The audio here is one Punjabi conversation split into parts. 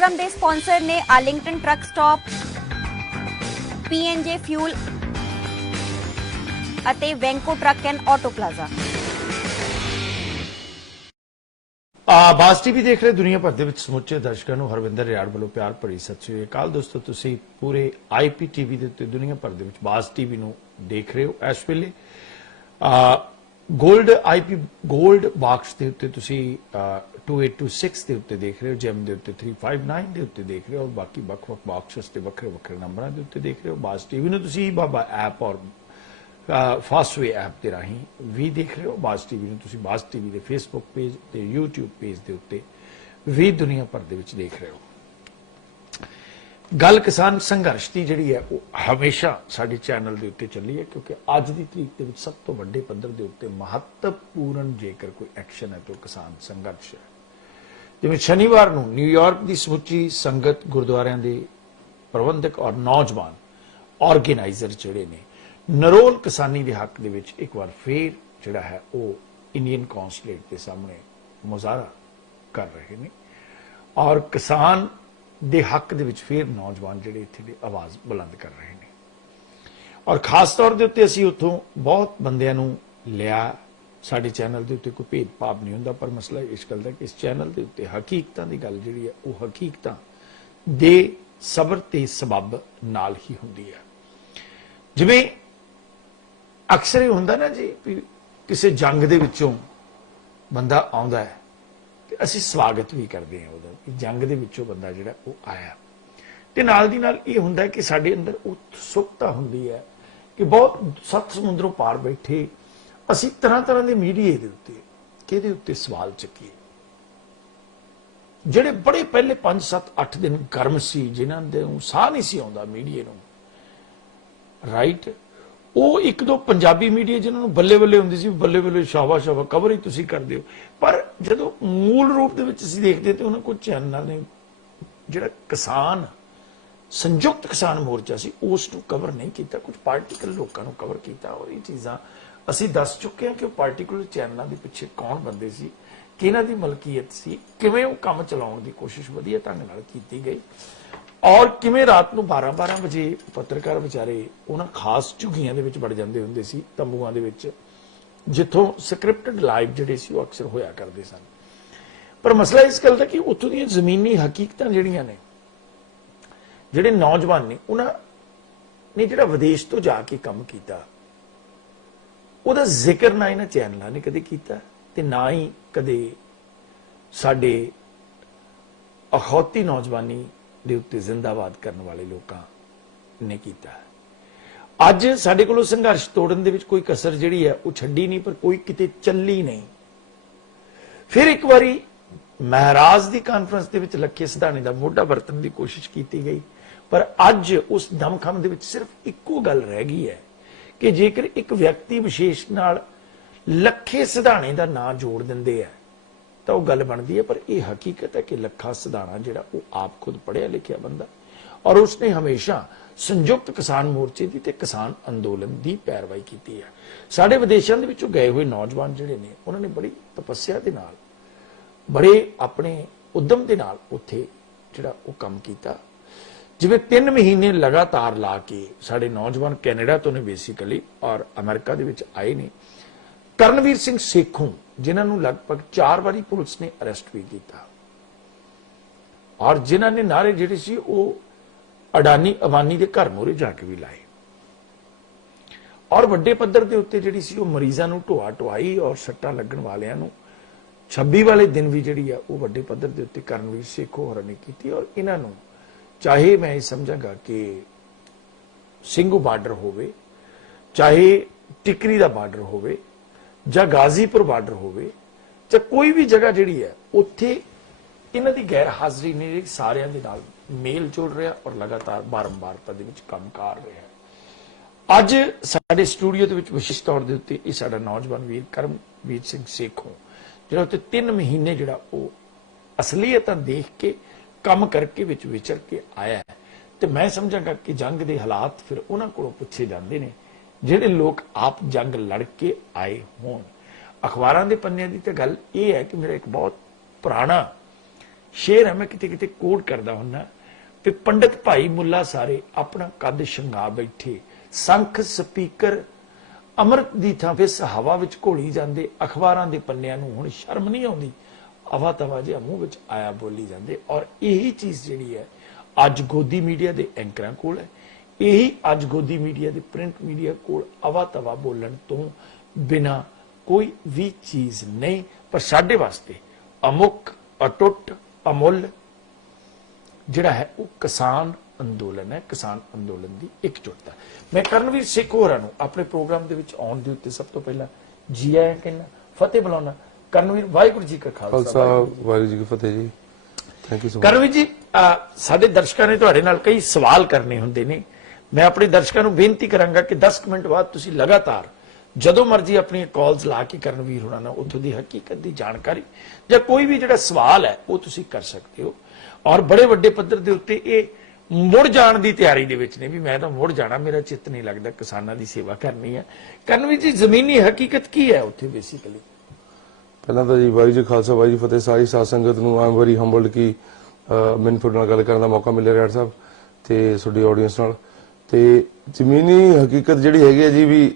प्रोग्राम के स्पॉन्सर ने Arlington truck stop, PNJ fuel ਅਤੇ Vanco truck and auto plaza. ਬਾਸ ਟੀਵੀ ਦੇਖ ਰਹੇ ਦੁਨੀਆ ਭਰ ਦੇ ਵਿੱਚ ਸਮੁੱਚੇ ਦਰਸ਼ਕਾਂ ਨੂੰ ਹਰਵਿੰਦਰ ਰਿਆੜ ਵੱਲੋਂ ਪਿਆਰ ਭਰੀ ਸਤਿ ਸ਼੍ਰੀ ਅਕਾਲ। ਦੋਸਤੋ, ਤੁਸੀਂ ਪੂਰੇ IPTV ਦੇ ਉੱਤੇ ਦੁਨੀਆ ਭਰ ਦੇ ਵਿੱਚ ਬਾਸ ਟੀਵੀ ਨੂੰ ਦੇਖ ਰਹੇ ਹੋ। ਇਸ ਵੇਲੇ ਗੋਲਡ ਬਾਕਸ ਦੇ ਉੱਤੇ ਤੁਸੀਂ 2826 ਦੇ ਉੱਤੇ ਦੇਖ ਰਹੇ ਹੋ, ਜੈਮ ਦੇ ਉੱਤੇ 359 ਦੇ ਉੱਤੇ ਦੇਖ ਰਹੇ ਹੋ, ਔਰ ਬਾਕੀ ਵੱਖ-ਵੱਖ ਬਾਕਸਸ ਤੇ ਵੱਖਰੇ ਨੰਬਰਾਂ ਦੇ ਉੱਤੇ ਦੇਖ ਰਹੇ ਹੋ। ਬਾਸ ਟੀਵੀ ਨੂੰ ਤੁਸੀਂ ਬਾਬਾ ਐਪ ਔਰ ਫਾਸਟਵੇ ਐਪ ਦੇ ਰਾਹੀਂ ਵੀ ਦੇਖ ਰਹੇ ਹੋ। ਬਾਸ ਟੀਵੀ ਨੂੰ ਤੁਸੀਂ ਬਾਸ ਟੀਵੀ ਦੇ ਫੇਸਬੁੱਕ ਪੇਜ ਤੇ YouTube ਪੇਜ ਦੇ ਉੱਤੇ ਵੀ ਦੁਨੀਆ ਭਰ ਦੇ ਵਿੱਚ ਦੇਖ ਰਹੇ ਹੋ। ਗੱਲ ਕਿਸਾਨ ਸੰਘਰਸ਼ ਦੀ ਜਿਹੜੀ ਹੈ ਉਹ ਹਮੇਸ਼ਾ ਸਾਡੇ ਚੈਨਲ ਦੇ ਉੱਤੇ ਚੱਲੀ ਹੈ, ਕਿਉਂਕਿ ਅੱਜ ਦੀ ਤਰੀਕ ਦੇ ਵਿੱਚ ਸਭ ਤੋਂ ਵੱਡੇ ਪੱਧਰ ਦੇ ਉੱਤੇ ਮਹੱਤਵਪੂਰਨ ਜੇਕਰ ਕੋਈ ਐਕਸ਼ਨ ਹੈ ਤਾਂ ਕਿਸਾਨ ਸੰਘਰਸ਼ ਹੈ। ਜਿਵੇਂ ਸ਼ਨੀਵਾਰ ਨੂੰ ਨਿਊਯਾਰਕ ਦੀ ਸਮੁੱਚੀ ਸੰਗਤ, ਗੁਰਦੁਆਰਿਆਂ ਦੇ ਪ੍ਰਬੰਧਕ ਔਰ ਨੌਜਵਾਨ ਆਰਗੇਨਾਈਜ਼ਰ ਜਿਹੜੇ ਨੇ ਨਰੋਲ ਕਿਸਾਨੀ ਦੇ ਹੱਕ ਦੇ ਵਿੱਚ ਇੱਕ ਵਾਰ ਫੇਰ ਜਿਹੜਾ ਹੈ ਉਹ ਇੰਡੀਅਨ ਕੌਂਸੂਲੇਟ ਦੇ ਸਾਹਮਣੇ ਮੁਜ਼ਾਹਰਾ ਕਰ ਰਹੇ ਨੇ ਔਰ ਕਿਸਾਨ ਦੇ ਹੱਕ ਦੇ ਵਿੱਚ ਫੇਰ ਨੌਜਵਾਨ ਜਿਹੜੇ ਇੱਥੇ ਦੀ ਆਵਾਜ਼ ਬੁਲੰਦ ਕਰ ਰਹੇ ਨੇ। ਔਰ ਖਾਸ ਤੌਰ ਦੇ ਉੱਤੇ ਅਸੀਂ ਉੱਥੋਂ ਬਹੁਤ ਬੰਦਿਆਂ ਨੂੰ ਲਿਆ। ਸਾਡੇ ਚੈਨਲ ਦੇ ਉੱਤੇ ਕੋਈ ਭੇਦਭਾਵ ਨਹੀਂ ਹੁੰਦਾ, ਪਰ ਮਸਲਾ ਇਸ ਗੱਲ ਦਾ ਕਿ ਇਸ ਚੈਨਲ ਦੇ ਉੱਤੇ ਹਕੀਕਤਾਂ ਦੀ ਗੱਲ ਜਿਹੜੀ ਹੈ ਉਹ ਹਕੀਕਤਾਂ ਦੇ ਸਬਰ ਤੇ ਸਬੱਬ ਨਾਲ ਹੀ ਹੁੰਦੀ ਹੈ। ਜਿਵੇਂ ਅਕਸਰ ਇਹ ਹੁੰਦਾ ਨਾ ਜੀ, ਕਿਸੇ ਜੰਗ ਦੇ ਵਿੱਚੋਂ ਬੰਦਾ ਆਉਂਦਾ ਹੈ ਤੇ ਅਸੀਂ ਸਵਾਗਤ ਵੀ ਕਰਦੇ ਹਾਂ ਉਹਦਾ, ਕਿ ਜੰਗ ਦੇ ਵਿੱਚੋਂ ਬੰਦਾ ਜਿਹੜਾ ਉਹ ਆਇਆ, ਤੇ ਨਾਲ ਦੀ ਨਾਲ ਇਹ ਹੁੰਦਾ ਕਿ ਸਾਡੇ ਅੰਦਰ ਉਤਸੁਕਤਾ ਹੁੰਦੀ ਹੈ ਕਿ ਬਹੁਤ ਸੱਤ ਸਮੁੰਦਰੋਂ ਪਾਰ ਬੈਠੇ ਅਸੀਂ ਤਰ੍ਹਾਂ ਦੇ ਮੀਡੀਏ ਦੇ ਉੱਤੇ ਕਿਹਦੇ ਉੱਤੇ ਸਵਾਲ ਚੱਕੀਏ। ਜਿਹੜੇ ਬੜੇ ਪਹਿਲੇ 5 7 8 ਦਿਨ ਗਰਮ ਸੀ, ਜਿਨ੍ਹਾਂ ਦੇ ਸਾਹ ਨਹੀਂ ਸੀ ਆਉਂਦਾ ਮੀਡੀਏ ਨੂੰ, ਰਾਈਟ, ਉਹ ਇੱਕ ਦੋ ਪੰਜਾਬੀ ਮੀਡੀਆ ਜਿਨ੍ਹਾਂ ਨੂੰ ਬੱਲੇ ਹੁੰਦੀ ਸੀ, ਬੱਲੇ ਸ਼ਾਬਾਸ਼ ਕਵਰ ਹੀ ਤੁਸੀਂ ਕਰਦੇ ਹੋ, ਪਰ ਜਦੋਂ ਮੂਲ ਰੂਪ ਦੇ ਵਿੱਚ ਅਸੀਂ ਦੇਖਦੇ ਤੇ ਉਹਨਾਂ ਕੋਲ ਚੈਨਲਾਂ ਨੇ ਜਿਹੜਾ ਕਿਸਾਨ ਸੰਯੁਕਤ ਕਿਸਾਨ ਮੋਰਚਾ ਸੀ ਉਸ ਨੂੰ ਕਵਰ ਨਹੀਂ ਕੀਤਾ, ਕੁਝ ਪਾਰਟੀਕਲ ਲੋਕਾਂ ਨੂੰ ਕਵਰ ਕੀਤਾ। ਔਰ ਇਹ ਚੀਜ਼ਾਂ ਅਸੀਂ ਦੱਸ ਚੁੱਕੇ ਹਾਂ ਕਿ ਉਹ ਪਾਰਟੀਕੁਲਰ ਚੈਨਲਾਂ ਦੇ ਪਿੱਛੇ ਕੌਣ ਬੰਦੇ ਸੀ, ਕਿਹਨਾਂ ਦੀ ਮਲਕੀਅਤ ਸੀ, ਕਿਵੇਂ ਉਹ ਕੰਮ ਚਲਾਉਣ ਦੀ ਕੋਸ਼ਿਸ਼ ਵਧੀਆ ਢੰਗ ਨਾਲ ਕੀਤੀ ਗਈ, ਔਰ ਕਿਵੇਂ ਰਾਤ ਨੂੰ 12 ਵਜੇ ਪੱਤਰਕਾਰ ਵਿਚਾਰੇ ਉਹਨਾਂ ਖਾਸ ਝੁੱਗੀਆਂ ਦੇ ਵਿੱਚ ਵੜ ਜਾਂਦੇ ਹੁੰਦੇ ਸੀ, ਤੰਬੂਆਂ ਦੇ ਵਿੱਚ, ਜਿੱਥੋਂ ਸਕ੍ਰਿਪਟਡ ਲਾਈਵ ਜਿਹੜੇ ਸੀ ਉਹ ਅਕਸਰ ਹੋਇਆ ਕਰਦੇ ਸਨ। ਪਰ ਮਸਲਾ ਇਸ ਗੱਲ ਦਾ ਕਿ ਉੱਥੋਂ ਦੀਆਂ ਜ਼ਮੀਨੀ ਹਕੀਕਤਾਂ ਜਿਹੜੀਆਂ ਨੇ, ਜਿਹੜੇ ਨੌਜਵਾਨ ਨੇ ਉਹਨਾਂ ਨੇ ਜਿਹੜਾ ਵਿਦੇਸ਼ ਤੋਂ ਜਾ ਕੇ ਕੰਮ ਕੀਤਾ, ਉਹਦਾ ਜ਼ਿਕਰ ਨਾ ਇਹਨਾਂ ਚੈਨਲਾਂ ਨੇ ਕਦੇ ਕੀਤਾ ਤੇ ਨਾ ਹੀ ਕਦੇ ਸਾਡੇ ਅਖੌਤੀ ਨੌਜਵਾਨੀ ਦੇ ਉੱਤੇ ਜ਼ਿੰਦਾਬਾਦ ਕਰਨ ਵਾਲੇ ਲੋਕਾਂ ਨੇ ਕੀਤਾ। ਅੱਜ ਸਾਡੇ ਕੋਲੋਂ ਸੰਘਰਸ਼ ਤੋੜਨ ਦੇ ਵਿੱਚ ਕੋਈ ਕਸਰ ਜਿਹੜੀ ਹੈ ਉਹ ਛੱਡੀ ਨਹੀਂ, ਪਰ ਕੋਈ ਕਿਤੇ ਚੱਲੀ ਨਹੀਂ। ਫਿਰ ਇੱਕ ਵਾਰੀ ਮਹਾਰਾਜ ਦੀ ਕਾਨਫਰੰਸ ਦੇ ਵਿੱਚ ਲੱਖੇ ਸਿਧਾਣੇ ਦਾ ਮੋਢਾ ਵਰਤਣ ਦੀ ਕੋਸ਼ਿਸ਼ ਕੀਤੀ ਗਈ, ਪਰ ਅੱਜ ਉਸ ਦਮਖਮ ਦੇ ਵਿੱਚ ਸਿਰਫ ਇੱਕੋ ਗੱਲ ਰਹਿ ਗਈ ਹੈ ਕਿ ਜੇਕਰ ਇੱਕ ਵਿਅਕਤੀ ਵਿਸ਼ੇਸ਼ ਨਾਲ ਲੱਖੇ ਸਿਧਾਣੇ ਦਾ ਨਾਂ ਜੋੜ ਦਿੰਦੇ ਆ ਤਾਂ ਉਹ ਗੱਲ ਬਣਦੀ ਹੈ। ਪਰ ਇਹ ਹਕੀਕਤ ਹੈ ਕਿ ਲੱਖਾ ਸਿਧਾਣਾ ਜਿਹੜਾ ਉਹ ਆਪ ਖੁਦ ਪੜ੍ਹਿਆ ਲਿਖਿਆ ਬੰਦਾ, ਔਰ ਉਸਨੇ ਹਮੇਸ਼ਾ ਸੰਯੁਕਤ ਕਿਸਾਨ ਮੋਰਚੇ ਦੀ ਤੇ ਕਿਸਾਨ ਅੰਦੋਲਨ ਦੀ ਪੈਰਵਾਈ ਕੀਤੀ ਹੈ। ਸਾਡੇ ਵਿਦੇਸ਼ਾਂ ਦੇ ਵਿੱਚੋਂ ਗਏ ਹੋਏ ਨੌਜਵਾਨ ਜਿਹੜੇ ਨੇ ਉਹਨਾਂ ਨੇ ਬੜੀ ਤਪੱਸਿਆ ਦੇ ਨਾਲ, ਬੜੇ ਆਪਣੇ ਉਦਮ ਦੇ ਨਾਲ ਉੱਥੇ ਜਿਹੜਾ ਉਹ ਕੰਮ ਕੀਤਾ। ਜਿਵੇਂ 3 ਮਹੀਨੇ ਲਗਾਤਾਰ ਲਾ ਕੇ ਸਾਡੇ ਨੌਜਵਾਨ ਕੈਨੇਡਾ ਤੋਂ ਨੇ ਬੇਸਿਕਲੀ ਔਰ ਅਮਰੀਕਾ ਦੇ ਵਿੱਚ ਆਏ ਨੇ। ਕਰਨਵੀਰ ਸਿੰਘ ਸੇਖੋਂ, ਜਿਨ੍ਹਾਂ ਨੂੰ ਲਗਭਗ 4 ਵਾਰੀ ਪੁਲਿਸ ਨੇ ਅਰੈਸਟ ਵੀ ਕੀਤਾ, ਔਰ ਜਿਨ੍ਹਾਂ ਨੇ ਨਾਰੇ ਜਿਹੜੇ ਸੀ ਉਹ ਅਡਾਨੀ ਅਬਾਨੀ ਦੇ ਘਰ ਮੂਹਰੇ ਜਾ ਕੇ ਵੀ ਲਾਏ, ਔਰ ਵੱਡੇ ਪੱਧਰ ਦੇ ਉੱਤੇ ਜਿਹੜੀ ਸੀ ਉਹ ਮਰੀਜ਼ਾਂ ਨੂੰ ਢੋਆ-ਢੁਆਈ ਔਰ ਸੱਟਾਂ ਲੱਗਣ ਵਾਲਿਆਂ ਨੂੰ 26 ਵਾਲੇ ਦਿਨ ਵੀ ਜਿਹੜੀ ਆ ਉਹ ਵੱਡੇ ਪੱਧਰ ਦੇ ਉੱਤੇ ਕਰਨਵੀਰ ਸੇਖੋਂ ਹੋਰਾਂ ਨੇ ਕੀਤੀ। ਔਰ ਇਹਨਾਂ ਨੂੰ ਚਾਹੇ ਮੈਂ ਇਹ ਸਮਝਾਂਗਾ ਕਿ ਸਿੰਘੂ ਬਾਰਡਰ ਹੋਵੇ, ਚਾਹੇ ਟਿਕਰੀ ਦਾ ਬਾਰਡਰ ਹੋਵੇ, ਜਾਂ ਗਾਜ਼ੀਪੁਰ ਬਾਰਡਰ ਹੋਵੇ, ਜਾਂ ਕੋਈ ਵੀ ਜਗ੍ਹਾ ਜਿਹੜੀ ਹੈ ਉੱਥੇ ਇਹਨਾਂ ਦੀ ਗੈਰ ਹਾਜ਼ਰੀ ਨੇ ਸਾਰਿਆਂ ਦੇ ਨਾਲ ਮੇਲ ਜੋੜ ਰਿਹਾ ਔਰ ਲਗਾਤਾਰ ਬਾਰੰਬਾਰਤਾ ਦੇ ਵਿੱਚ ਕੰਮ ਕਰ ਰਿਹਾ। ਅੱਜ ਸਾਡੇ ਸਟੂਡੀਓ ਦੇ ਵਿੱਚ ਵਿਸ਼ੇਸ਼ ਤੌਰ ਦੇ ਉੱਤੇ ਇਹ ਸਾਡਾ ਨੌਜਵਾਨ ਵੀਰ ਕਰਮਵੀਰ ਸਿੰਘ ਸੇਖੋਂ, ਜਿਹੜਾ ਉੱਤੇ 3 ਮਹੀਨੇ ਜਿਹੜਾ ਉਹ ਅਸਲੀਅਤਾਂ ਦੇਖ ਕੇ ਕੰਮ ਕਰਕੇ ਵਿੱਚ ਵਿਚਰ ਕੇ ਆਇਆ ਹੈ। ਤੇ ਮੈਂ ਸਮਝਾਂਗਾ ਕਿ ਜੰਗ ਦੇ ਹਾਲਾਤ ਫਿਰ ਉਹਨਾਂ ਕੋਲੋਂ ਪੁੱਛੇ ਜਾਂਦੇ ਨੇ ਜਿਹੜੇ ਲੋਕ ਆਪ ਜੰਗ ਲੜ ਕੇ ਆਏ ਹੋਣ। ਅਖਬਾਰਾਂ ਦੇ ਪੰਨਿਆਂ ਦੀ ਤਾਂ ਗੱਲ ਇਹ ਹੈ ਕਿ ਮੇਰਾ ਇੱਕ ਬਹੁਤ ਪੁਰਾਣਾ ਸ਼ੇਰ ਹੈ, ਮੈਂ ਕਿਤੇ ਕਿਤੇ ਕੋਡ ਕਰਦਾ ਹੁੰਨਾ ਵੀ ਪੰਡਿਤ ਭਾਈ ਮੁੱਲਾ ਸਾਰੇ ਆਪਣਾ ਕੱਦ ਸ਼ੰਗਾ ਬੈਠੇ, ਸੰਖ ਸਪੀਕਰ ਅੰਮ੍ਰਿਤ ਦੀ ਥਾਂ ਫਿਰ ਹਵਾ ਵਿੱਚ ਘੋਲੀ ਜਾਂਦੇ, ਅਖਬਾਰਾਂ ਦੇ ਪੰਨਿਆਂ ਨੂੰ ਹੁਣ ਸ਼ਰਮ ਨਹੀਂ ਆਉਂਦੀ, ਅਵਾ ਤਵਾ ਜਿਹਾ ਮੂੰਹ ਵਿੱਚ ਆਇਆ ਬੋਲੀ ਜਾਂਦੇ। ਔਰ ਇਹੀ ਚੀਜ਼ ਜਿਹੜੀ ਹੈ ਅੱਜ ਗੋਦੀ ਮੀਡੀਆ ਦੇ ਐਂਕਰਾਂ ਕੋਲ ਹੈ, ਇਹੀ ਅੱਜ ਗੋਦੀ ਮੀਡੀਆ ਦੇ ਪ੍ਰਿੰਟ ਮੀਡੀਆ ਕੋਲ ਅਵਾ ਤਵਾ ਬੋਲਣ ਤੋਂ ਬਿਨਾ ਕੋਈ ਵੀ ਚੀਜ਼ ਨਹੀਂ। ਪਰ ਸਾਡੇ ਵਾਸਤੇ ਅਮੁੱਕ ਅਟੁੱਟ ਅਮੁੱਲ ਜਿਹੜਾ ਹੈ ਉਹ ਕਿਸਾਨ ਅੰਦੋਲਨ ਹੈ, ਕਿਸਾਨ ਅੰਦੋਲਨ ਦੀ ਇਕਜੁੱਟਤਾ। ਮੈਂ ਕਰਨਵੀਰ ਸਿੱਖ ਹੋਰਾਂ ਨੂੰ ਆਪਣੇ ਪ੍ਰੋਗਰਾਮ ਦੇ ਵਿੱਚ ਆਉਣ ਦੇ ਉੱਤੇ ਸਭ ਤੋਂ ਪਹਿਲਾਂ ਜੀ ਆਇਆਂ ਕਹਿੰਦਾ, ਫਤਿਹ ਬੁਲਾਉਣਾ। ਕਰਨਵੀਰ, ਵਾਹਿਗੁਰੂ ਜੀ ਕਾ ਖਾਲਸਾ, ਵਾਹਿਗੁਰੂ ਜੀ ਕੀ ਫਤਿਹ ਜੀ। Thank you so much. Karanveer ji, ਸਾਡੇ ਦਰਸ਼ਕਾਂ ਨੇ ਤੁਹਾਡੇ ਨਾਲ ਕਈ ਸਵਾਲ ਕਰਨੇ ਹੁੰਦੇ ਨੇ। ਮੈਂ ਆਪਣੇ ਦਰਸ਼ਕਾਂ ਨੂੰ ਬੇਨਤੀ ਕਰਾਂਗਾ ਕਿ 10 ਮਿੰਟ ਬਾਅਦ ਤੁਸੀਂ ਲਗਾਤਾਰ ਜਦੋਂ ਮਰਜ਼ੀ ਆਪਣੀਆਂ ਕਾਲਸ ਲਾ ਕੇ ਕਰਨਵੀਰ ਹੋਰਾਂ ਨਾਲ ਉੱਥੋਂ ਦੀ ਹਕੀਕਤ ਦੀ ਜਾਣਕਾਰੀ ਜਾਂ ਕੋਈ ਵੀ ਜਿਹੜਾ ਸਵਾਲ ਹੈ ਉਹ ਤੁਸੀਂ ਕਰ ਸਕਦੇ ਹੋ। ਔਰ ਬੜੇ ਵੱਡੇ ਪੱਧਰ ਦੇ ਉੱਤੇ ਇਹ ਮੁੜ ਜਾਣ ਦੀ ਤਿਆਰੀ ਦੇ ਵਿੱਚ ਨੇ ਵੀ ਮੈਂ ਤਾਂ ਮੁੜ ਜਾਣਾ, ਮੇਰਾ ਚਿੱਤ ਨਹੀਂ ਲੱਗਦਾ, ਕਿਸਾਨਾਂ ਦੀ ਸੇਵਾ ਕਰਨੀ ਹੈ। ਕਰਨਵੀਰ ਜੀ, ਜ਼ਮੀਨੀ ਹਕੀਕਤ ਕੀ ਹੈ ਉੱਥੇ ਬੇਸਿਕਲੀ? ਪਹਿਲਾਂ ਤਾਂ ਜੀ ਵਾਹਿਗੁਰੂ ਜੀ ਖਾਲਸਾ ਵਾਹਿਗੁਰੂ ਜੀ ਫਤਿਹ। ਸਾਰੀ ਸਾਧ ਸੰਗਤ ਨੂੰ ਆਮ ਵੈਰੀ ਹੰਬਲਡ ਕਿ ਮੈਨੂੰ ਤੁਹਾਡੇ ਨਾਲ ਗੱਲ ਕਰਨ ਦਾ ਮੌਕਾ ਮਿਲਿਆ ਰਿਆੜ ਸਾਹਿਬ ਤੇ ਤੁਹਾਡੀ ਆਡੀਅנס ਨਾਲ। ਤੇ ਜ਼ਮੀਨੀ ਹਕੀਕਤ ਜਿਹੜੀ ਹੈਗੀ ਹੈ ਜੀ, ਵੀ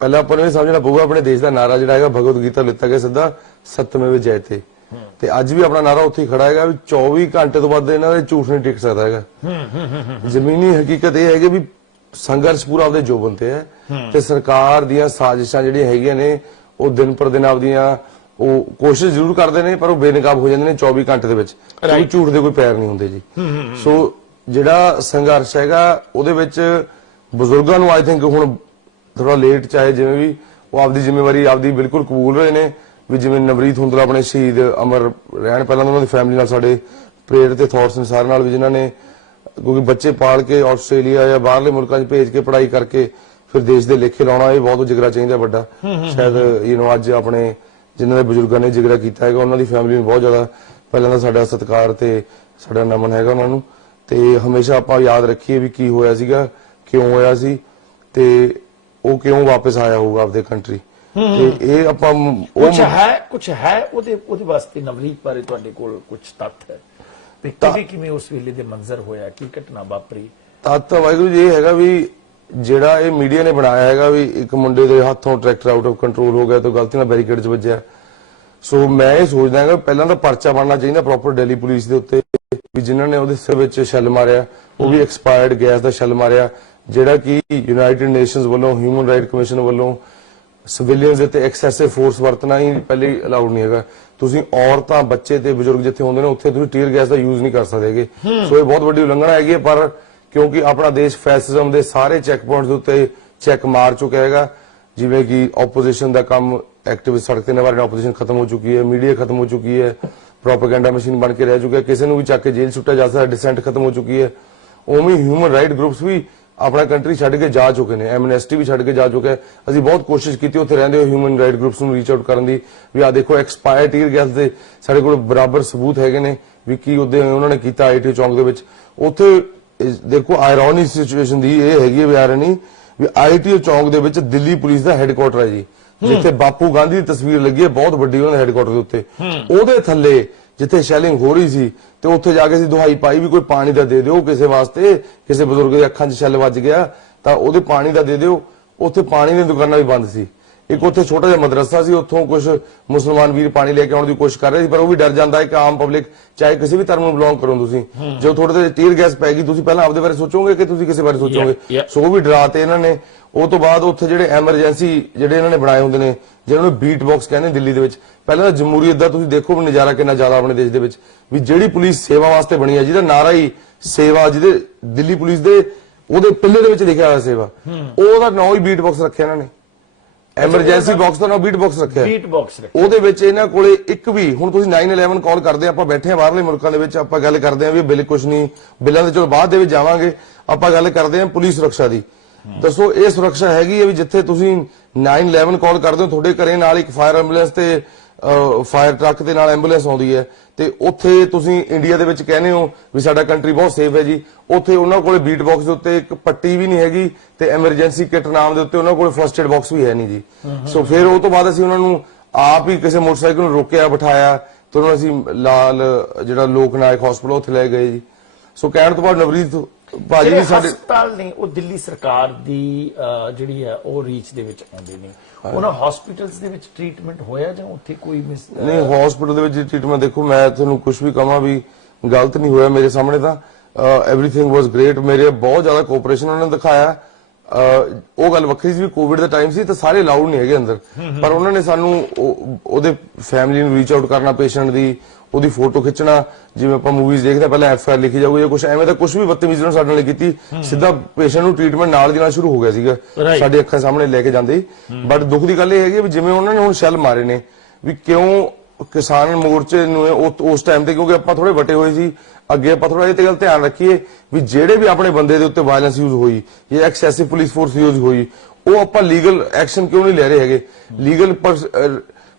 ਪਹਿਲਾਂ ਆਪਾਂ ਨੂੰ ਇਹ ਸਮਝਣਾ ਪਊਗਾ ਆਪਣੇ ਦੇਸ਼ ਦਾ ਨਾਰਾ ਜਿਹੜਾ ਹੈਗਾ ਭਗਵਦ ਗੀਤਾ ਲਿੱਤਾ ਗਿਆ ਸਿੱਧਾ ਸਤਮੇਵ ਜਯਤੇ, ਤੇ ਅੱਜ ਵੀ ਆਪਣਾ ਨਾਰਾ ਉੱਥੇ ਹੀ ਖੜਾ ਹੈਗਾ ਵੀ 24 ਘੰਟੇ ਤੋਂ ਬਾਅਦ ਇਹਨਾਂ ਦੇ ਝੂਠ ਨਹੀਂ ਟਿਕ ਸਕਦਾ ਹੈਗਾ। ਜ਼ਮੀਨੀ ਹਕੀਕਤ ਇਹ ਹੈਗੀ ਵੀ ਸੰਘਰਸ਼ ਪੂਰਾ ਆਪਦੇ ਜੋਬਨ ਤੇ ਹੈ ਤੇ ਸਰਕਾਰ ਦੀਆਂ ਸਾਜ਼ਿਸ਼ਾਂ ਜਿਹੜੀਆਂ ਹੈਗੀਆਂ ਨੇ ਉਹ ਦਿਨ ਪਰ ਦਿਨ ਆਪਦੀਆਂ ਉਹ ਕੋਸ਼ਿਸ਼ ਜ਼ਰੂਰ ਕਰਦੇ ਨੇ ਪਰ ਉਹ ਬੇਨਕਾਬ ਹੋ ਜਾਂਦੇ ਨੇ 24 ਘੰਟੇ ਦੇ ਵਿੱਚ। ਕੋਈ ਝੂਠ ਦੇ ਕੋਈ ਪੈਰ ਨਹੀਂ ਹੁੰਦੇ ਜੀ। ਸੋ ਜਿਹੜਾ ਸੰਘਰਸ਼ ਹੈਗਾ ਉਹਦੇ ਵਿੱਚ ਬਜ਼ੁਰਗਾਂ ਨੂੰ ਆਈ ਥਿੰਕ ਹੁਣ ਥੋੜਾ ਲੇਟ ਚਾਹੇ ਜਿਵੇਂ ਵੀ ਉਹ ਆਪਦੀ ਜ਼ਿੰਮੇਵਾਰੀ ਆਪਦੀ ਬਿਲਕੁਲ ਕਬੂਲ ਰਹੇ ਨੇ ਵੀ ਜਿਵੇਂ ਨਵਰੀਤ ਹੁੰਦਲਾ ਆਪਣੇ ਸ਼ਹੀਦ ਅਮਰ ਰਹਿਣ, ਪਹਿਲਾਂ ਉਹਨਾਂ ਦੀ ਫੈਮਿਲੀ ਨਾਲ ਸਾਡੇ ਪ੍ਰੇਅਰ ਤੇ ਥਾਟਸ ਨੇ ਸਾਰੇ ਨਾਲ ਵੀ, ਜਿਨ੍ਹਾਂ ਨੇ ਕਿਉਂਕਿ ਬੱਚੇ ਪਾਲ ਕੇ ਆਸਟ੍ਰੇਲੀਆ ਜਾਂ ਬਾਹਰਲੇ ਮੁਲਕਾਂ 'ਚ ਭੇਜ ਕੇ ਪੜ੍ਹਾਈ ਕਰਕੇ ਫਿਰ ਦੇਸ਼ ਦੇ ਲੇਖੇ ਲਾਉਣਾ, ਇਹ ਬਹੁਤ ਜਿਗਰਾ ਚਾਹੀਦਾ ਵੱਡਾ। ਸ਼ਾਇਦ ਅੱਜ ਆਪਣੇ ਜਿਨ੍ਹਾਂ ਦੇ ਬਜ਼ੁਰਗਾਂ ਨੇ ਜਿਗਰਾ ਕੀਤਾ ਹੈਗਾ ਉਹਨਾਂ ਦੀ ਫੈਮਿਲੀ ਨੂੰ ਬਹੁਤ ਜ਼ਿਆਦਾ ਪਹਿਲਾਂ ਤਾਂ ਸਾਡਾ ਸਤਿਕਾਰ ਤੇ ਸਾਡਾ ਨਮਨ ਹੈਗਾ ਉਹਨਾਂ ਨੂੰ। ਤੇ ਹਮੇਸ਼ਾ ਆਪਾਂ ਯਾਦ ਰੱਖੀਏ ਵੀ ਕੀ ਹੋਇਆ ਸੀਗਾ, ਕਿਉਂ ਹੋਇਆ ਸੀ ਤੇ ਉਹ ਕਿਉਂ ਵਾਪਸ ਆਇਆ ਹੋਊਗਾ ਆਪਦੇ ਕੰਟਰੀ। ਤੇ ਇਹ ਆਪਾਂ ਕੁਝ ਹੈ ਉਹਦੇ ਵਾਸਤੇ ਨਵਰੀਤ ਬਾਰੇ ਤੁਹਾਡੇ ਕੋਲ ਕੁਝ ਤੱਥ ਹੈ ਵੀ ਕਿਵੇਂ ਉਸ ਵੇਲੇ ਦੇ ਮੰਜ਼ਰ ਹੋਇਆ, ਕੀ ਘਟਨਾ ਵਾਪਰੀ? ਤੱਥ ਵਾਹਿਗੁਰੂ ਜੀ ਇਹ ਹੈਗਾ ਵੀ ਜਿਹੜਾ ਇਹ ਮੀਡੀਆ ਨੇ ਬਣਾਇਆ ਹੈਗਾ ਵੀ ਇੱਕ ਮੁੰਡੇ ਦੇ ਹੱਥੋਂ ਟਰੈਕਟਰ ਆਊਟ ਆਫ ਕੰਟਰੋਲ ਹੋ ਗਿਆ ਤੇ ਗਲਤੀ ਨਾਲ ਬੈਰੀਕੇਡ 'ਚ ਵੱਜਿਆ। ਸੋ ਮੈਂ ਇਹ ਸੋਚਦਾ ਹੈਗਾ ਪਹਿਲਾਂ ਤਾਂ ਪਰਚਾ ਬਣਨਾ ਚਾਹੀਦਾ ਪ੍ਰੋਪਰ ਦਿੱਲੀ ਪੁਲਿਸ ਦੇ ਉੱਤੇ ਵੀ ਜਿਨ੍ਹਾਂ ਨੇ ਉਹਦੇ ਸਿਰ ਵਿੱਚ ਛੱਲ ਮਾਰਿਆ, ਉਹ ਵੀ ਐਕਸਪਾਇਰਡ ਗੈਸ ਦਾ ਛੱਲ ਮਾਰਿਆ, ਜਿਹੜਾ ਕਿ ਯੂਨਾਈਟਿਡ ਨੇਸ਼ਨਸ ਵੱਲੋਂ ਹਿਊਮਨ ਰਾਈਟ ਕਮਿਸ਼ਨ ਵੱਲੋਂ ਸਿਵਿਲੀਅਨਸ ਦੇ ਤੇ ਐਕਸੈਸਿਵ ਫੋਰਸ ਵਰਤਣਾ ਹੀ ਪਹਿਲੇ ਅਲਾਉਡ ਨਹੀਂ ਹੈਗਾ। ਤੁਸੀਂ ਔਰਤਾਂ, ਬੱਚੇ ਤੇ ਬਜ਼ੁਰਗ ਜਿੱਥੇ ਹੁੰਦੇ ਨੇ ਉੱਥੇ ਤੁਸੀਂ ਟੀਅਰ ਗੈਸ ਦਾ ਯੂਜ਼ ਨਹੀਂ ਕਰ ਸਕਦੇਗੇ। ਸੋ ਇਹ ਬਹੁਤ ਵੱਡੀ ਉਲੰਘਣਾ ਹੈਗੀ। ਪਰ ਕਿਉਂਕਿ ਆਪਣਾ ਦੇਸ਼ ਫੈਸਿਜ਼ਮ ਦੇ ਸਾਰੇ ਚੈੱਕ ਪੁਆਇੰਟਸ ਦੇ ਉੱਤੇ ਚੈੱਕ ਮਾਰ ਚੁੱਕਿਆ ਹੈਗਾ, ਜਿਵੇਂ ਕਿ ਆਪੋਜੀਸ਼ਨ ਦਾ ਕੰਮ ਐਕਟਿਵਿਸਟ ਸੜਕ ਤੇ ਨੇ ਵਾਲੇ ਆਪੋਜੀਸ਼ਨ ਖਤਮ ਹੋ ਚੁੱਕੀ ਹੈ, ਮੀਡੀਆ ਖਤਮ ਹੋ ਚੁੱਕੀ ਹੈ, ਪ੍ਰੋਪੇਗੈਂਡਾ ਮਸ਼ੀਨ ਬਣ ਕੇ ਰਹਿ ਚੁੱਕਿਆ, ਕਿਸੇ ਨੂੰ ਵੀ ਚੱਕ ਕੇ ਜੇਲ੍ਹ ਸੁੱਟਿਆ ਜਾ ਸਕਦਾ, ਡਿਸੈਂਟ ਖਤਮ ਹੋ ਚੁੱਕੀ ਹੈ। ਉਵੇਂ ਹਿਊਮਨ ਰਾਈਟ ਗਰੁੱਪਸ ਵੀ ਆਪਣਾ ਕੰਟਰੀ ਛੱਡ ਕੇ ਜਾ ਚੁੱਕੇ ਨੇ, ਐਮਨੈਸਟੀ ਵੀ ਛੱਡ ਕੇ ਜਾ ਚੁੱਕਾ ਹੈ। ਅਸੀਂ ਬਹੁਤ ਕੋਸ਼ਿਸ਼ ਕੀਤੀ ਉੱਥੇ ਰਹਿੰਦੇ ਹੋਏ ਹਿਊਮਨ ਰਾਈਟ ਗਰੁੱਪਸ ਨੂੰ ਰੀਚ ਆਊਟ ਕਰਨ ਦੀ ਵੀ ਆ ਦੇਖੋ ਐਕਸਪਾਇਰ ਟੀਅਰ ਗੈਸ ਦੇ ਸਾਡੇ ਕੋਲ ਬਰਾਬਰ ਸਬੂਤ ਹੈਗੇ ਨੇ ਵੀ ਕੀ ਉਹਦੇ ਉਹਨਾਂ ਨੇ ਕੀਤਾ ਆਈਟੀ ਚੌਂਕ ਦੇ ਵਿੱਚ। ਉੱਥੇ ਦੇਖੋ ਆਇਰੋਨੀ ਸਿਚੁਏਸ਼ਨ ਦੀ ਇਹ ਹੈਗੀ ਹੈ ਵਿਆਰਨੀ ਵੀ ਆਈਟੀ ਚੌਂਕ ਦੇ ਵਿੱਚ ਦਿੱਲੀ ਪੁਲਿਸ ਦਾ ਹੈੱਡਕੁਆਟਰ ਹੈ ਜੀ, ਜਿੱਥੇ ਬਾਪੂ ਗਾਂਧੀ ਦੀ ਤਸਵੀਰ ਲੱਗੀ ਹੈ ਬਹੁਤ ਵੱਡੀ ਉਹਨਾਂ ਦੇ ਹੈੱਡਕੁਆਟਰ ਦੇ ਉੱਤੇ। ਉਹਦੇ ਥੱਲੇ ਜਿੱਥੇ ਸ਼ੈਲਿੰਗ ਹੋ ਰਹੀ ਸੀ ਤੇ ਉੱਥੇ ਜਾ ਕੇ ਅਸੀਂ ਦੁਹਾਈ ਪਾਈ ਵੀ ਕੋਈ ਪਾਣੀ ਦਾ ਦੇ ਦਿਓ ਕਿਸੇ ਵਾਸਤੇ, ਕਿਸੇ ਬਜ਼ੁਰਗ ਦੇ ਅੱਖਾਂ 'ਚ ਛੱਲ ਵੱਜ ਗਿਆ ਤਾਂ ਉਹਦੇ ਪਾਣੀ ਦਾ ਦੇ ਦਿਓ। ਉੱਥੇ ਪਾਣੀ ਦੀਆਂ ਦੁਕਾਨਾਂ ਵੀ ਬੰਦ ਸੀ। ਇੱਕ ਉੱਥੇ ਛੋਟਾ ਜਿਹਾ ਮਦਰਸਾ ਸੀ, ਉੱਥੋਂ ਕੁਝ ਮੁਸਲਮਾਨ ਵੀਰ ਪਾਣੀ ਲੈ ਕੇ ਆਉਣ ਦੀ ਕੋਸ਼ਿਸ਼ ਕਰ ਰਹੇ ਸੀ, ਪਰ ਉਹ ਵੀ ਡਰ ਜਾਂਦਾ ਹੈ ਕਿ ਆਮ ਪਬਲਿਕ ਚਾਹੇ ਕਿਸੇ ਵੀ ਧਰਮ ਨੂੰ ਬਿਲੋਂਗ ਕਰੋ ਤੁਸੀਂ, ਜੋ ਤੁਹਾਡੇ ਤੇ ਟੀਅਰ ਗੈਸ ਪੈਗੀ ਤੁਸੀਂ ਪਹਿਲਾਂ ਆਪਦੇ ਬਾਰੇ ਸੋਚੋਗੇ ਕਿ ਤੁਸੀਂ ਕਿਸੇ ਬਾਰੇ ਸੋਚੋਗੇ। ਸੋ ਉਹ ਵੀ ਡਰਾਤੇ ਇਹਨਾਂ ਨੇ। ਉਹ ਤੋਂ ਬਾਅਦ ਉੱਥੇ ਜਿਹੜੇ ਐਮਰਜੈਂਸੀ ਜਿਹੜੇ ਇਹਨਾਂ ਨੇ ਬਣਾਏ ਹੁੰਦੇ ਨੇ ਜਿਹਨਾਂ ਨੂੰ ਬੀਟ ਬਾਕਸ ਕਹਿੰਦੇ ਦਿੱਲੀ ਦੇ ਵਿੱਚ, ਪਹਿਲਾਂ ਤਾਂ ਜਮਹੂਰੀਅਤ ਦਾ ਤੁਸੀਂ ਦੇਖੋ ਵੀ ਨਜ਼ਾਰਾ ਕਿੰਨਾ ਜ਼ਿਆਦਾ ਆਪਣੇ ਦੇਸ਼ ਦੇ ਵਿੱਚ ਵੀ ਜਿਹੜੀ ਪੁਲਿਸ ਸੇਵਾ ਵਾਸਤੇ ਬਣੀ ਹੈ, ਜਿਹਦਾ ਨਾਰਾ ਹੀ ਸੇਵਾ, ਜਿਹਦੇ ਦਿੱਲੀ ਪੁਲਿਸ ਦੇ ਉਹਦੇ ਪਿੱਲੇ ਦੇ ਵਿੱਚ ਲਿਖਿਆ ਹੋਇਆ ਸੇਵਾ, ਉਹਦਾ ਨਾਂ ਹੀ ਬੀਟ ਬਾਕਸ ਰੱਖਿਆ ਇਹਨਾਂ ਨੇ। ਐਮਰਜੈਂਸੀ ਬਾਕਸ ਦਾ ਨਾਂ ਬੀਟ ਬਾਕਸ ਰੱਖਿਆ। ਉਹਦੇ ਵਿੱਚ ਇਹਨਾਂ ਕੋਲੇ ਇੱਕ ਵੀ, ਹੁਣ ਤੁਸੀਂ 911 ਕਾਲ ਕਰਦੇ, ਆਪਾਂ ਬੈਠੇ ਆ ਬਾਹਰਲੇ ਮੁਲਕਾਂ ਦੇ ਵਿੱਚ, ਆਪਾਂ ਗੱਲ ਕਰਦੇ ਆ ਵੀ ਬਿੱਲ ਕੁਝ ਨਹੀਂ, ਬਿੱਲਾਂ ਦੇ ਚਲੋ ਬਾਅਦ ਦੇ ਵਿੱਚ ਜਾਵਾਂਗੇ, ਆਪਾਂ ਗੱਲ ਕਰਦੇ ਆ ਪੁਲਿਸ ਸੁਰੱਖਿਆ ਦੀ। ਦੱਸੋ ਇਹ ਸੁਰੱਖਿਆ ਹੈਗੀ ਹੈ ਵੀ ਜਿੱਥੇ ਤੁਸੀਂ 911 ਕਾਲ ਕਰਦੇ ਹੋ ਤੁਹਾਡੇ ਘਰੇ ਨਾਲ ਇੱਕ ਫਾਇਰ ਐਂਬੂਲੈਂਸ ਤੇ ਫਾਇਰ ਟਰੱਕ ਦੇ ਨਾਲ ਐਂਬੂਲੈਂਸ ਆਉਂਦੀ ਹੈ, ਤੇ ਉੱਥੇ ਤੁਸੀਂ ਇੰਡੀਆ ਦੇ ਵਿੱਚ ਕਹਿੰਦੇ ਹੋ ਵੀ ਸਾਡਾ ਕੰਟਰੀ ਬਹੁਤ ਸੇਫ ਹੈ ਜੀ, ਉੱਥੇ ਉਹਨਾਂ ਕੋਲੇ ਬੀਟ ਬਾਕਸ ਦੇ ਉੱਤੇ ਇੱਕ ਪੱਟੀ ਵੀ ਨਹੀਂ ਹੈਗੀ ਤੇ ਐਮਰਜੈਂਸੀ ਕਿਟ ਨਾਮ ਦੇ ਉੱਤੇ ਉਹਨਾਂ ਕੋਲੇ ਫਰਸਟ ਏਡ ਬਾਕਸ ਵੀ ਹੈ ਨਹੀਂ ਜੀ। ਸੋ ਫਿਰ ਉਹ ਤੋਂ ਬਾਅਦ ਅਸੀਂ ਉਹਨਾਂ ਨੂੰ ਆਪ ਹੀ ਕਿਸੇ ਮੋਟਰਸਾਈਕਲ ਨੂੰ ਰੋਕਿਆ, ਬਿਠਾਇਆ ਤੇ ਉਹਨਾਂ ਨੂੰ ਅਸੀਂ ਲਾਲ ਜਿਹੜਾ ਲੋਕ ਨਾਇਕ ਹਸਪੀਟਲ ਉੱਥੇ ਲੈ ਗਏ ਜੀ। ਸੋ ਕਹਿਣ ਤੋਂ ਬਾਅਦ ਨਵਰੀਤ ਭਾਜੀ ਜਿਹੜੇ ਵੀ ਸਾਡੇ ਹਸਪਤਾਲ ਨੇ ਉਹ ਦਿੱਲੀ ਸਰਕਾਰ ਦੀ ਜਿਹੜੀ ਹੈ ਉਹ ਰੀਚ ਦੇ ਵਿੱਚ ਆਉਂਦੇ ਨੇ, ਉਹਨਾਂ ਹਸਪੀਟਲਸ ਦੇ ਵਿੱਚ ਟ੍ਰੀਟਮੈਂਟ ਹੋਇਆ ਜਾਂ ਉੱਥੇ ਕੋਈ ਨਹੀਂ ਹਸਪੀਟਲ ਦੇ ਵਿੱਚ ਟ੍ਰੀਟਮੈਂਟ ਦੇਖੋ ਮੈਂ ਤੁਹਾਨੂੰ ਕੁਝ ਵੀ ਕਹਾਂ ਵੀ ਗਲਤ ਨਹੀਂ ਹੋਇਆ ਮੇਰੇ ਸਾਹਮਣੇ ਤਾਂ ਐਵਰੀਥਿੰਗ ਵਾਸ ਗ੍ਰੇਟ। ਮੇਰੇ ਬਹੁਤ ਜ਼ਿਆਦਾ ਕੋਆਪਰੇਸ਼ਨ ਉਹਨਾਂ ਨੇ ਦਿਖਾਇਆ। ਉਹ ਗੱਲ ਵੱਖਰੀ ਸੀ ਵੀ ਕੋਵਿਡ ਦਾ ਟਾਈਮ ਸੀ ਤਾਂ ਸਾਰੇ ਅਲਾਉਡ ਨਹੀਂ ਹੈਗੇ ਅੰਦਰ, ਪਰ ਉਹਨਾਂ ਨੇ ਸਾਨੂੰ ਉਹਦੇ ਫੈਮਿਲੀ ਨੂੰ ਰੀਚ ਆਊਟ ਕਰਨਾ, ਪੇਸ਼ੈਂਟ ਦੀ ਉਹਦੀ ਫੋਟੋ ਖਿੱਚਣਾ, ਜਿਵੇਂ ਆਪਾਂ ਮੂਵੀਜ਼ ਦੇਖਦੇ ਪਹਿਲਾਂ FIR ਲਿਖੀ ਜਾਊਗੀ ਜਾਂ ਕੁਝ ਐਵੇਂ ਦਾ ਕੁਝ ਵੀ ਬਦਤਮੀਜ਼ੀ ਨਾਲ ਸਾਡੇ ਨਾਲ ਕੀਤੀ, ਸਿੱਧਾ ਪੇਸ਼ੈਂਟ ਨੂੰ ਟ੍ਰੀਟਮੈਂਟ ਨਾਲ ਦੀ ਨਾਲ ਸ਼ੁਰੂ ਹੋ ਗਿਆ ਸੀਗਾ ਸਾਡੇ ਅੱਖਾਂ ਸਾਹਮਣੇ ਲੈ ਕੇ ਜਾਂਦੇ। ਬਟ ਦੁੱਖ ਦੀ ਗੱਲ ਇਹ ਹੈਗੀ ਵੀ ਜਿਵੇਂ ਉਹਨਾਂ ਨੇ ਹੁਣ ਸ਼ੈਲ ਮਾਰੇ ਨੇ ਵੀ ਕਿਉਂ ਕਿਸਾਨ ਮੋਰਚੇ ਨੂੰ ਉਸ ਟਾਈਮ ਤੇ, ਕਿਉਂਕਿ ਆਪਾਂ ਥੋੜੇ ਵੱਟੇ ਹੋਏ ਸੀ, ਅੱਗੇ ਆਪਾਂ ਥੋੜਾ ਇਹ ਤੇ ਗੱਲ ਧਿਆਨ ਰੱਖੀਏ ਵੀ ਜਿਹੜੇ ਵੀ ਆਪਣੇ ਬੰਦੇ ਦੇ ਉੱਤੇ ਵਾਇਲੈਂਸ ਯੂਜ਼ ਹੋਈ ਜਾਂ ਐਕਸੈਸਿਵ ਪੁਲਿਸ ਫੋਰਸ ਯੂਜ਼ ਹੋਈ, ਉਹ ਆਪਾਂ ਲੀਗਲ ਐਕਸ਼ਨ ਕਿਉਂ ਨਹੀਂ ਲੈ ਰਹੇ ਹੈਗੇ। ਲੀਗਲ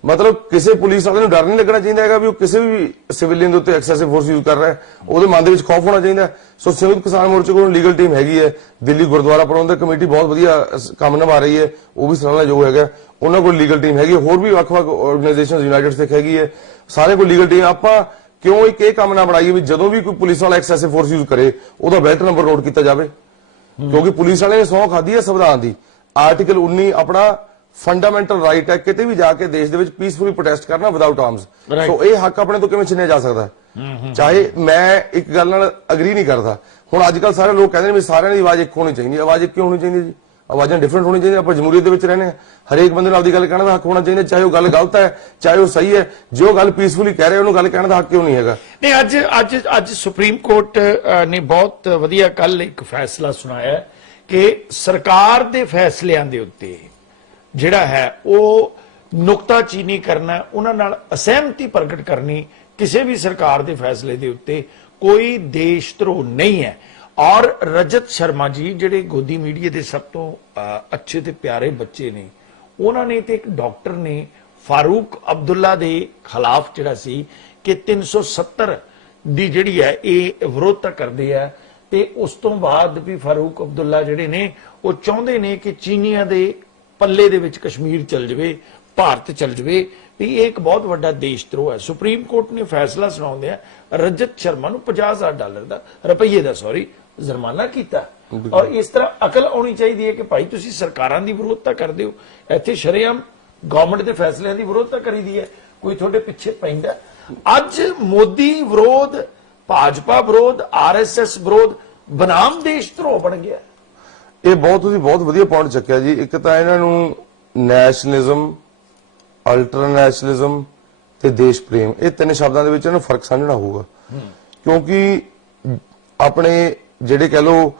ਮਤਲਬ ਕਿਸੇ ਪੁਲਿਸ ਵਾਲੇ ਨੂੰ ਡਰ ਨਹੀਂ ਲੱਗਣਾ ਚਾਹੀਦਾ ਹੈਗਾ ਵੀ ਉਹ ਕਿਸੇ ਵੀ ਸਿਵਿਲੀਅਨ ਦੇ ਉੱਤੇ ਐਕਸੈਸਿਵ ਫੋਰਸ ਯੂਜ਼ ਕਰ ਰਿਹਾ ਹੈ, ਉਹਦੇ ਮਨ ਦੇ ਵਿੱਚ ਖੌਫ ਹੋਣਾ ਚਾਹੀਦਾ। ਸੋ ਸੰਯੁਕਤ ਕਿਸਾਨ ਮੋਰਚੇ ਕੋਲ ਲੀਗਲ ਟੀਮ ਹੈਗੀ ਹੈ, ਦਿੱਲੀ ਗੁਰਦੁਆਰਾ ਪ੍ਰਬੰਧਕ ਕਮੇਟੀ ਬਹੁਤ ਵਧੀਆ ਕੰਮ ਨਿਭਾ ਰਹੀ ਹੈ, ਉਹ ਵੀ ਸਰਾਹਨਾਯੋਗ ਹੈਗਾ। ਉਹਨਾਂ ਕੋਲ ਲੀਗਲ ਟੀਮ ਹੈਗੀ, ਹੋਰ ਵੀ ਵੱਖ-ਵੱਖ ਆਰਗੇਨਾਈਜੇਸ਼ਨਸ ਯੂਨਾਈਟਿਡ ਸਿੱਖ ਹੈਗੀ ਹੈ, ਸਾਰੇ ਕੋਲ ਲੀਗਲ ਟੀਮ। ਆਪਾਂ ਕਿਉਂ ਇੱਕ ਇਹ ਕੰਮ ਨਾ ਬਣਾਈਏ ਵੀ ਜਦੋਂ ਵੀ ਕੋਈ ਪੁਲਿਸ ਵਾਲਾ ਐਕਸੈਸਿਵ ਫੋਰਸ ਯੂਜ਼ ਕਰੇ ਉਹਦਾ ਬੈਲਟ ਨੰਬਰ ਨੋਟ ਕੀਤਾ ਜਾਵੇ, ਕਿਉਂਕਿ ਪੁਲਿਸ ਵਾਲੇ ਨੇ ਸਹੁੰ ਖਾਧੀ ਹੈ ਸੰਵਿਧਾਨ ਦੀ। ਆਰਟੀਕਲ 19 ਆਪਣਾ ਫੰਡਾਮੈਂਟਲ ਰਾਈਟ ਹੈ ਕਿਤੇ ਵੀ ਜਾ ਕੇ ਦੇਸ਼ ਦੇ ਵਿੱਚ ਪੀਸਫੁਲੀ ਪ੍ਰੋਟੈਸਟ ਕਰਨਾ ਵਿਦਆਊਟ ਆਰਮਸ। ਸੋ ਇਹ ਹੱਕ ਆਪਣੇ ਤੋਂ ਕਿਵੇਂ ਛਿਨਿਆ ਜਾ ਸਕਦਾ? ਚਾਹੇ ਮੈਂ ਇੱਕ ਗੱਲ ਨਾਲ ਅਗਰੀ ਨਹੀਂ ਕਰਦਾ, ਹੁਣ ਅੱਜ ਕੱਲ ਸਾਰੇ ਲੋਕ ਕਹਿੰਦੇ ਨੇ ਵੀ ਸਾਰਿਆਂ ਦੀ ਆਵਾਜ਼ ਇੱਕ ਹੋਣੀ ਚਾਹੀਦੀ। ਆਵਾਜ਼ ਇੱਕ ਕਿਉਂ ਹੋਣੀ ਚਾਹੀਦੀ ਜੀ? ਆਵਾਜ਼ਾਂ ਡਿਫਰੈਂਟ ਹੋਣੀ ਚਾਹੀਦੀਆਂ। ਆਪਾਂ ਜਮਹੂਰੀਅਤ ਦੇ ਵਿੱਚ ਰਹਿੰਦੇ ਹਾਂ, ਹਰੇਕ ਬੰਦੇ ਨੂੰ ਆਪਦੀ ਗੱਲ ਕਹਿਣ ਦਾ ਹੱਕ ਹੋਣਾ ਚਾਹੀਦਾ, ਚਾਹੇ ਉਹ ਗੱਲ ਗਲਤ ਹੈ ਚਾਹੇ ਉਹ ਸਹੀ ਹੈ। ਜੇ ਉਹ ਗੱਲ ਪੀਸਫੁਲੀ ਕਹਿ ਰਹੇ ਉਹਨੂੰ ਗੱਲ ਕਹਿਣ ਦਾ ਹੱਕ ਕਿਉਂ ਨਹੀਂ ਹੈਗਾ? ਨਹੀਂ, ਅੱਜ ਸੁਪਰੀਮ ਕੋਰਟ ਨੇ ਬਹੁਤ ਵਧੀਆ ਕੱਲ ਇੱਕ ਫੈਸਲਾ ਸੁਣਾਇਆ ਕਿ ਸਰਕਾਰ ਦੇ ਫੈਸਲਿਆਂ ਦੇ ਉੱਤੇ ਜਿਹੜਾ ਹੈ ਉਹ ਨੁਕਤਾਚੀਨੀ ਕਰਨਾ, ਉਹਨਾਂ ਨਾਲ ਅਸਹਿਮਤੀ ਪ੍ਰਗਟ ਕਰਨੀ ਕਿਸੇ ਵੀ ਸਰਕਾਰ ਦੇ ਫੈਸਲੇ ਦੇ ਉੱਤੇ ਕੋਈ ਦੇਸ਼ ਧਰੋਹ ਨਹੀਂ ਹੈ। ਔਰ ਰਜਤ ਸ਼ਰਮਾ ਜੀ ਜਿਹੜੇ ਗੋਦੀ ਮੀਡੀਆ ਦੇ ਸਭ ਤੋਂ ਅੱਛੇ ਤੇ ਪਿਆਰੇ ਬੱਚੇ ਨੇ, ਉਹਨਾਂ ਨੇ ਤੇ ਇੱਕ ਡਾਕਟਰ ਨੇ ਫਾਰੂਕ ਅਬਦੁੱਲਾ ਦੇ ਖਿਲਾਫ ਜਿਹੜਾ ਸੀ ਕਿ 370 ਦੀ ਜਿਹੜੀ ਹੈ ਇਹ ਵਿਰੋਧਤਾ ਕਰਦੇ ਆ, ਤੇ ਉਸ ਤੋਂ ਬਾਅਦ ਵੀ ਫਾਰੂਕ ਅਬਦੁੱਲਾ ਜਿਹੜੇ ਨੇ ਉਹ ਚਾਹੁੰਦੇ ਨੇ ਕਿ ਚੀਨੀਆਂ ਦੇ ਪੱਲੇ ਦੇ ਵਿੱਚ ਕਸ਼ਮੀਰ ਚਲ ਜਾਵੇ, ਭਾਰਤ ਚਲ ਜਾਵੇ, ਵੀ ਇਹ ਇੱਕ ਬਹੁਤ ਵੱਡਾ ਦੇਸ਼ ਧਰੋਹ ਹੈ। ਸੁਪਰੀਮ ਕੋਰਟ ਨੇ ਫੈਸਲਾ ਸੁਣਾਉਂਦੇ ਆ ਰਜਤ ਸ਼ਰਮਾ ਨੂੰ $50,000 ਰੁਪਈਏ ਦਾ ਜੁਰਮਾਨਾ ਕੀਤਾ। ਔਰ ਇਸ ਤਰ੍ਹਾਂ ਅਕਲ ਆਉਣੀ ਚਾਹੀਦੀ ਹੈ ਕਿ ਭਾਈ ਤੁਸੀਂ ਸਰਕਾਰਾਂ ਦੀ ਵਿਰੋਧਤਾ ਕਰਦੇ ਹੋ, ਇੱਥੇ ਸ਼ਰੇਆਮ ਗਵਰਨਮੈਂਟ ਦੇ ਫੈਸਲਿਆਂ ਦੀ ਵਿਰੋਧਤਾ ਕਰੀਦੀ ਹੈ, ਕੋਈ ਤੁਹਾਡੇ ਪਿੱਛੇ ਪੈਂਦਾ। ਅੱਜ ਮੋਦੀ ਵਿਰੋਧ, ਭਾਜਪਾ ਵਿਰੋਧ, RSS ਵਿਰੋਧ ਬਨਾਮ ਦੇਸ਼ ਧਰੋਹ ਬਣ ਗਿਆ। ਇਹ ਤੁਸੀਂ ਬਹੁਤ ਵਧੀਆ ਪੁਆਇੰਟ ਚੱਕਿਆ ਜੀ। ਇੱਕ ਤਾਂ ਇਹਨਾਂ ਨੂੰ ਨੈਸ਼ਨਲਿਜ਼ਮ, ਅਲਟਰਾ ਨੈਸ਼ਨਲਿਜ਼ਮ ਤੇ ਦੇਸ਼ ਪ੍ਰੇਮ, ਇਹ ਤਿੰਨ ਸ਼ਬਦਾਂ ਦੇ ਵਿੱਚ ਇਹਨਾਂ ਨੂੰ ਫਰਕ ਸਮਝਣਾ ਹੋਊਗਾ, ਕਿਉਂਕਿ ਆਪਣੇ ਜਿਹੜੇ ਕਹਿ ਲੋ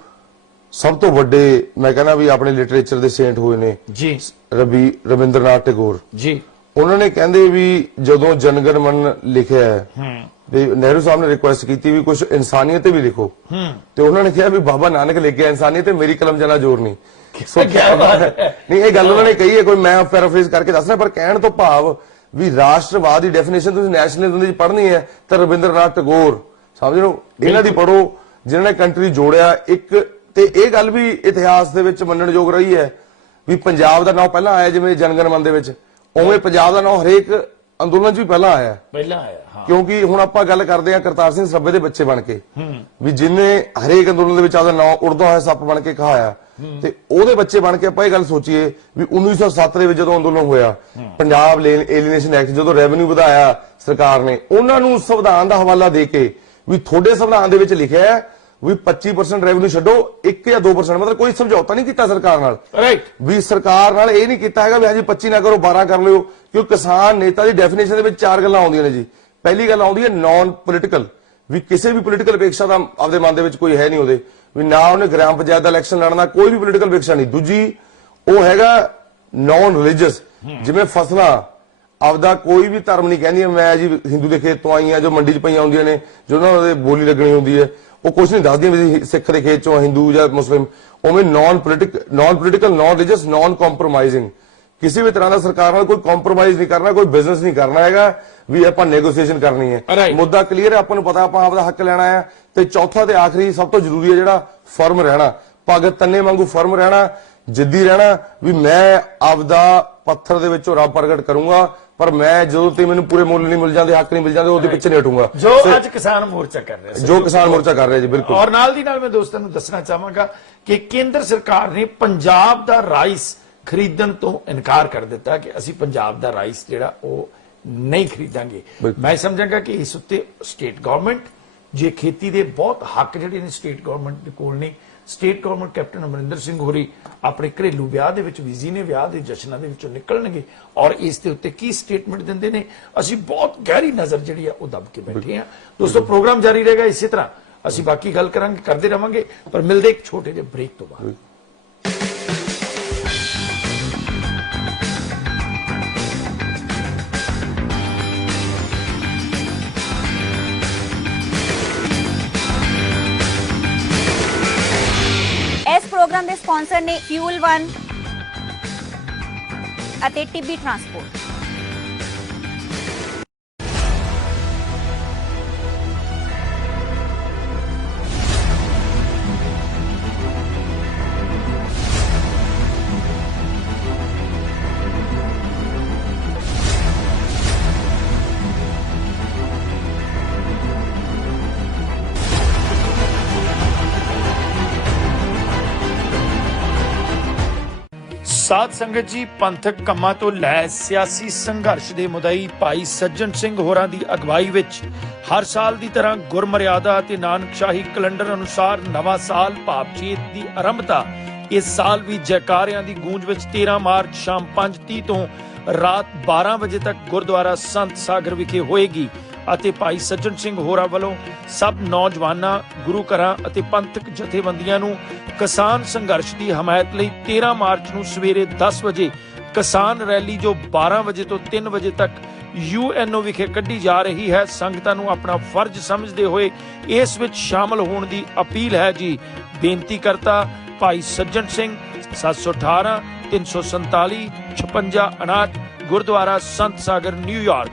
ਸਭ ਤੋਂ ਵੱਡੇ ਮੈਂ ਕਹਿੰਦਾ ਵੀ ਆਪਣੇ ਲਿਟਰੇਚਰ ਦੇ ਸੇਂਟ ਹੋਏ ਨੇ ਜੀ, ਰਵਿੰਦਰਨਾਥ ਟੈਗੋਰ ਜੀ। ਉਹਨਾਂ ਨੇ ਕਹਿੰਦੇ ਵੀ ਜਦੋਂ ਜਨਗਣ ਮਨ ਲਿਖਿਆ ਹੈ ਤੇ ਨਹਿਰੂ ਸਾਹਿਬ ਨੇ ਰਿਕੁਐਸਟ ਕੀਤੀ ਵੀ ਕੁਝ ਇਨਸਾਨੀਅਤ ਤੇ ਵੀ ਲਿਖੋ, ਤੇ ਉਹਨਾਂ ਨੇ ਕਿਹਾ ਵੀ ਬਾਬਾ ਨਾਨਕ ਲਿਖਿਆ ਇਨਸਾਨੀਅਤ ਤੇ ਮੇਰੀ ਕਲਮ ਜਨਾ ਜ਼ੋਰ ਨਹੀਂ। ਨਹੀਂ, ਇਹ ਗੱਲ ਉਹਨਾਂ ਨੇ ਕਹੀ ਹੈ, ਕੋਈ ਮੈਂ ਪੈਰਾਫਰੇਜ਼ ਕਰਕੇ ਦੱਸਣਾ, ਪਰ ਕਹਿਣ ਤੋਂ ਭਾਵ ਵੀ ਰਾਸ਼ਟਰਵਾਦ ਦੀ ਡੈਫੀਨੇਸ਼ਨ ਤੁਸੀਂ ਨੈਸ਼ਨਲਿਜ਼ਮ ਦੀ ਪੜ੍ਹਨੀ ਹੈ ਤਾਂ ਰਵਿੰਦਰਨਾਥ ਟੈਗੋਰ ਸਮਝ ਲਓ, ਇਹਨਾਂ ਦੀ ਪੜ੍ਹੋ ਜਿਨ੍ਹਾਂ ਨੇ ਕੰਟਰੀ ਜੋੜਿਆ। ਇੱਕ ਤੇ ਇਹ ਗੱਲ ਵੀ ਇਤਿਹਾਸ ਦੇ ਵਿੱਚ ਮੰਨਣਯੋਗ ਰਹੀ ਹੈ ਵੀ ਪੰਜਾਬ ਦਾ ਨਾਮ ਪਹਿਲਾਂ ਆਇਆ, ਜਿਵੇਂ ਜਨਗਣ ਮਨ ਦੇ ਵਿੱਚ, ਉਵੇਂ ਪੰਜਾਬ ਦਾ ਨਾਮ ਹਰੇਕ ਅੰਦੋਲਨ 'ਚ ਵੀ ਪਹਿਲਾਂ ਆਇਆ। ਕਿਉਂਕਿ ਹੁਣ ਆਪਾਂ ਗੱਲ ਕਰਦੇ ਹਾਂ ਕਰਤਾਰ ਸਿੰਘ ਸਰਾਭੇ ਦੇ ਬੱਚੇ ਬਣ ਕੇ, ਵੀ ਜਿਨੇ ਹਰੇਕ ਅੰਦੋਲਨ ਦੇ ਵਿੱਚ ਆਪਦਾ ਨਾਮ ਉੜਦਾ ਹੋਇਆ ਸੱਪ ਬਣ ਕੇ ਕਹਾਇਆ, ਤੇ ਉਹਦੇ ਬੱਚੇ ਬਣ ਕੇ ਆਪਾਂ ਇਹ ਗੱਲ ਸੋਚੀਏ ਵੀ 1907 ਦੇ ਵਿੱਚ ਜਦੋਂ ਅੰਦੋਲਨ ਹੋਇਆ, ਪੰਜਾਬ ਏਲੀਨੇਸ਼ਨ ਐਕਟ, ਜਦੋਂ ਰੈਵਨਿਊ ਵਧਾਇਆ ਸਰਕਾਰ ਨੇ, ਉਹਨਾਂ ਨੂੰ ਸੰਵਿਧਾਨ ਦਾ ਹਵਾਲਾ ਦੇ ਕੇ ਵੀ ਤੁਹਾਡੇ ਸੰਵਿਧਾਨ ਦੇ ਵਿੱਚ ਲਿਖਿਆ ਹੈ ਵੀ 25% ਰੈਵਨਿਊ ਛੱਡੋ, 1 ਜਾਂ 2%, ਮਤਲਬ ਕੋਈ ਸਮਝੌਤਾ ਨਹੀਂ ਕੀਤਾ ਸਰਕਾਰ ਨਾਲ। ਵੀ ਸਰਕਾਰ ਨਾਲ ਇਹ ਨਹੀਂ ਕੀਤਾ ਹੈਗਾ ਵੀ ਹਾਂਜੀ 25 ਨਾ ਕਰੋ 12 ਕਰ ਲਿਓ, ਕਿਉਂਕਿ ਕਿਸਾਨ ਨੇਤਾ ਦੀ ਡੈਫੀਨੇਸ਼ਨ ਦੇ ਵਿੱਚ 4 ਗੱਲਾਂ ਆਉਂਦੀਆਂ ਨੇ ਜੀ। ਪਹਿਲੀ ਗੱਲ ਆਉਂਦੀ ਹੈ ਨਾਨ ਪੋਲੀਟੀਕਲ, ਵੀ ਕਿਸੇ ਵੀ ਪੋਲੀਟੀਕਲ ਅਪੇਕਸ਼ਾ ਦਾ ਆਪਦੇ ਮਨ ਦੇ ਵਿੱਚ ਕੋਈ ਹੈ ਨਹੀਂ ਉਹਦੇ, ਵੀ ਨਾ ਉਹਨੇ ਗ੍ਰਾਮ ਪੰਚਾਇਤ ਦਾ ਇਲੈਕਸ਼ਨ ਲੜਨਾ, ਕੋਈ ਵੀ ਪੋਲੀਟੀਕਲ ਅਪੇਕਸ਼ਾ ਨਹੀਂ। ਦੂਜੀ ਉਹ ਹੈਗਾ ਨਾਨ ਰਿਲੀਜੀਅਸ, ਜਿਵੇਂ ਫਸਲਾਂ ਆਪਦਾ ਕੋਈ ਵੀ ਧਰਮ ਨਹੀਂ ਕਹਿੰਦੀਆਂ ਮੈਂ ਜੀ ਹਿੰਦੂ ਦੇ ਖੇਤ ਤੋਂ ਆਈ ਆ, ਜੋ ਮੰਡੀ 'ਚ ਪਈਆਂ ਹੁੰਦੀਆਂ ਨੇ, ਜੋ ਉਹਨਾਂ ਦੇ ਬੋਲੀ ਲੱਗਣੀ ਹੁੰਦੀ ਹੈ, ਉਹ ਕੁਝ ਨਹੀਂ ਦੱਸਦੀਆਂ ਵੀ ਸਿੱਖ ਦੇ ਖੇਤ ਚੋਂ ਹਿੰਦੂ ਜਾਂ ਮੁਸਲਿਮ। ਉਵੇਂ non political, non religious, non compromising, ਕਿਸੇ ਵੀ ਤਰ੍ਹਾਂ ਦਾ ਸਰਕਾਰ ਨਾਲ ਕੋਈ ਕੰਪਰੋਮਾਈਜ਼ ਨਹੀਂ ਕਰਨਾ, ਕੋਈ ਬਿਜ਼ਨਸ ਨਹੀਂ ਕਰਨਾ ਹੈਗਾ ਵੀ ਆਪਾਂ ਨੈਗੋਸੀਏਸ਼ਨ ਕਰਨੀ ਹੈ। ਮੁੱਦਾ ਕਲੀਅਰ ਹੈ, ਆਪਾਂ ਨੂੰ ਪਤਾ ਆਪਾਂ ਆਪਦਾ ਹੱਕ ਲੈਣਾ ਹੈ। ਤੇ ਚੌਥਾ ਤੇ ਆਖਰੀ ਸਭ ਤੋਂ ਜ਼ਰੂਰੀ ਹੈ ਜਿਹੜਾ ਫਰਮ ਰਹਿਣਾ, ਭਗਤ ਤੰਨੇ ਵਾਂਗੂ ਫਰਮ ਰਹਿਣਾ, ਜਿੱਦੀ ਰਹਿਣਾ, ਵੀ ਮੈਂ ਆਪਦਾ ਪੱਥਰ ਦੇ ਵਿੱਚੋਂ ਰੱਬ ਪ੍ਰਗਟ ਕਰੂੰਗਾ, ਪਰ ਮੈਂ ਜਦੋਂ ਤੇ ਮੈਨੂੰ ਪੂਰੇ ਮੁੱਲ ਨਹੀਂ ਮਿਲ ਜਾਂਦੇ, ਹੱਕ ਨਹੀਂ ਮਿਲ ਜਾਂਦੇ, ਉਹਦੇ ਪਿੱਛੇ ਨਹੀਂ ਹਟੂੰਗਾ ਜੋ ਅੱਜ ਕਿਸਾਨ ਮੋਰਚਾ ਕਰ ਰਿਹਾ ਸੀ, ਜੋ ਕਿਸਾਨ ਮੋਰਚਾ ਕਰ ਰਿਹਾ ਜੀ। ਬਿਲਕੁਲ। ਔਰ ਨਾਲ ਦੀ ਨਾਲ ਮੈਂ ਦੋਸਤਾਂ ਨੂੰ ਦੱਸਣਾ ਚਾਹਾਂਗਾ ਕਿ ਕੇਂਦਰ ਸਰਕਾਰ ਨੇ ਪੰਜਾਬ ਦਾ ਰਾਈਸ ਖਰੀਦਣ ਤੋਂ ਇਨਕਾਰ ਕਰ ਦਿੱਤਾ ਕਿ ਅਸੀਂ ਪੰਜਾਬ ਦਾ ਰਾਈਸ ਜਿਹੜਾ ਉਹ ਨਹੀਂ ਖਰੀਦਾਂਗੇ। ਮੈਂ ਸਮਝਾਂਗਾ ਕਿ ਇਸ ਉੱਤੇ ਸਟੇਟ ਗਵਰਨਮੈਂਟ ਜੇ ਖੇਤੀ ਦੇ ਬਹੁਤ ਹੱਕ ਜਿਹੜੇ ਨੇ ਸਟੇਟ ਗਵਰਨਮੈਂਟ ਦੇ ਕੋਲ ਨੇ, state government captain Amarinder Singh ਹੋਰੀ ਆਪਣੇ ਘਰੇਲੂ ਵਿਆਹ ਦੇ ਵਿੱਚ ਵੀਜ਼ੀ ਨੇ ਵਿਆਹ ਦੇ ਜਸ਼ਨਾਂ ਦੇ ਵਿੱਚੋਂ ਨਿਕਲਣਗੇ ਔਰ ਇਸ ਦੇ ਉੱਤੇ ਕੀ ਸਟੇਟਮੈਂਟ ਦਿੰਦੇ ਨੇ, ਅਸੀਂ ਬਹੁਤ ਗਹਿਰੀ ਨਜ਼ਰ ਜਿਹੜੀ ਆ ਉਹ ਦਬ ਕੇ ਬੈਠੇ ਆ। ਦੋਸਤੋ ਪ੍ਰੋਗਰਾਮ ਜਾਰੀ ਰਹੇਗਾ ਇਸੇ ਤਰ੍ਹਾਂ, ਅਸੀਂ ਬਾਕੀ ਗੱਲ ਕਰਾਂਗੇ, ਕਰਦੇ ਰਵਾਂਗੇ, ਪਰ ਮਿਲਦੇ ਇੱਕ ਛੋਟੇ ਜਿਹੇ ਬ੍ਰੇਕ ਤੋਂ ਬਾਅਦ। ਇਸ ਪ੍ਰੋਗਰਾਮ ਦੇ ਸਪਾਂਸਰ ਨੇ ਫਿਊਲ 1 ਅਤੇ ਟੀਬੀ ਟਰਾਂਸਪੋਰਟ। ਸਾਧ ਸੰਗਤ ਜੀ, ਪੰਥਕ ਕੰਮਾਂ ਤੋਂ ਲੈ ਸਿਆਸੀ ਸੰਘਰਸ਼ ਦੇ ਮੁਦਈ ਭਾਈ ਸੱਜਣ ਸਿੰਘ ਹੋਰਾਂ ਦੀ ਅਗਵਾਈ ਵਿੱਚ ਹਰ ਸਾਲ ਦੀ ਤਰ੍ਹਾਂ ਗੁਰਮਰਿਆਦਾ ਅਤੇ ਨਾਨਕਸ਼ਾਹੀ ਕੈਲੰਡਰ ਅਨੁਸਾਰ ਨਵਾਂ ਸਾਲ ਭਾਵ ਚੇਤ ਦੀ ਆਰੰਭਤਾ ਇਸ ਸਾਲ ਵੀ ਜੈਕਾਰਿਆਂ ਦੀ ਗੂੰਜ ਵਿੱਚ 13 ਮਾਰਚ ਸ਼ਾਮ 5:30 ਤੋਂ ਰਾਤ 12 ਵਜੇ ਤੱਕ ਗੁਰਦੁਆਰਾ ਸੰਤ ਸਾਗਰ ਵਿਖੇ ਹੋਏਗੀ ਅਤੇ ਭਾਈ ਸੱਜਣ ਸਿੰਘ ਹੋਰਾਂ ਵੱਲੋਂ ਸਭ ਨੌਜਵਾਨਾਂ, ਗੁਰੂ ਘਰਾਂ ਅਤੇ ਪੰਥਕ ਜਥੇਬੰਦੀਆਂ ਨੂੰ ਕਿਸਾਨ ਸੰਘਰਸ਼ ਦੀ ਹਮਾਇਤ ਲਈ 13 ਮਾਰਚ ਨੂੰ ਸਵੇਰੇ 10 ਵਜੇ ਕਿਸਾਨ ਰੈਲੀ ਜੋ 12 ਵਜੇ ਤੋਂ 3 ਵਜੇ ਤੱਕ UNO ਵਿਖੇ ਕੱਢੀ ਜਾ ਰਹੀ ਹੈ, ਸੰਗਤਾਂ ਨੂੰ ਆਪਣਾ ਫਰਜ਼ ਸਮਝਦੇ ਹੋਏ ਇਸ ਵਿੱਚ ਸ਼ਾਮਲ ਹੋਣ ਦੀ ਅਪੀਲ ਹੈ ਜੀ। ਬੇਨਤੀ ਕਰਤਾ ਭਾਈ ਸੱਜਣ ਸਿੰਘ, 718 347 5659, ਗੁਰਦੁਆਰਾ ਸੰਤ ਸਾਗਰ, ਨਿਊਯਾਰਕ।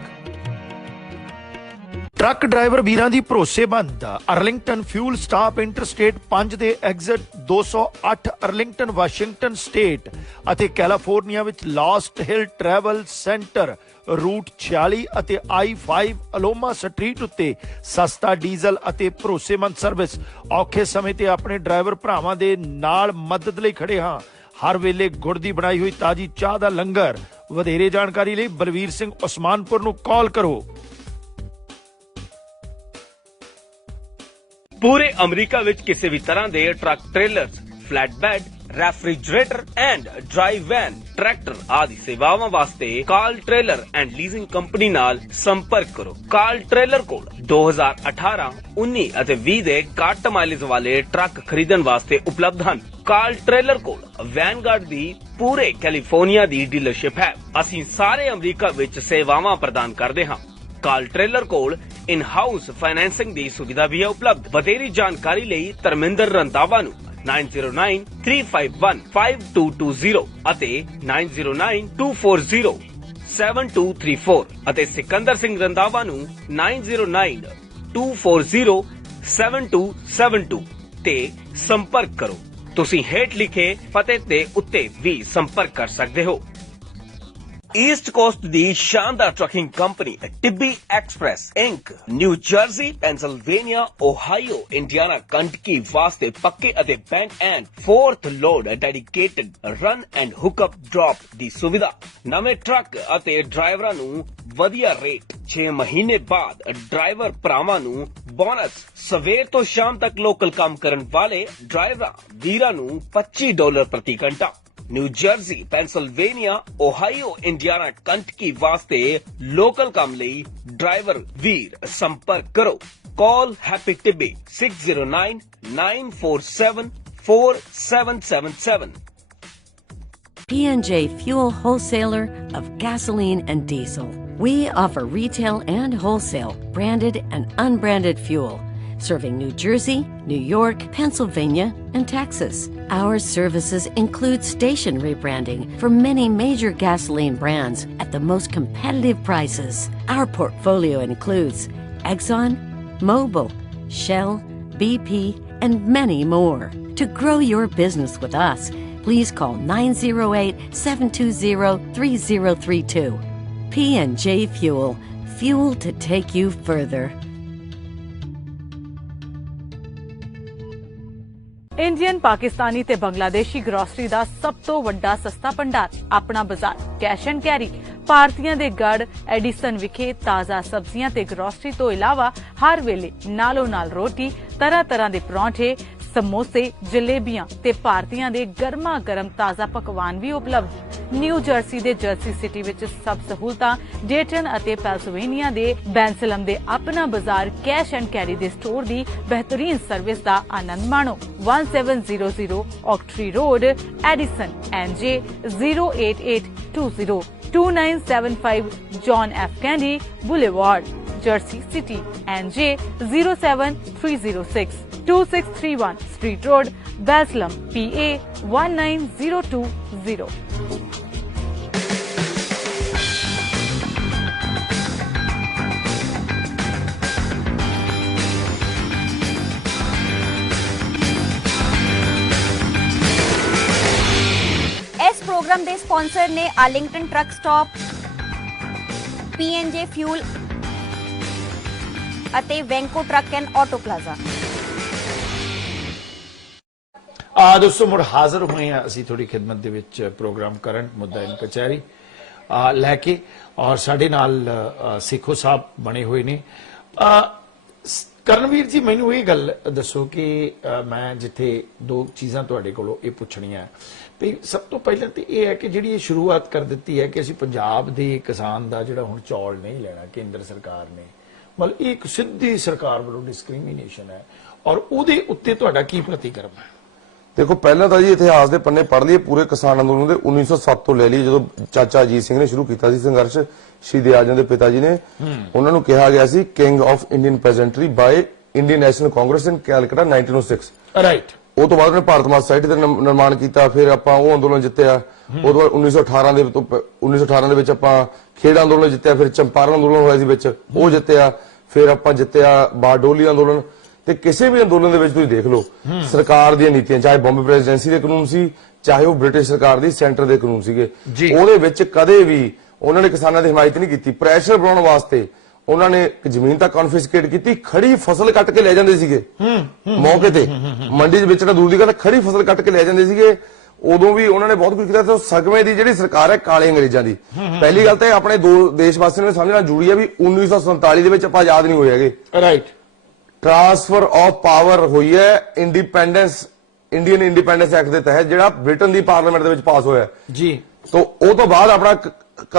ਟਰੱਕ ਡਰਾਈਵਰ ਵੀਰਾਂ ਦੀ ਭਰੋਸੇਮੰਦ ਅਰਲਿੰਗਟਨ ਫਿਊਲ ਸਟਾਪ ਇੰਟਰਸਟੇਟ 5 ਦੇ ਐਗਜ਼ਿਟ 208 ਅਰਲਿੰਗਟਨ ਵਾਸ਼ਿੰਗਟਨ ਸਟੇਟ ਅਤੇ ਕੈਲੀਫੋਰਨੀਆ ਵਿੱਚ ਲਾਸਟ ਹਿਲ ਟਰੈਵਲ ਸੈਂਟਰ ਰੂਟ 46 ਅਤੇ I-5 ਅਲੋਮਾ ਸਟਰੀਟ ਉੱਤੇ ਸਸਤਾ ਡੀਜ਼ਲ ਅਤੇ ਭਰੋਸੇਮੰਦ ਸਰਵਿਸ। ਔਖੇ ਸਮੇਂ ਤੇ ਆਪਣੇ ਡਰਾਈਵਰ ਭਰਾਵਾਂ ਦੇ ਨਾਲ ਮਦਦ ਲਈ ਖੜੇ ਹਾਂ। ਹਰ ਵੇਲੇ ਗੁੜ ਦੀ ਬਣਾਈ ਹੋਈ ਤਾਜ਼ੀ ਚਾਹ ਦਾ ਲੰਗਰ। ਵਧੇਰੇ ਜਾਣਕਾਰੀ ਲਈ ਬਲਵੀਰ ਸਿੰਘ ਉਸਮਾਨਪੁਰ ਨੂੰ ਕਾਲ ਕਰੋ। ਪੂਰੇ ਅਮਰੀਕਾ ਵਿੱਚ ਕਿਸੇ ਵੀ ਤਰ੍ਹਾਂ ਦੇ truck, trailers, flatbed, refrigerator and drive van, tractor ਆਦਿ ਸੇਵਾਵਾਂ ਵਾਸਤੇ Cal trailer and leasing company ਨਾਲ ਸੰਪਰਕ ਕਰੋ। ਕਾਲ ਟ੍ਰੇਲਰ ਕੋਲ 2018, 19 ਅਤੇ 20 ਦੇ ਘੱਟ ਮਾਈਲੇਜ ਵਾਲੇ ਟਰੱਕ ਖਰੀਦਣ ਵਾਸਤੇ ਉਪਲਬਧ ਹਨ। ਕਾਲ ਟ੍ਰੇਲਰ ਕੋਲ ਵੈਨਗਾਰਡ ਦੀ ਪੂਰੇ ਕੈਲੀਫੋਰਨੀਆ ਦੀ ਡੀਲਰਸ਼ਿਪ ਹੈ। ਅਸੀਂ ਸਾਰੇ ਅਮਰੀਕਾ ਵਿੱਚ ਸੇਵਾਵਾਂ ਪ੍ਰਦਾਨ ਕਰਦੇ ਹਾਂ। ਕਾਲ ਟ੍ਰੇਲਰ ਕੋਲ ਇਨ ਹਾਊਸ ਫਾਈਨੈਂਸਿੰਗ ਦੀ ਸੁਵਿਧਾ ਵੀ ਹੈ ਉਪਲਬਧ। ਵਧੇਰੀ ਜਾਣਕਾਰੀ ਲਈ ਧਰਮਿੰਦਰ ਰੰਧਾਵਾ ਨੂੰ 9093515220 ਅਤੇ 9092407234 ਅਤੇ ਸਿਕੰਦਰ ਸਿੰਘ ਰੰਧਾਵਾ ਨੂੰ 9092407272 ਤੇ ਸੰਪਰਕ ਕਰੋ। ਤੁਸੀਂ ਹੇਠ ਲਿਖੇ ਪਤੇ ਤੇ ਉੱਤੇ ਵੀ ਸੰਪਰਕ ਕਰ ਸਕਦੇ ਹੋ। ईस्ट कोस्ट दी शानदार trucking company Tibbi express inc New Jersey, Pennsylvania, Ohio, Indiana, Kentucky वास्ते पक्के अते back and forth load dedicated run and hookup drop दी सुविधा। नवे ट्रक अते ड्राइवरां नू वधिया रेट, 6 महीने बाद ड्राइवर भरावां नू बोनस, सवेर तो शाम तक लोकल काम करन वाले ड्राइवरां वीरां नू $25 प्रति घंटा। New Jersey, Pennsylvania, Ohio, Indiana, Kentucky वास्ते लोकल काम लई ड्राइवर वीर संपर्क करो। Call happy Tibbi 609-947-4777। P&J Fuel Wholesaler of gasoline and diesel. We offer retail and wholesale, branded and unbranded fuel, serving New Jersey, New York, Pennsylvania, and Texas. Our services include station rebranding for many major gasoline brands at the most competitive prices. Our portfolio includes Exxon, Mobil, Shell, BP, and many more. To grow your business with us, please call 908-720-3032. P&J Fuel. Fuel to take you further. Indian, Pakistani ਤੇ ਬੰਗਲਾਦੇਸ਼ੀ ਗਰੋਸਰੀ ਦਾ ਸਭ ਤੋਂ ਵੱਡਾ ਸਸਤਾ ਭੰਡਾਰ, ਆਪਣਾ ਬਾਜ਼ਾਰ, ਕੈਸ਼ ਐਂਡ ਕੈਰੀ। ਭਾਰਤੀਆਂ ਦੇ ਗੜ ਐਡੀਸਨ ਵਿਖੇ ਤਾਜ਼ਾ ਸਬਜ਼ੀਆਂ ਤੇ ਗਰੋਸਰੀ ਤੋਂ ਇਲਾਵਾ ਹਰ ਵੇਲੇ ਨਾਲੋਂ ਨਾਲ ਰੋਟੀ, ਤਰ੍ਹਾਂ ਤਰ੍ਹਾਂ ਦੇ ਪਰੌਂਠੇ, ਸਮੋਸੇ, ਜਲੇਬੀਆਂ ਤੇ ਭਾਰਤੀਆਂ ਦੇ ਗਰਮਾ ਗਰਮ ਤਾਜ਼ਾ ਪਕਵਾਨ ਵੀ ਉਪਲਬਧ। ਨਿਊ ਜਰਸੀ ਦੇ ਜਰਸੀ ਸਿਟੀ ਵਿੱਚ ਸਭ ਸਹੂਲਤਾਂ, ਡੇਟਨ ਅਤੇ ਪੈਂਸਿਲਵੇਨੀਆ ਦੇ ਬੈਂਸਲਮ ਦੇ ਆਪਣਾ ਬਾਜ਼ਾਰ ਕੈਸ਼ ਐਂਡ ਕੈਰੀ ਦੇ ਸਟੋਰ ਦੀ ਬਿਹਤਰੀਨ ਸਰਵਿਸ ਦਾ ਆਨੰਦ ਮਾਣੋ। 1700 ਔਕਟਰੀ road, Edison, NJ 08820, 2975 John F. Kennedy Boulevard, Jersey City, NJ 07306, 2631 Street Road, Baslam, PA 19020. ਇਸ ਪ੍ਰੋਗਰਾਮ ਦੇ ਸਪਾਂਸਰ ਨੇ Arlington truck stop, P&J fuel ਅਤੇ Vanco truck and auto plaza. ਦੋਸਤੋ ਮੁੜ ਹਾਜ਼ਰ ਹੋਏ ਹਾਂ ਅਸੀਂ ਤੁਹਾਡੀ ਖਿਦਮਤ ਦੇ ਵਿੱਚ ਪ੍ਰੋਗਰਾਮ ਕਰੰਟ ਮੁੱਦਾ ਇਨ ਕਚਹਿਰੀ ਲੈ ਕੇ, ਔਰ ਸਾਡੇ ਨਾਲ ਸੇਖੋ ਸਾਹਿਬ ਬਣੇ ਹੋਏ ਨੇ। ਕਰਨਵੀਰ ਜੀ, ਮੈਨੂੰ ਇਹ ਗੱਲ ਦੱਸੋ ਕਿ ਮੈਂ ਜਿੱਥੇ ਦੋ ਚੀਜ਼ਾਂ ਤੁਹਾਡੇ ਕੋਲੋਂ ਇਹ ਪੁੱਛਣੀਆਂ ਵੀ ਸਭ ਤੋਂ ਪਹਿਲਾਂ ਤੇ ਇਹ ਹੈ ਕਿ ਜਿਹੜੀ ਇਹ ਸ਼ੁਰੂਆਤ ਕਰ ਦਿੱਤੀ ਹੈ ਕਿ ਅਸੀਂ ਪੰਜਾਬ ਦੇ ਕਿਸਾਨ ਦਾ ਜਿਹੜਾ ਹੁਣ ਚੌਲ ਨਹੀਂ ਲੈਣਾ, ਕੇਂਦਰ ਸਰਕਾਰ ਨੇ, ਮਤਲਬ ਇਹ ਇੱਕ ਸਿੱਧੀ ਸਰਕਾਰ ਵੱਲੋਂ ਡਿਸਕ੍ਰਿਮੀਨੇਸ਼ਨ ਹੈ, ਔਰ ਉਹਦੇ ਉੱਤੇ ਤੁਹਾਡਾ ਕੀ ਪ੍ਰਤੀਕਰਮ ਹੈ? ਦੇਖੋ, ਪਹਿਲਾਂ ਤਾਂ ਜੀ ਇਤਿਹਾਸ ਦੇ ਪੰਨੇ ਪੜ੍ਹ ਲਈਏ ਪੂਰੇ ਕਿਸਾਨ ਅੰਦੋਲਨ ਦੇ 1907 ਤੋਂ ਲੈ ਲਈ, ਜਦੋਂ ਚਾਚਾ ਅਜੀਤ ਸਿੰਘ ਨੇ ਸ਼ੁਰੂ ਕੀਤਾ ਸੀ ਸੰਘਰਸ਼। ਸ਼ਹੀਦ ਆਜ਼ਮ ਦੇ ਪਿਤਾ ਜੀ ਨੇ ਉਹਨਾਂ ਨੂੰ ਕਿਹਾ ਗਿਆ ਸੀ king of Indian pageantry by Indian National Congress in Calcutta 1906। Right. ਉਹ ਤੋਂ ਬਾਅਦ ਉਹਨੇ ਭਾਰਤ ਮਾਤਾ ਸੋਸਾਇਟੀ ਦਾ ਨਿਰਮਾਣ ਕੀਤਾ, ਫਿਰ ਆਪਾਂ ਉਹ ਅੰਦੋਲਨ ਜਿੱਤਿਆ। ਉਹ ਤੋਂ ਬਾਅਦ 1918 ਦੇ ਵਿੱਚ ਆਪਾਂ ਖੇਡ ਅੰਦੋਲਨ ਜਿੱਤਿਆ, ਫਿਰ ਚੰਪਾਰਨ ਅੰਦੋਲਨ ਹੋਇਆ ਸੀ ਵਿੱਚ, ਉਹ ਜਿੱਤਿਆ, ਫਿਰ ਆਪਾਂ ਜਿੱਤਿਆ ਬਾਰਡੋਲੀ ਅੰਦੋਲਨ। ਤੇ ਕਿਸੇ ਵੀ ਅੰਦੋਲਨ ਦੇ ਵਿੱਚ ਤੁਸੀਂ ਦੇਖ ਲਓ ਸਰਕਾਰ ਦੀਆਂ ਨੀਤੀਆਂ, ਚਾਹੇ ਬੰਬੇ ਪ੍ਰੈਜ਼ੀਡੈਂਸੀ ਦੇ ਕਾਨੂੰਨ ਸੀ, ਚਾਹੇ ਉਹ ਬ੍ਰਿਟਿਸ਼ ਸਰਕਾਰ ਦੀ ਸੈਂਟਰ ਦੇ ਕਾਨੂੰਨ ਸੀਗੇ, ਉਹਦੇ ਵਿੱਚ ਕਦੇ ਵੀ ਉਹਨਾਂ ਨੇ ਕਿਸਾਨਾਂ ਦੀ ਹਮਾਇਤ ਨਹੀਂ ਕੀਤੀ। ਪ੍ਰੈਸ਼ਰ ਬਣਾਉਣ ਵਾਸਤੇ ਉਹਨਾਂ ਨੇ ਜ਼ਮੀਨ ਤਾਂ ਕਨਫਿਸਕੇਟ ਕੀਤੀ, ਖੜੀ ਫਸਲ ਕੱਟ ਕੇ ਲੈ ਜਾਂਦੇ ਸੀਗੇ ਮੌਕੇ ਤੇ, ਮੰਡੀ ਦੇ ਵਿੱਚ ਦੂਰ ਦੀ ਗੱਲ, ਖੜੀ ਫਸਲ ਕੱਟ ਕੇ ਲੈ ਜਾਂਦੇ ਸੀਗੇ। ਉਦੋਂ ਵੀ ਉਹਨਾਂ ਨੇ ਬਹੁਤ ਕੁਝ ਕੀਤਾ। ਤੇ ਸਗਵੇਂ ਦੀ ਜਿਹੜੀ ਸਰਕਾਰ ਹੈ ਕਾਲੇ ਅੰਗਰੇਜ਼ਾਂ ਦੀ, ਪਹਿਲੀ ਗੱਲ ਤਾਂ ਇਹ ਆਪਣੇ ਦੋ ਦੇਸ਼ ਵਾਸੀਆਂ ਨੇ ਸਮਝਣਾ ਜ਼ਰੂਰੀ ਹੈ ਵੀ 1947 ਦੇ ਵਿੱਚ ਆਪਾਂ ਆਜ਼ਾਦ ਨਹੀਂ ਹੋਏ ਹੈਗੇ। ਰਾਈਟ। ਟ੍ਰਾਂਸਫਰ ਆਫ ਪਾਵਰ ਹੋਈ ਹੈ ਇੰਡੀਅਨ ਇੰਡੀਪੈਂਡੈਂਸ ਐਕਟ ਦੇ ਤਹਿਤ, ਜਿਹੜਾ ਬ੍ਰਿਟਨ ਦੀ ਪਾਰਲੀਮੈਂਟ ਦੇ ਵਿੱਚ ਪਾਸ ਹੋਇਆ ਜੀ। ਤੋਂ ਉਹ ਤੋਂ ਬਾਅਦ ਆਪਣਾ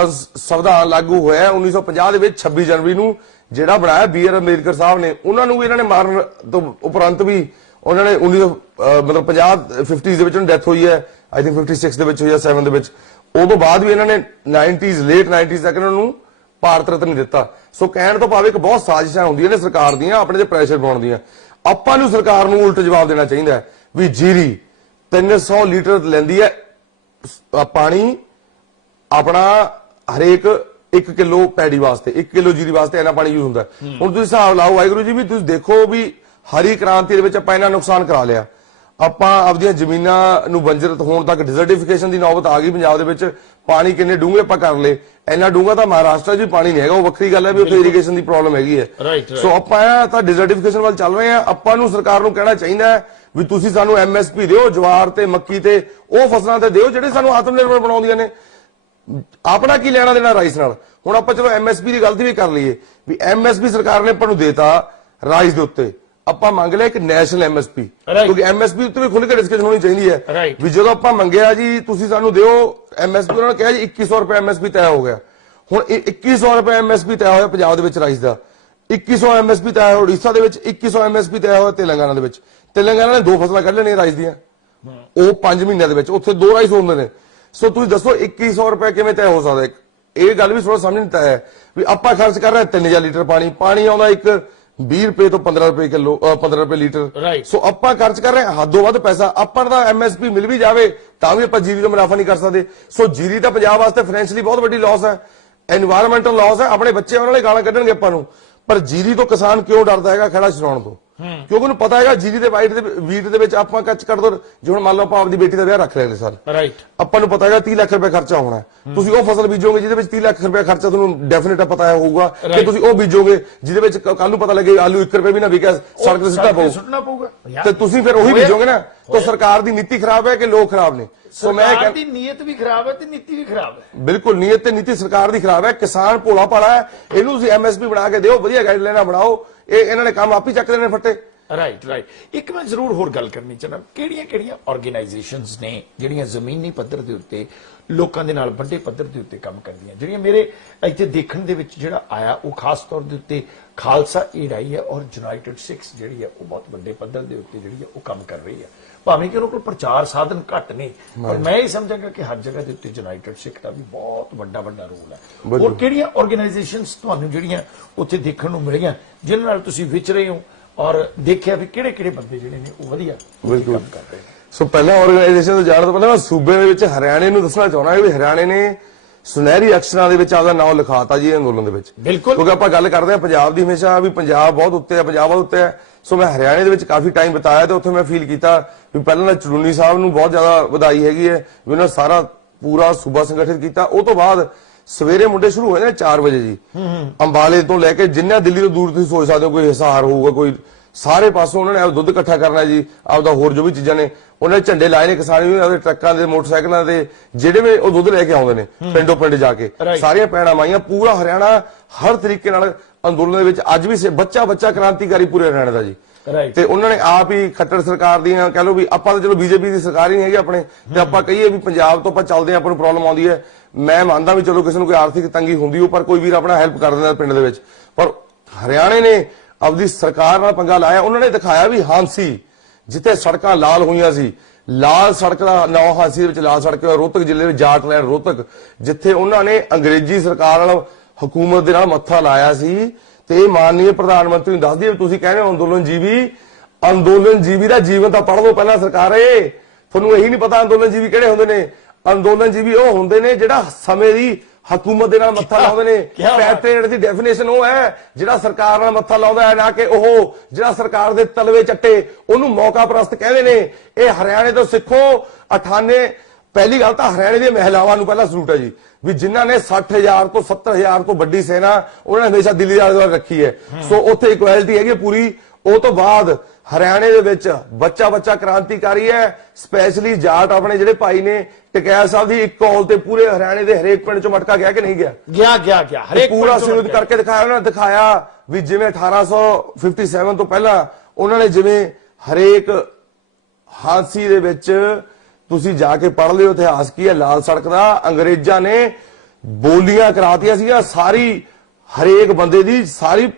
ਸੰਵਿਧਾਨ ਲਾਗੂ ਹੋਇਆ 1950 ਦੇ ਵਿੱਚ 26 ਜਨਵਰੀ ਨੂੰ, ਜਿਹੜਾ ਬਣਾਇਆ B.R. ਅੰਬੇਦਕਰ ਸਾਹਿਬ ਨੇ। ਉਹਨਾਂ ਨੂੰ ਵੀ ਇਹਨਾਂ ਨੇ ਮਾਰਨ ਤੋਂ ਉਪਰੰਤ ਵੀ ਉਹਨਾਂ ਨੇ 50s ਦੇ ਵਿੱਚ ਉਹਨਾਂ ਡੈਥ ਹੋਈ ਹੈ, ਆਈ ਥਿੰਕ 56 ਦੇ ਵਿੱਚ ਹੋਈ ਹੈ, 7 ਦੇ ਵਿੱਚ। ਉਦੋਂ ਬਾਅਦ ਵੀ ਇਹਨਾਂ ਨੇ ਲੇਟ 90s ਤੱਕ ਇਹਨਾਂ ਨੂੰ ਭਾਰਤ ਰਤਨ ਨਹੀਂ ਦਿੱਤਾ। ਸੋ ਕਹਿਣ ਤੋਂ ਭਾਵੇਂ ਇੱਕ ਬਹੁਤ ਸਾਜ਼ਿਸ਼ਾਂ ਹੁੰਦੀਆਂ ਨੇ ਸਰਕਾਰ ਦੀਆਂ ਆਪਣੇ ਤੇ ਪ੍ਰੈਸ਼ਰ ਪਾਉਣ ਦੀਆਂ। ਆਪਾਂ ਨੂੰ ਸਰਕਾਰ ਨੂੰ ਉਲਟ ਜਵਾਬ ਦੇਣਾ ਚਾਹੀਦਾ ਵੀ ਜੀਰੀ 300 ਲੀਟਰ ਲੈਂਦੀ ਹੈ ਪਾਣੀ ਆਪਣਾ ਹਰੇਕ 1 ਕਿਲੋ ਪੈੜੀ ਵਾਸਤੇ, 1 ਕਿਲੋ ਜੀਰੀ ਵਾਸਤੇ ਇੰਨਾ ਪਾਣੀ ਯੂਜ਼ ਹੁੰਦਾ। ਹੁਣ ਤੁਸੀਂ ਹਿਸਾਬ ਲਾਓ ਵਾਹਿਗੁਰੂ ਜੀ, ਵੀ ਤੁਸੀਂ ਦੇਖੋ ਵੀ ਹਰੀ ਕ੍ਰਾਂਤੀ ਦੇ ਵਿੱਚ ਆਪਾਂ ਇੰਨਾ ਨੁਕਸਾਨ ਕਰਾ ਲਿਆ। ਆਪਾਂ ਆਪਦੀਆਂ ਜ਼ਮੀਨਾਂ ਨੂੰ ਬੰਜਰ ਹੋਣ ਤੱਕ ਡਿਜ਼ਰਟੀਫਿਕੇਸ਼ਨ ਦੀ ਨੌਬਤ ਆ ਗਈ ਪੰਜਾਬ ਦੇ ਵਿੱਚ। ਪਾਣੀ ਕਿੰਨੇ ਡੂੰਘੇ ਆਪਾਂ ਕਰ ਲਏ, ਇੰਨਾ ਡੂੰਘਾ ਤਾਂ ਮਹਾਰਾਸ਼ਟਰ 'ਚ ਵੀ ਪਾਣੀ ਨਹੀਂ ਹੈਗਾ, ਉਹ ਵੱਖਰੀ ਗੱਲ ਹੈ ਵੀ ਉੱਥੇ ਇਰੀਗੇਸ਼ਨ ਦੀ ਪ੍ਰੋਬਲਮ ਹੈਗੀ ਹੈ। ਸੋ ਆਪਾਂ ਤਾਂ ਡਿਜ਼ਰਟੀਫਿਕੇਸ਼ਨ ਵੱਲ ਚੱਲ ਰਹੇ ਹਾਂ। ਆਪਾਂ ਨੂੰ ਸਰਕਾਰ ਨੂੰ ਕਹਿਣਾ ਚਾਹੀਦਾ ਹੈ ਵੀ ਤੁਸੀਂ ਸਾਨੂੰ MSP ਦਿਓ, ਜਵਾਰ ਤੇ ਮੱਕੀ ਤੇ ਉਹ ਫਸਲਾਂ ਤੇ ਦਿਓ ਜਿਹੜੇ ਸਾਨੂੰ ਆਤਮ ਨਿਰਭਰ ਬਣਾਉਂਦੀਆਂ ਨੇ। ਆਪਣਾ ਕੀ ਲੈਣਾ ਦੇਣਾ ਰਾਈਸ ਨਾਲ? ਹੁਣ ਆਪਾਂ ਚਲੋ MSP ਦੀ ਗਲਤੀ ਵੀ ਕਰ ਲਈਏ ਵੀ MSP ਸਰਕਾਰ ਨੇ ਆਪਾਂ ਨੂੰ ਦੇਤਾ ਰਾਈਸ ਦੇ ਉੱਤੇ, ਆਪਾਂ ਮੰਗ ਲਿਆ ਇੱਕ ਨੈਸ਼ਨਲ MSP, ਕਿਉਂਕਿ MSP ਉੱਤੇ ਵੀ ਖੁੱਲ੍ਹ ਕੇ ਡਿਸਕਸ਼ਨ ਹੋਣੀ ਚਾਹੀਦੀ ਹੈ ਵੀ ਜਦੋਂ ਆਪਾਂ ਮੰਗਿਆ ਜੀ ਤੁਸੀਂ ਸਾਨੂੰ ਦਿਓ MSP, ਉਹਨਾਂ ਨੇ ਕਿਹਾ ਜੀ 2100 ਰੁਪਏ MSP ਤੈਅ ਹੋ ਗਿਆ। ਹੁਣ ਇਹ 2100 ਰੁਪਏ MSP ਤੈਅ ਹੋਇਆ ਪੰਜਾਬ ਦੇ ਵਿੱਚ ਰਾਈਸ ਦਾ, 2100 MSP ਤੈਅ ਹੋਇਆ ਉੜੀਸਾ ਦੇ ਵਿੱਚ, 2100 MSP ਤੈਅ ਹੋਇਆ ਤੇਲੰਗਾਨਾ ਦੇ ਵਿੱਚ। ਤੇਲੰਗਾਨਾ ਨੇ 2 ਫਸਲਾਂ ਕੱਢ ਲੈਣੀਆਂ ਰਾਈਸ ਦੀਆਂ, ਉਹ 5 ਮਹੀਨਿਆਂ ਦੇ ਵਿੱਚ, ਉੱਥੇ 2 ਰਾਈਸ ਹੁੰਦੇ ਨੇ। ਸੋ ਤੁਸੀਂ ਦੱਸੋ 2100 ਰੁਪਏ ਕਿਵੇਂ ਤੈਅ ਹੋ ਸਕਦਾ? ਇਹ ਗੱਲ ਵੀ ਥੋੜਾ ਸਮਝ ਨਹੀਂ ਆਇਆ ਵੀ ਆਪਾਂ ਖਰਚ ਕਰ ਰਹੇ 3000 ਲੀਟਰ ਪਾਣੀ ਆਉਂਦਾ ਇੱਕ 20 ਰੁਪਏ ਤੋਂ 15 ਰੁਪਏ ਕਿਲੋ, 15 ਰੁਪਏ ਲੀਟਰ। ਸੋ ਆਪਾਂ ਖਰਚ ਕਰ ਰਹੇ ਹੱਦੋਂ ਵੱਧ ਪੈਸਾ। ਆਪਾਂ ਦਾ MSP ਮਿਲ ਵੀ ਜਾਵੇ ਤਾਂ ਵੀ ਆਪਾਂ ਜੀਰੀ ਦਾ ਮੁਨਾਫਾ ਨਹੀਂ ਕਰ ਸਕਦੇ। ਸੋ ਜੀਰੀ ਤਾਂ ਪੰਜਾਬ ਵਾਸਤੇ ਫਾਈਨੈਂਸ਼ੀਅਲੀ ਬਹੁਤ ਵੱਡੀ ਲਾਸ ਹੈ, এনवायरमेंटल ਲਾਸ ਹੈ। ਆਪਣੇ ਬੱਚੇ ਉਹਨਾਂ ਵਾਲੇ ਗਾਲਾਂ ਕੱਢਣਗੇ ਆਪਾਂ ਨੂੰ, ਪਰ ਜੀਰੀ ਤੋਂ ਕਿਸਾਨ ਕਿਉਂ ਡਰਦਾ ਹੈਗਾ ਖੜਾ ਛਡਾਉਣ ਤੋਂ? ਕਿਉਂਕਿ ਉਹਨੂੰ ਪਤਾ ਹੈਗਾ ਜੀਰੀ ਦੇ ਵੀਟ ਦੇ ਵਿੱਚ ਆਪਾਂ ਕੱਚ ਕਰ ਦੋ। ਜੇ ਹੁਣ ਮੰਨ ਲਓ ਆਪਾਂ ਆਪਦੀ ਬੇਟੀ ਦਾ ਵਿਆਹ ਰੱਖ ਲਿਆ ਅਗਲੇ ਸਾਲ, ਰਾਈਟ, ਆਪਾਂ ਨੂੰ ਪਤਾ ਹੈਗਾ 30 ਲੱਖ ਰੁਪਏ ਖਰਚਾ ਹੋਣਾ, ਤੁਸੀਂ ਉਹ ਫਸਲ ਬੀਜੋਗੇ ਜਿਹਦੇ ਵਿੱਚ 30 ਲੱਖ ਰੁਪਏ ਖਰਚਾ ਤੁਹਾਨੂੰ ਡੈਫੀਨਿਟ ਪਤਾ ਹੋਊਗਾ ਕਿ ਤੁਸੀਂ ਉਹ ਬੀਜੋਗੇ ਜਿਹਦੇ ਵਿੱਚ ਕੱਲ ਨੂੰ ਪਤਾ ਲੱਗੇ ਆਲੂ 1 ਰੁਪਏ ਵੀ ਨਾ ਵਿਕਿਆ, ਸੜਕ ਤੇ ਸੁੱਟਣਾ ਪਊਗਾ ਤੇ ਤੁਸੀਂ ਫਿਰ ਉਹੀ ਬੀਜੋਗੇ ਨਾ। ਤਾਂ ਸਰਕਾਰ ਦੀ ਨੀਤੀ ਖਰਾਬ ਹੈ ਕਿ ਲੋਕ ਖਰਾਬ ਨੇ? ਸੋ ਮੈਂ ਸਰਕਾਰ ਦੀ ਨੀਅਤ ਵੀ ਖਰਾਬ ਹੈ ਤੇ ਨੀਤੀ ਵੀ ਖਰਾਬ ਹੈ। ਬਿਲਕੁਲ ਨੀਅਤ ਤੇ ਨੀਤੀ ਸਰਕਾਰ ਦੀ ਖਰਾਬ ਹੈ। ਕਿਸਾਨ ਭੋਲਾ ਭਾਲਾ ਹੈ, ਇਹਨੂੰ ਤੁਸੀਂ ਐਮਐਸਪੀ ਬਣਾ ਕੇ ਦਿਓ, ਵਧੀਆ ਗਾਈਡਲਾਈਨਾਂ ਬਣਾਓ, ਇਹਨਾਂ ਨੇ ਕੰਮ ਆਪ ਹੀ ਚੱਕ ਦੇਣੇ ਫੱਟੇ। ਰਾਈਟ। ਇੱਕ ਮੈਂ ਜ਼ਰੂਰ ਹੋਰ ਗੱਲ ਕਰਨੀ ਚਾਹੁੰਦਾ, ਕਿਹੜੀਆਂ ਆਰਗੇਨਾਈਜੇਸ਼ਨਸ ਨੇ ਜਿਹੜੀਆਂ ਜ਼ਮੀਨੀ ਪੱਧਰ ਦੇ ਉੱਤੇ ਲੋਕਾਂ ਦੇ ਨਾਲ ਵੱਡੇ ਪੱਧਰ ਦੇ ਉੱਤੇ ਕੰਮ ਕਰਦੀਆਂ, ਜਿਹੜੀਆਂ ਮੇਰੇ ਇੱਥੇ ਦੇਖਣ ਦੇ ਵਿੱਚ ਜਿਹੜਾ ਆਇਆ ਉਹ ਖਾਸ ਤੌਰ ਦੇ ਉੱਤੇ ਖਾਲਸਾ ਏਡ ਆਈ ਹੈ ਔਰ ਯੂਨਾਈਟਿਡ ਸਿੱਖਸ ਜਿਹੜੀ ਹੈ ਉਹ ਬਹੁਤ ਵੱਡੇ ਪੱਧਰ ਦੇ ਉੱਤੇ ਜਿਹੜੀ ਹੈ ਉਹ ਕੰਮ ਕਰ ਰਹੀ ਹੈ। ਭਾਵੇਂ ਕਿ ਉਹਨਾਂ ਕੋਲ ਪ੍ਰਚਾਰ ਸਾਧਨ ਘੱਟ ਨੇ, ਪਰ ਮੈਂ ਇਹ ਸਮਝਾਂਗਾ ਕਿ ਹਰ ਜਗ੍ਹਾ ਦੇ ਉੱਤੇ ਯੂਨਾਈਟਿਡ ਸਿੱਖ ਦਾ ਵੀ ਬਹੁਤ ਵੱਡਾ ਰੋਲ ਹੈ। ਹੋਰ ਕਿਹੜੀਆਂ ਆਰਗੇਨਾਈਜੇਸ਼ਨਸ ਤੁਹਾਨੂੰ ਜਿਹੜੀਆਂ ਉੱਥੇ ਦੇਖਣ ਨੂੰ ਮਿਲੀਆਂ ਜਿਨ੍ਹਾਂ ਨਾਲ ਤੁਸੀਂ ਵਿਚ ਰਹੇ ਹੋ ਔਰ ਦੇਖਿਆ ਵੀ ਕਿਹੜੇ ਬੰਦੇ ਜਿਹੜੇ ਨੇ ਉਹ ਵਧੀਆ ਕੰਮ ਕਰ ਰਹੇ ਨੇ? ਸੋ ਪਹਿਲਾਂ ਆਰਗੇਨਾਈਜੇਸ਼ਨ ਤੋਂ ਜਾਣ ਤੋਂ ਪਹਿਲਾਂ ਮੈਂ ਸੂਬੇ ਦੇ ਵਿੱਚ ਹਰਿਆਣੇ ਨੂੰ ਦੱਸਣਾ ਚਾਹੁੰਦਾ ਵੀ ਹਰਿਆਣੇ ਨੇ ਸੁਨਹਿਰੀ ਅਕਸ਼ਰਾਂ ਦੇ ਵਿੱਚ ਆਪਦਾ ਨਾਮ ਲਿਖਾਤਾ ਜੀ ਅੰਦੋਲਨ ਦੇ ਵਿੱਚ। ਬਿਲਕੁਲ, ਕਿਉਂਕਿ ਆਪਾਂ ਗੱਲ ਕਰਦੇ ਹਾਂ ਪੰਜਾਬ ਦੀ, ਹਮੇਸ਼ਾ ਵੀ ਪੰਜਾਬ ਬਹੁਤ ਉੱਤੇ ਹੈ, ਪੰਜਾਬ ਬਹੁਤ ਉੱਤੇ ਹੈ। ਸੋ ਮੈਂ ਹਰਿਆਣੇ ਦੇ ਵਿੱਚ ਕਾਫੀ ਟਾਈਮ ਬਿਤਾਇਆ ਤੇ ਉੱਥੇ ਮੈਂ ਫੀਲ ਕੀਤਾ ਵੀ ਪਹਿਲਾਂ ਤਾਂ ਚੜੂਨੀ ਸਾਹਿਬ ਨੂੰ ਬਹੁਤ ਜ਼ਿਆਦਾ ਵਧਾਈ ਹੈਗੀ ਹੈ ਵੀ ਉਹਨਾਂ ਸਾਰਾ ਪੂਰਾ ਸੂਬਾ ਸੰਗਠਿਤ ਕੀਤਾ। ਉਹ ਤੋਂ ਬਾਅਦ ਸਵੇਰੇ ਮੁੰਡੇ ਸ਼ੁਰੂ ਹੋਏ ਨੇ 4 ਵਜੇ ਜੀ, ਅੰਬਾਲੇ ਤੋਂ ਲੈ ਕੇ ਜਿੰਨਾ ਦਿੱਲੀ ਤੋਂ ਦੂਰ ਤੁਸੀਂ ਸੋਚ ਸਕਦੇ ਹੋ, ਕੋਈ ਹਿਸਾਰ ਹੋਊਗਾ, ਕੋਈ ਸਾਰੇ ਪਾਸੋਂ ਉਹਨਾਂ ਨੇ ਦੁੱਧ ਇਕੱਠਾ ਕਰਨਾ ਜੀ, ਆਪਦਾ ਹੋਰ ਜੋ ਵੀ ਚੀਜ਼ਾਂ ਨੇ ਉਹਨਾਂ ਨੇ ਝੰਡੇ ਲਾਏ ਨੇ, ਕਿਸਾਨ ਵੀ ਆਪਦੇ ਟਰੱਕਾਂ ਦੇ ਮੋਟਰਸਾਈਕਲਾਂ ਦੇ ਜਿਹੜੇ ਵੀ ਉਹ ਦੁੱਧ ਲੈ ਕੇ ਆਉਂਦੇ ਨੇ ਪਿੰਡੋਂ ਪਿੰਡ ਜਾ ਕੇ, ਸਾਰੀਆਂ ਪੈੜਾਂ ਮਾਈਆਂ। ਪੂਰਾ ਹਰਿਆਣਾ ਹਰ ਤਰੀਕੇ ਨਾਲ ਅੰਦੋਲਨ ਦੇ ਵਿੱਚ ਅੱਜ ਵੀ ਬੱਚਾ ਕ੍ਰਾਂਤੀਕਾਰੀ ਪੂਰੇ ਹਰਿਆਣੇ ਦਾ ਜੀ। ਤੇ ਉਹਨਾਂ ਨੇ ਆਪ ਹੀ ਖੱਟੜ ਸਰਕਾਰ ਦੀਆਂ ਕਹਿ ਲਓ ਵੀ ਆਪਾਂ ਤਾਂ ਚਲੋ ਬੀਜੇਪੀ ਦੀ ਸਰਕਾਰ ਹੀ ਨਹੀਂ ਹੈਗੀ ਆਪਣੇ, ਤੇ ਆਪਾਂ ਕਹੀਏ ਵੀ ਪੰਜਾਬ ਤੋਂ ਆਪਾਂ ਚੱਲਦੇ ਹਾਂ, ਆਪਾਂ ਨੂੰ ਪ੍ਰੋਬਲਮ ਆਉਂਦੀ ਹੈ। ਮੈਂ ਮੰਨਦਾ ਵੀ ਚਲੋ ਕਿਸੇ ਨੂੰ ਕੋਈ ਆਰਥਿਕ ਤੰਗੀ ਹੁੰਦੀ ਹੋ, ਪਰ ਕੋਈ ਵੀਰ ਆਪਣਾ ਹੈਲਪ ਕਰ ਦਿੰਦਾ ਪਿੰਡ ਦੇ ਵਿੱਚ। ਪਰ ਹਰਿਆਣੇ ਨੇ ਆਪਦੀ ਸਰਕਾਰ ਨਾਲ ਪੰਗਾ ਲਾਇਆ, ਉਹਨਾਂ ਨੇ ਦਿਖਾਇਆ ਵੀ ਹਾਂਸੀ ਜਿੱਥੇ ਸੜਕਾਂ ਲਾਲ ਹੋਈਆਂ ਸੀ, ਲਾਲ ਸੜਕ ਦਾ ਨਾਂ ਹਾਂਸੀ ਦੇ ਵਿੱਚ ਲਾਲ ਸੜਕ, ਰੋਹਤਕ ਜ਼ਿਲ੍ਹੇ ਵਿੱਚ ਜਾਟਲੈਂਡ ਰੋਹਤਕ, ਜਿੱਥੇ ਉਹਨਾਂ ਨੇ ਅੰਗਰੇਜ਼ੀ ਸਰਕਾਰ ਨਾਲ ਹਕੂਮਤ ਦੇ ਨਾਲ ਮੱਥਾ ਲਾਇਆ ਸੀ। ਤੇ ਮਾਨਨੀय ਪ੍ਰਧਾਨ ਮੰਤਰੀ ਨੂੰ ਦੱਸਦੀ ਵੀ ਤੁਸੀਂ ਕਹਿੰਦੇ ਹੋ ਅੰਦੋਲਨ ਜੀਵੀ ਦਾ ਜੀਵਨ ਤਾਂ ਪੜ੍ਹ ਲਓ ਪਹਿਲਾਂ ਸਰਕਾਰੇ, ਤੁਹਾਨੂੰ ਇਹੀ ਨਹੀਂ ਪਤਾ ਅੰਦੋਲਨ ਜੀਵੀ ਕਿਹੜੇ ਹੁੰਦੇ ਨੇ। ਅੰਦੋਲਨ ਜੀਵੀ ਉਹ ਹੁੰਦੇ ਨੇ ਜਿਹੜਾ ਸਮੇਂ ਦੀ ਹਕੂਮਤ ਦੇ ਨਾਲ ਮੱਥਾ ਲਾਉਂਦੇ ਨੇ। ਪੈਟਰੀਅਟ ਦੀ ਡੈਫੀਨੇਸ਼ਨ ਉਹ ਹੈ ਜਿਹੜਾ ਸਰਕਾਰ ਨਾਲ ਮੱਥਾ ਲਾਉਂਦਾ ਹੈ, ਨਾ ਕਿ ਉਹ ਜਿਹੜਾ ਸਰਕਾਰ ਦੇ ਤਲਵੇ ਚੱਟੇ, ਉਹਨੂੰ ਮੌਕਾ ਪ੍ਰਸਤ ਕਹਿੰਦੇ ਨੇ। ਇਹ ਹਰਿਆਣੇ ਤੋਂ ਸਿੱਖੋ 98। ਪਹਿਲੀ ਗੱਲ ਤਾਂ ਹਰਿਆਣੇ ਦੀਆਂ ਮਹਿਲਾਵਾਂ ਨੂੰ ਪਹਿਲਾਂ ਸਲੂਟ ਹੈ ਜੀ, ਵੀ ਜਿਨ੍ਹਾਂ ਨੇ 60,000 ਤੋਂ 70,000 ਤੋਂ ਵੱਡੀ ਸੈਨਾ ਉਹਨਾਂ ਨੇ ਹਮੇਸ਼ਾ ਦਿੱਲੀ ਦੇ ਆਲੇ ਦੁਆਲੇ ਰੱਖੀ ਹੈ। ਸੋ ਉੱਥੇ ਇਕੁਐਲਿਟੀ ਹੈਗੀ ਪੂਰੀ। ਉਹ ਤੋਂ ਬਾਅਦ ਹਰਿਆਣੇ ਦੇ ਵਿੱਚ ਬੱਚਾ ਕ੍ਰਾਂਤੀਕਾਰੀ ਹੈ, ਸਪੈਸ਼ਲੀ ਜਾਟ ਆਪਣੇ ਜਿਹੜੇ ਭਾਈ ਨੇ ਟਕੈਤ ਸਾਹਿਬ ਦੀ ਇੱਕ ਕਾਲ ਤੇ ਪੂਰੇ ਹਰਿਆਣੇ ਦੇ ਹਰੇਕ ਪਿੰਡ ਚੋਂ ਮਟਕਾ ਗਿਆ ਕਿ ਨਹੀਂ ਗਿਆ ਹਰੇਕ ਪੂਰਾ ਸੰਯੁਕਤ ਕਰਕੇ ਦਿਖਾਇਆ। ਉਹਨਾਂ ਨੇ ਦਿਖਾਇਆ ਵੀ ਜਿਵੇਂ 1857 ਤੋਂ ਪਹਿਲਾਂ ਉਹਨਾਂ ਨੇ ਜਿਵੇਂ ਹਰੇਕ ਹਾਂਸੀ ਦੇ ਵਿੱਚ ਤੁਸੀਂ ਜਾ ਕੇ ਪੜ੍ਹ ਲਿਓ ਇਤਿਹਾਸ ਕੀ ਹੈ ਲਾਲ ਸੜਕ ਦਾ, ਅੰਗਰੇਜ਼ਾਂ ਨੇ ਬੋਲੀਆਂ ਕਰਾਤੀਆਂ ਸੀਗੀਆਂ ਸਾਰੀ ਹਰੇਕ ਬੰਦੇ ਦੀ, ਸਾਰੀ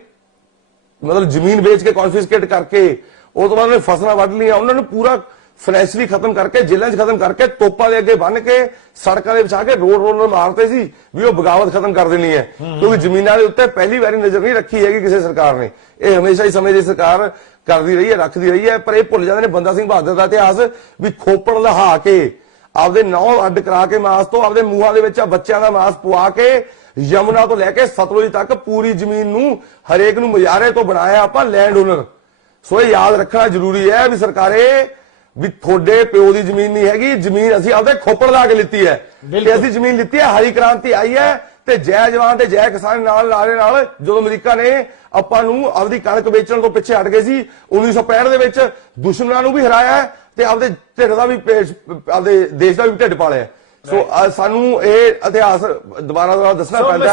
ਮਤਲਬ ਜ਼ਮੀਨ ਵੇਚ ਕੇ ਕੌਨਫਿਸਕੇਟ ਕਰਕੇ, ਉਹ ਤੋਂ ਬਾਅਦ ਉਹਨੇ ਫਸਲਾਂ ਵੱਢ ਲਈਆਂ, ਉਹਨਾਂ ਨੂੰ ਪੂਰਾ ਫਾਈਨੈਂਸ਼ਲੀ ਖਤਮ ਕਰਕੇ, ਜੇਲ੍ਹਾਂ 'ਚ ਖਤਮ ਕਰਕੇ, ਤੋਪਾਂ ਦੇ ਅੱਗੇ ਬੰਨ ਕੇ ਸੜਕਾਂ ਦੇ ਵਿਛਾ ਕੇ ਰੋਡ ਮਾਰਦੇ ਸੀ ਵੀ ਉਹ ਬਗਾਵਤ ਖਤਮ ਕਰ ਦੇਣੀ ਹੈ। ਕਿਉਂਕਿ ਜ਼ਮੀਨਾਂ ਦੇ ਉੱਤੇ ਪਹਿਲੀ ਵਾਰੀ ਨਜ਼ਰ ਨਹੀਂ ਰੱਖੀ ਹੈਗੀ ਕਿਸੇ ਸਰਕਾਰ ਨੇ, ਇਹ ਹਮੇਸ਼ਾ ਹੀ ਸਮੇਂ ਦੀ ਸਰਕਾਰ ਕਰਦੀ ਰਹੀ ਹੈ, ਰੱਖਦੀ ਰਹੀ ਹੈ। ਪਰ ਇਹ ਭੁੱਲ ਜਾਂਦੇ ਨੇ ਬੰਦਾ ਸਿੰਘ ਬਹਾਦਰ ਦਾ ਇਤਿਹਾਸ ਵੀ ਖੋਪੜ ਲਹਾ ਕੇ ਆਪਦੇ ਨੌਂ ਅੱਡ ਕਰਾ ਕੇ ਮਾਸ ਤੋਂ ਆਪਦੇ ਮੂੰਹਾਂ ਦੇ ਵਿੱਚ ਬੱਚਿਆਂ ਦਾ ਮਾਸ ਪਵਾ ਕੇ ਯਮੁਨਾ ਤੋਂ ਲੈ ਕੇ ਸਤਲੁਜ ਤੱਕ ਪੂਰੀ ਜ਼ਮੀਨ ਨੂੰ ਹਰੇਕ ਨੂੰ ਮੁਜ਼ਾਹਰੇ ਤੋਂ ਬਣਾਇਆ ਆਪਾਂ ਲੈਂਡ ਓਨਰ। ਸੋ ਇਹ ਯਾਦ ਰੱਖਣਾ ਜ਼ਰੂਰੀ ਹੈ ਵੀ ਸਰਕਾਰੇ ਵੀ ਤੁਹਾਡੇ ਪਿਓ ਦੀ ਜ਼ਮੀਨ ਨਹੀਂ ਹੈਗੀ, ਜ਼ਮੀਨ ਅਸੀਂ ਆਪਦੇ ਖੋਪੜ ਲਾ ਕੇ ਲਿੱਤੀ ਹੈ ਤੇ ਅਸੀਂ ਜ਼ਮੀਨ ਲਿੱਤੀ ਹੈ। ਹਰੀ ਕ੍ਰਾਂਤੀ ਆਈ ਹੈ ਤੇ ਜੈ ਜਵਾਨ ਤੇ ਜੈ ਕਿਸਾਨ ਨਾਲ ਨਾਰੇ ਨਾਲ ਜਦੋਂ ਅਮਰੀਕਾ ਨੇ ਆਪਾਂ ਨੂੰ ਆਪਦੀ ਕਣਕ ਵੇਚਣ ਤੋਂ ਪਿੱਛੇ ਹਟ ਗਏ ਸੀ 1965 ਦੇ ਵਿੱਚ, ਦੁਸ਼ਮਣਾਂ ਨੂੰ ਵੀ ਹਰਾਇਆ ਤੇ ਆਪਦੇ ਢਿੱਡ ਦਾ ਵੀ ਆਪਦੇ ਦੇਸ਼ ਦਾ ਵੀ ਢਿੱਡ ਪਾਲਿਆ। ਸੋ ਸਾਨੂੰ ਇਹ ਇਤਿਹਾਸ ਦੁਬਾਰਾ ਦੱਸਣਾ ਪੈਂਦਾ।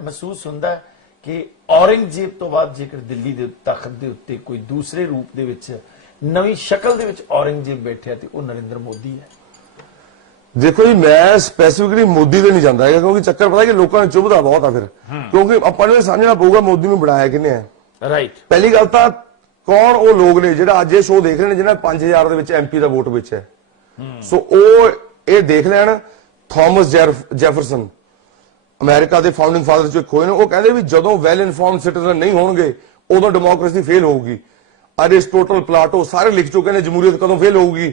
ਮਹਿਸੂਸ ਹੁੰਦਾ ਕਿ ਔਰੰਗਜ਼ੇਬ ਤੋਂ ਬਾਅਦ ਜੇਕਰ ਦਿੱਲੀ ਦੇ ਤਖਤ ਦੇ ਉੱਤੇ ਕੋਈ ਦੂਸਰੇ ਰੂਪ ਦੇ ਵਿੱਚ ਨਵੀਂ ਸ਼ਕਲ ਦੇ ਵਿੱਚ ਔਰੰਗਜ਼ੇਬ ਬੈਠਿਆ ਤੇ ਉਹ ਨਰਿੰਦਰ ਮੋਦੀ ਹੈ। ਦੇਖੋ ਜੀ, ਮੈਂ ਸਪੈਸੀਫਿਕਲੀ ਮੋਦੀ ਤੇ ਨਹੀਂ ਜਾਂਦਾ ਹੈਗਾ ਕਿਉਂਕਿ ਚੱਕਰ ਪਤਾ ਕਿ ਲੋਕਾਂ ਨੂੰ ਚੁਭਦਾ ਬਹੁਤ ਆ ਫਿਰ, ਕਿਉਂਕਿ ਆਪਾਂ ਨੂੰ ਇਹ ਸਮਝਣਾ ਪਊਗਾ ਮੋਦੀ ਨੂੰ ਬਣਾਇਆ ਕਿਹਨੇ ਹੈ। ਰਾਈਟ। ਪਹਿਲੀ ਗੱਲ ਤਾਂ ਕੌਣ ਉਹ ਲੋਕ ਨੇ ਜਿਹੜਾ ਅੱਜ ਇਹ ਸ਼ੋਅ ਦੇਖ ਰਹੇ ਨੇ ਜਿਹਨਾਂ 5000 ਦੇ ਵਿੱਚ MP ਦਾ ਵੋਟ ਵਿੱਚ ਹੈ। ਸੋ ਉਹ ਇਹ ਦੇਖ ਲੈਣ। ਥਾਮਸ ਜੈਫਰਸਨ ਅਮਰੀਕਾ ਦੇ ਫਾਊਂਡਿੰਗ ਫਾਦਰ ਚੋਂ ਇੱਕ ਹੋਏ ਨੇ, ਉਹ ਕਹਿੰਦੇ ਵੀ ਜਦੋਂ ਵੈਲ ਇਨਫਾਰਮਡ ਸਿਟੀਜ਼ਨ ਨਹੀਂ ਹੋਣਗੇ ਉਦੋਂ ਡੈਮੋਕ੍ਰੇਸੀ ਫੇਲ ਹੋਊਗੀ। ਅਰਿਸਟੋਟਲ, ਪਲਾਟੋ ਸਾਰੇ ਲਿਖ ਚੁੱਕੇ ਨੇ ਜਮਹੂਰੀਅਤ ਕਦੋਂ ਫੇਲ ਹੋਊਗੀ।